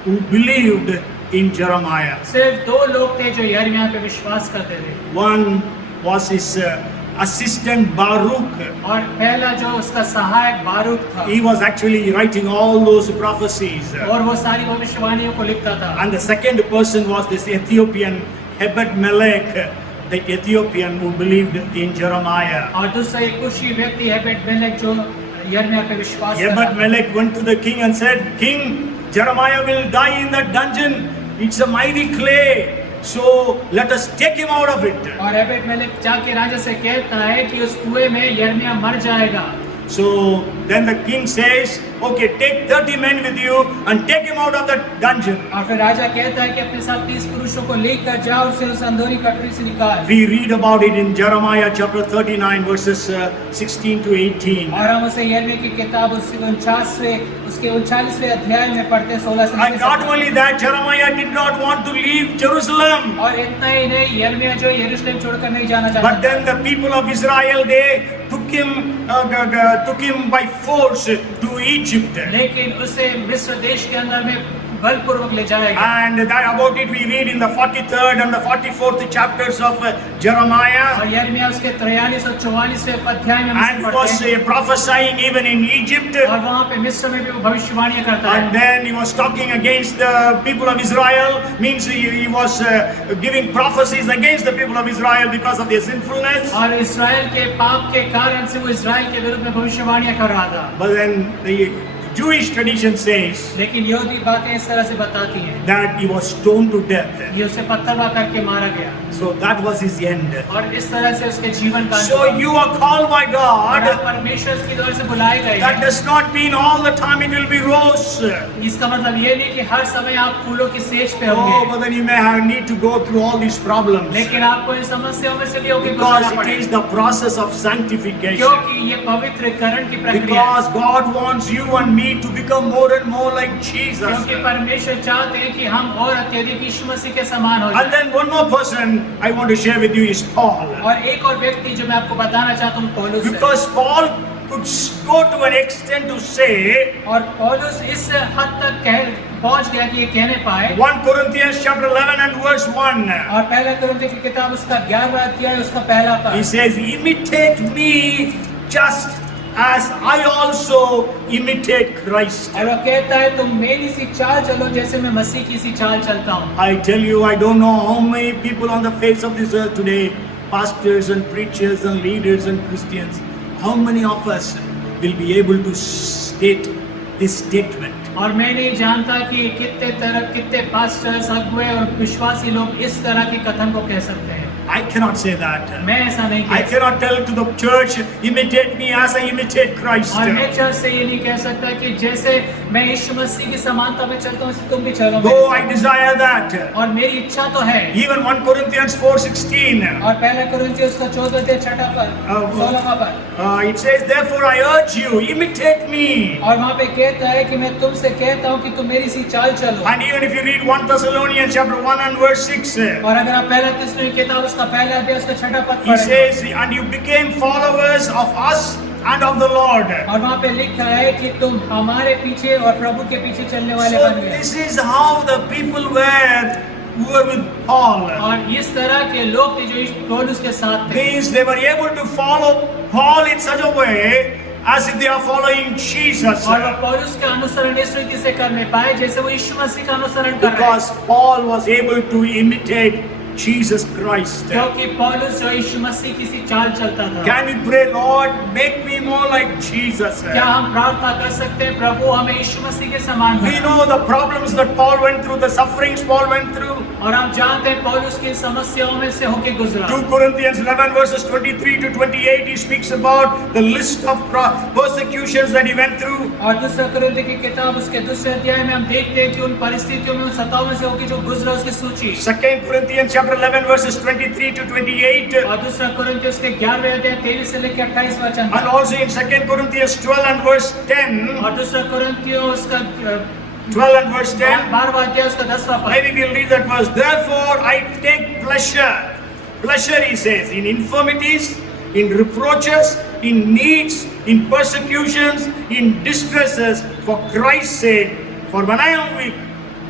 who believed in Jeremiah. सिर्फ 2 लोग थे जो यिर्मयाह पे विश्वास करते थे। One was his assistant Baruch. और पहला जो उसका सहायक बारूक था He was actually writing all those prophecies. और वो सारी भविष्यवाणियों को लिखता था। And the second person was this Ethiopian Ebed-Melech, the Ethiopian who believed in Jeremiah. और दूसरा एक कुशी व्यक्ति है बेत-मेलक जो यिर्मयाह पे विश्वास करता था। Ebed-Melech went to the king and said, King, Jeremiah will die in that dungeon. It's a mighty clay. So let us take him out of it. और एबेद-मेलेक जाके राजा से कहता है कि उस कुएं में यिर्मयाह मर जाएगा। So then the king says, okay, take 30 men with you and take him out of the dungeon. और फिर राजा कहता है कि अपने साथ 30 पुरुषों को लेकर जाओ उसे उस अंधेरी कटोरी से निकाल। We read about it in Jeremiah chapter 39 verses 16 to 18. और हम उसे यिर्मयाह की किताब उसके 39वें अध्याय में पढ़ते 16 से And not only that, Jeremiah did not want to leave Jerusalem. और इतना ही नहीं यिर्मयाह जो यरूशलेम छोड़कर नहीं जाना चाहता। But then the people of Israel, they took him by force to Egypt. लेकिन उसे मिस्र देश के अंदर में बलपूर्वक ले जाएगा। And that about it we read in the 43rd and the 44th chapters of Jeremiah. और यिर्मयाह उसके 43 और 44वें अध्याय में And he was prophesying even in Egypt. और वहाँ पे मिस्र में भी वो भविष्यवाणियाँ करता And है। then he was talking against the people of Israel, means he was giving prophecies against the people of Israel because of their sinfulness. और इस्राएल के पाप के कारण से वो इस्राएल के विरुद्ध में भविष्यवाणियाँ कर रहा था। But then the Jewish tradition says लेकिन यहूदी बातें इस तरह से बताती हैं that he was stoned to death. ये उसे पत्थरवा करके मारा गया So that was his end. और इस तरह से उसके जीवन का So you are called by और God. आप परमेश्वर की ओर से बुलाए गए That हैं। does not mean all the time it will be rose. इसका मतलब ये नहीं कि हर समय आप फूलों की सेज पे Oh, होंगे, but then you may have need to go through all these problems. लेकिन आपको इन समस्याओं में से भी होके Because गुजरना it पड़ेगा, is the process of sanctification. क्योंकि ये पवित्रकरण की प्रक्रिया है। Because God wants you and me to become more and more like Jesus. क्योंकि परमेश्वर चाहते हैं कि हम और अत्यधिक यीशु मसीह के समान हो And जाएं। then one more person I want to share with you is Paul. और एक और व्यक्ति जो मैं आपको बताना चाहता हूँ पौलुस है। Because Paul could go to an extent to say, और पौलुस इस हद तक पहुंच गया कि ये कहने पाए 1 Corinthians chapter 11 and verse 1. और पहला कुरिन्थियों की किताब उसका 11वां अध्याय उसका पहला He पद, says, imitate me just as I also imitate Christ. और वो कहता है तुम मेरी सी चाल चलो जैसे मैं मसीह की सी चाल चलता हूँ। I tell you, I don't know how many people on the face of this earth today, pastors and preachers and leaders and Christians, how many of us will be able to state this statement? और मैं नहीं जानता कि कितने pastors अगुवे और विश्वासी लोग इस तरह के कथन को कह सकते हैं। I cannot say that. मैं ऐसा नहीं I कह सकता cannot tell to the church, imitate me as I imitate Christ. और मैं चर्च से ये नहीं कह सकता कि जैसे मैं यीशु मसीह की समानता में चलता हूँ तुम भी चलो Though मेरे I desire that. साथ। और मेरी इच्छा तो है। Even 1 Corinthians 4:16. और पहला कुरिन्थियों उसका 14 अध्याय 6 पद 16वां पद, It says, therefore I urge you, imitate me. और वहाँ पे कहता है कि मैं तुमसे कहता हूँ कि तुम मेरी सी चाल चलो। And even if you read 1 Thessalonians chapter 1 and verse 6, और अगर आप पहला तिस्सलुनी की किताब उसका पहला अध्याय उसका 6 पद he पढ़ें, says, and you became followers of us and of the Lord. और वहाँ पे लिखा है कि तुम हमारे पीछे और प्रभु के पीछे चलने वाले So बन गए। this is how the people were who were with Paul. और इस तरह के लोग थे जो पौलुस के साथ थे। Means they were able to follow Paul in such a way as if they are following Jesus. और वो पौलुस का अनुसरण इस रीति से करने पाए जैसे वो यीशु मसीह का अनुसरण कर रहे हैं। Because Paul was able to imitate Jesus Christ. क्योंकि पौलुस जो यीशु मसीह की सी चाल चलता था। Can we pray, Lord, make me more like Jesus? क्या हम प्रार्थना कर सकते हैं प्रभु हमें यीशु मसीह के समान We बना। know the problems that Paul went through, the sufferings Paul went through. और हम जानते हैं पौलुस की समस्याओं में से होके गुजरा। 2 Corinthians 11 verses 23 to 28, he speaks about the list of persecutions that he went through. और दूसरा कुरिन्थियों की किताब उसके दूसरे अध्याय में हम देखते हैं कि उन परिस्थितियों में उन सताओं में से होके जो गुजरा उसकी सूची। 2 Corinthians chapter 11 verses 23 to 28. और दूसरा कुरिन्थियों उसके 11वें अध्याय 23 से लेकर 28 वचन And also in 2 Corinthians 12 and verse 10. और दूसरा कुरिन्थियों उसका 12 and verse 10. 12वां अध्याय उसका 10वां पद। Maybe we'll read that verse. Therefore I take pleasure. Pleasure, he says, in infirmities, in reproaches, in needs, in persecutions, in distresses, for Christ's sake. For when I am weak,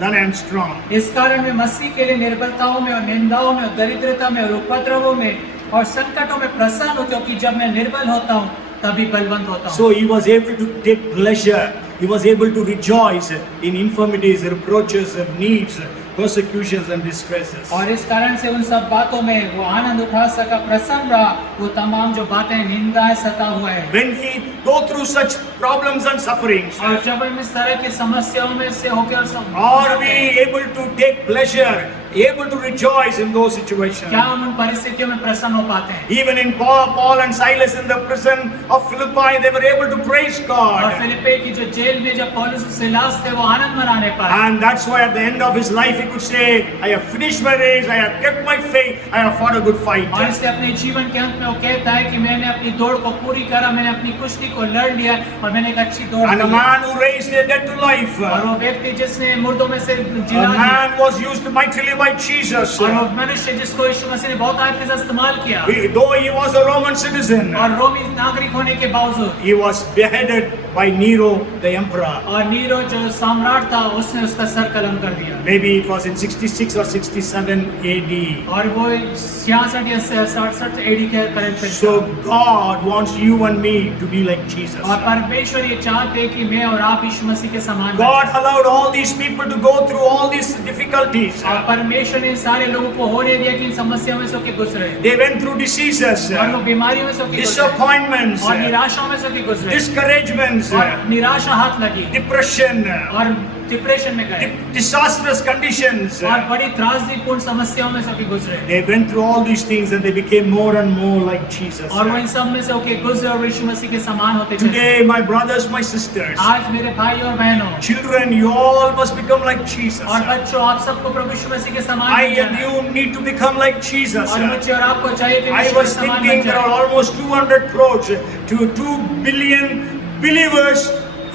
then I am strong. इस कारण मैं मसीह के लिए निर्बलताओं में और निंदाओं में और दरिद्रता में और उपद्रवों में और संकटों में प्रसन्न हूँ क्योंकि जब मैं निर्बल होता हूँ तभी बलवंत होता हूँ। So he was able to take pleasure. He was able to rejoice in infirmities, reproaches, needs, persecutions and distresses. और इस कारण से उन सब बातों में वो आनंद उठा सका, प्रसन्न रहा। वो तमाम जो बातें निंदा सता हुआ है When we go through such problems and sufferings, और जब हम इस तरह की समस्याओं में से होकर are we able to take pleasure, able to rejoice in those situations? क्या हम उन परिस्थितियों में प्रसन्न हो पाते हैं? Even in Paul and Silas in the prison of Philippi, they were able to praise और God. फिलिप्पी की जो जेल में जब पौलुस और सिलास थे वो आनंद मनाने पाए। And that's why at the end of his life he could say, I have finished my race, I have kept my faith, I have fought a good fight. और इसलिए अपने जीवन के अंत में वो कहता है कि मैंने अपनी दौड़ को पूरी करा, मैंने अपनी कुश्ती को लड़ लिया और मैंने एक अच्छी दौड़ And a की। man who raised the dead to life, और वो व्यक्ति जिसने मुर्दों में से a जिला दिया man was used mightily by Jesus. और वो मनुष्य जिसको यीशु मसीह ने बहुत आयत के साथ इस्तेमाल किया Though he was a Roman citizen, और रोमी नागरिक होने के बावजूद he was beheaded by Nero the emperor. और नीरो जो सम्राट था उसने उसका सर कलम कर दिया। Maybe it was in 66 or 67 AD. और वो 66 या 67 एडी के करीब पे So God wants you and me to be like Jesus. और परमेश्वर ये चाहते हैं कि मैं और आप यीशु मसीह के समान God बनें। allowed all these people to go through all these difficulties. और परमेश्वर ने इन सारे लोगों को होने दिया कि इन समस्याओं में से होके गुजरे They went through diseases, और वो बीमारियों में से होके गुजरे disappointments, और निराशाओं में से होके गुजरे discouragements, depressions, और निराशा हाथ लगी depression, और डिप्रेशन में गए disastrous conditions. और बड़ी त्रासदीपूर्ण समस्याओं में सभी गुजरे They went through all these things and they became more and more like Jesus. और वो इन सब में से होके गुजरे और यीशु मसीह के समान होते चले। Today, my brothers, my sisters, आज मेरे भाई और बहनों children, you all must become like Jesus. और बच्चों, आप सबको प्रभु यीशु मसीह के समान I बन जाना and है। you need to become like Jesus. और मुझे और आपको चाहिए कि I यीशु के was समान thinking बन there जाए। are almost 200 crores to 2 billion believers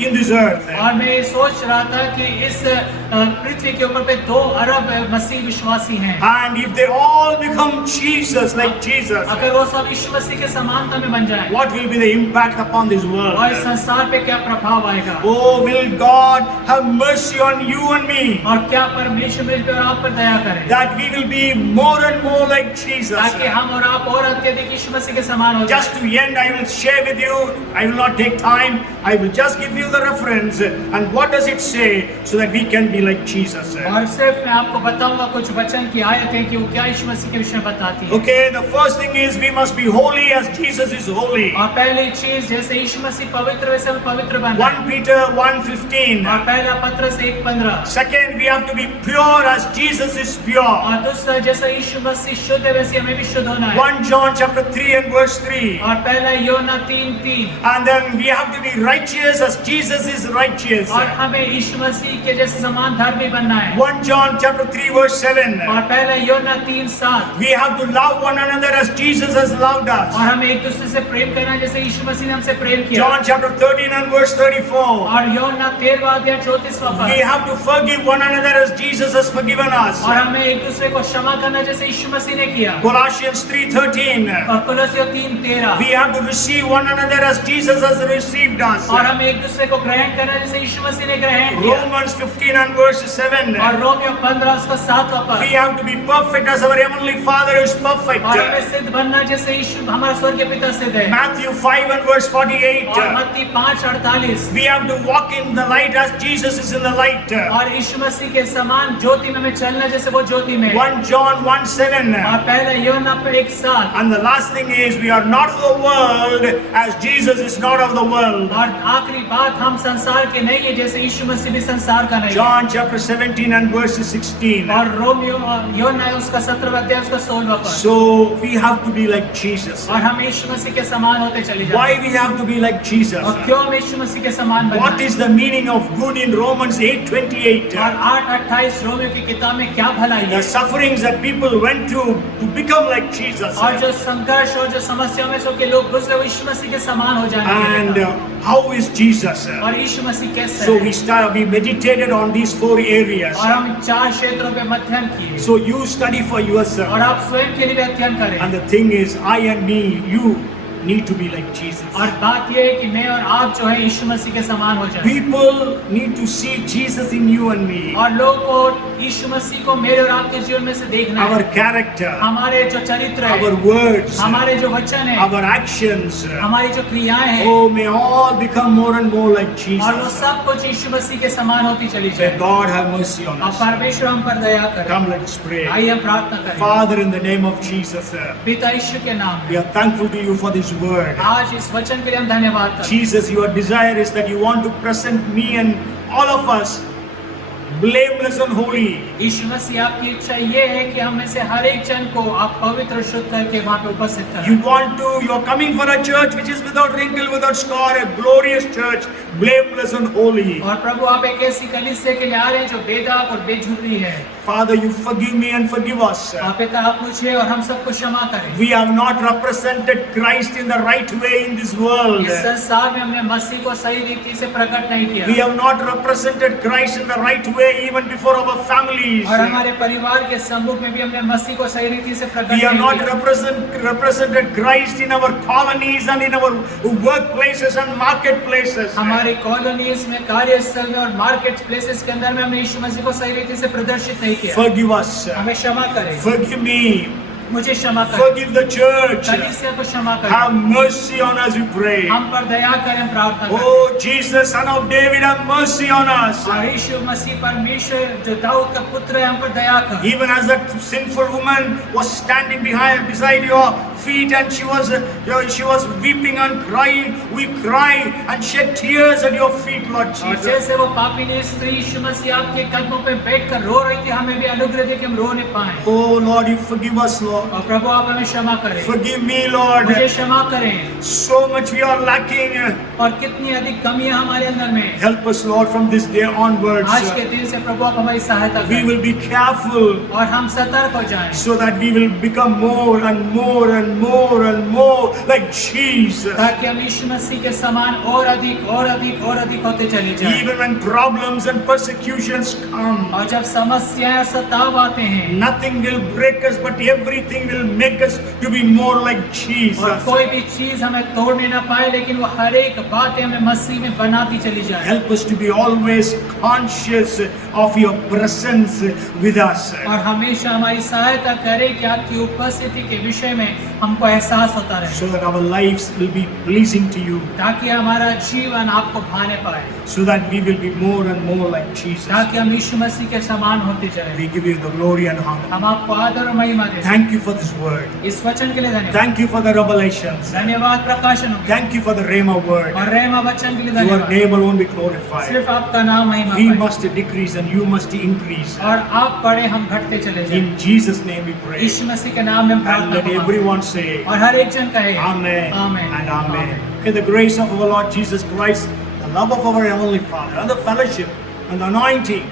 in this earth. और मैं ये सोच रहा था कि इस पृथ्वी के ऊपर पे 2 अरब मसीह विश्वासी हैं। And if they all become Jesus, like Jesus, अगर वो सब यीशु मसीह के समानता में बन जाए what will be the impact upon this world? और इस संसार पे क्या प्रभाव आएगा? Oh, will God have mercy on you and me, और क्या परमेश्वर मेरे पे और आप पर दया करे that we will be more and more like Jesus? ताकि हम और आप और अत्यधिक यीशु मसीह के समान हो Just जाए। to end, I will share with you, I will not take time, I will just give you the reference and what does it say so that we can be like Jesus. और सिर्फ मैं आपको बताऊंगा कुछ वचन की आयतें कि वो क्या यीशु मसीह के विषय में बताती है। Okay, the first thing is we must be holy as Jesus is holy. और पहली चीज जैसे यीशु मसीह पवित्र वैसे हम पवित्र बनना 1 Peter 1:15. और पहला पत्रस 1:15 Second, we have to be pure as Jesus is pure. और दूसरा जैसा यीशु मसीह शुद्ध है वैसे हमें भी शुद्ध होना है 1 John chapter 3 and verse 3. और पहला योना 3:3 And then we have to be righteous as Jesus is righteous. और हमें यीशु मसीह के जैसे समान धर्मी बनना है 1 John chapter 3 verse 7. और पहला योना 3:7 We have to love one another as Jesus has loved us. और हमें एक दूसरे से प्रेम करना है जैसे यीशु मसीह ने हमसे प्रेम किया John chapter 13 and verse 34. और योना 13वां अध्याय 34वां We पद have to forgive one another as Jesus has forgiven us. और हमें एक दूसरे को क्षमा करना जैसे यीशु मसीह ने किया Colossians 3:13. और कुलस्सियों 3:13 We have to receive one another as Jesus has received us. और हमें एक दूसरे को ग्रहण करना जैसे यीशु मसीह ने ग्रहण किया Romans 15 and verse 7. और रोमियो 15 उसका 7वां We पद have to be perfect as our heavenly Father is perfect. और हमें सिद्ध बनना जैसे यीशु हमारा स्वर्गीय पिता सिद्ध है Matthew 5 and verse 48. और मत्ती 5:48 We have to walk in the light as Jesus is in the light. और यीशु मसीह के समान ज्योति में हमें चलना जैसे वो ज्योति में है। 1 John 1:7. और पहला योना 1:7 And the last thing is we are not of the world as Jesus is not of the world. और आखिरी बात हम संसार के नहीं है जैसे यीशु मसीह भी संसार का नहीं है। John chapter 17 and verse 16. और रोमियो योना है उसका 17वां अध्याय उसका 16वां पद So we have to be like Jesus. और हम यीशु मसीह के समान होते चले जाएं। Why we have to be like Jesus? और क्यों हम यीशु मसीह के समान बनना What है? is the meaning of good in Romans 8:28? और 8:28 रोमियो की किताब में क्या भलाई The है sufferings that people went through to become like Jesus. और जो संघर्ष और जो समस्याओं में से के लोग गुजरे वो यीशु मसीह के समान हो जाने के And लिए था। how is Jesus? और यीशु मसीह कैसे So है? we meditated on these 4 areas. और हम 4 क्षेत्रों पे अध्ययन किए So you study for yourself. और आप स्वयं के लिए भी अध्ययन करें And the thing is, I and me, you need to be like Jesus. और बात यह है कि मैं और आप जो है यीशु मसीह के समान हो जाए People need to see Jesus in you and me. और लोग को यीशु मसीह को मेरे और आपके जीवन में से देखना Our है character, हमारे जो चरित्र है our words, हमारे जो वचन है our actions. हमारी जो क्रियाएं हैं Oh, may all become more and more like और वो Jesus. सब कुछ यीशु मसीह के समान होती चली May जाए God have mercy on और us. परमेश्वर हम पर दया करे Come, let us pray. आइए हम प्रार्थना करें Father, in the name of Jesus, पिता यीशु के नाम we में are thankful to you for this word. आज इस वचन के लिए हम धन्यवाद करते हैं Jesus, your desire is that you want to present me and all of us blameless and holy. यीशु मसीह आपकी इच्छा ये है कि हम में से हर एक जन को आप पवित्र और शुद्ध करके वहाँ पे उपस्थित You करें are coming for a church which is without wrinkle, without scar, a glorious church, blameless and holy. और प्रभु आप एक ऐसी कलीसिया के लिए आ रहे हैं जो बेदाग और बेझुर्री है Father, you forgive me and forgive us. आप पिता आप मुझे और हम सबको क्षमा करें We have not represented Christ in the right way in this world. इस संसार में हमने मसीह को सही रीति से प्रकट नहीं We किया have not represented Christ in the right way even before our families. और हमारे परिवार के सम्मुख में भी हमने मसीह को सही रीति से प्रकट We have नहीं not किया represented Christ in our colonies and in our workplaces and marketplaces. हमारी कॉलोनीज में कार्यस्थल में और मार्केट प्लेसेस के अंदर में हमने यीशु मसीह को सही रीति से प्रदर्शित नहीं किया Forgive us. हमें क्षमा करें Forgive me. मुझे क्षमा करें Forgive the church. कलीसिया को क्षमा करें Have mercy on us, we pray. हम पर दया करें प्रार्थना करें Oh, Jesus, Son of David, have mercy on us. और यीशु मसीह परमेश्वर जो दाऊद का पुत्र है हम पर दया कर Even as that sinful woman was standing beside your feet and she was weeping and crying. We cry and shed tears at your feet, Lord और Jesus. जैसे वो पापिनी स्त्री यीशु मसीह आपके कदमों पे बैठकर रो रही थी, हमें भी अनुग्रह दे कि हम रो नहीं पाए। Oh Lord, you forgive us, Lord. और प्रभु आप हमें क्षमा करें, Forgive me, Lord. मुझे क्षमा करें। So much we are lacking. और कितनी अधिक कमियां हमारे अंदर में। Help us, Lord, from this day onwards. आज के दिन से प्रभु आप हमारी सहायता We करें will be careful और हम सतर्क हो जाएं, so that we will become more and more and more and more like Jesus. ताकि हम यीशु मसीह के समान और अधिक और अधिक और अधिक होते चले जाएं। Even when problems and persecutions come, और जब समस्याएं और सताव आते हैं, nothing will break us, but everything will make us to be more like और Jesus. कोई भी चीज हमें तोड़ने ना पाए, लेकिन वो हर एक बात हमें मसीह में बनाती चली जाए। Help us to be always conscious of your presence with us. और हमेशा हमारी सहायता करे कि आपकी उपस्थिति के विषय में हमको एहसास होता रहे, So that our lives will be pleasing to you. ताकि हमारा जीवन आपको भाने पाए, So that we will be more and more like Jesus. ताकि हम यीशु मसीह के समान होते जाए। We give you the glory and honor. हम आपको आदर और महिमा देते हैं। Thank you for this word. इस वचन के लिए धन्यवाद। Thank you for the revelations. धन्यवाद प्रकाशन हो। Thank you for the Rhema word. और रहमा वचन के लिए Your धन्यवाद। name alone be glorified. सिर्फ आपका नाम महिमा We पाए। must decrease and you must increase. और आप बड़े हम घटते चले जाए। In Jesus' name we pray. यीशु मसीह के नाम में And प्रार्थना let करता हूं। everyone say, और हर एक जन कहे Amen amen and Amen. May the grace of our Lord Jesus Christ, the love of our Heavenly Father, and the fellowship and the anointing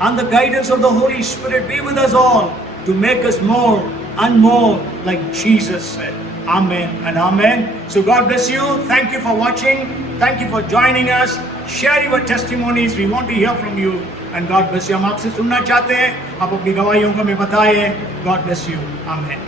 and the guidance of the Holy Spirit be with us all to make us more and more like Jesus said. Amen and Amen. So God bless you. Thank you for watching. Thank you for joining us. Share your testimonies. We want to hear from you. And God bless you. हम आपसे सुनना चाहते हैं. आप अपनी गवाहियों को हमें बताएं. God bless you. Amen.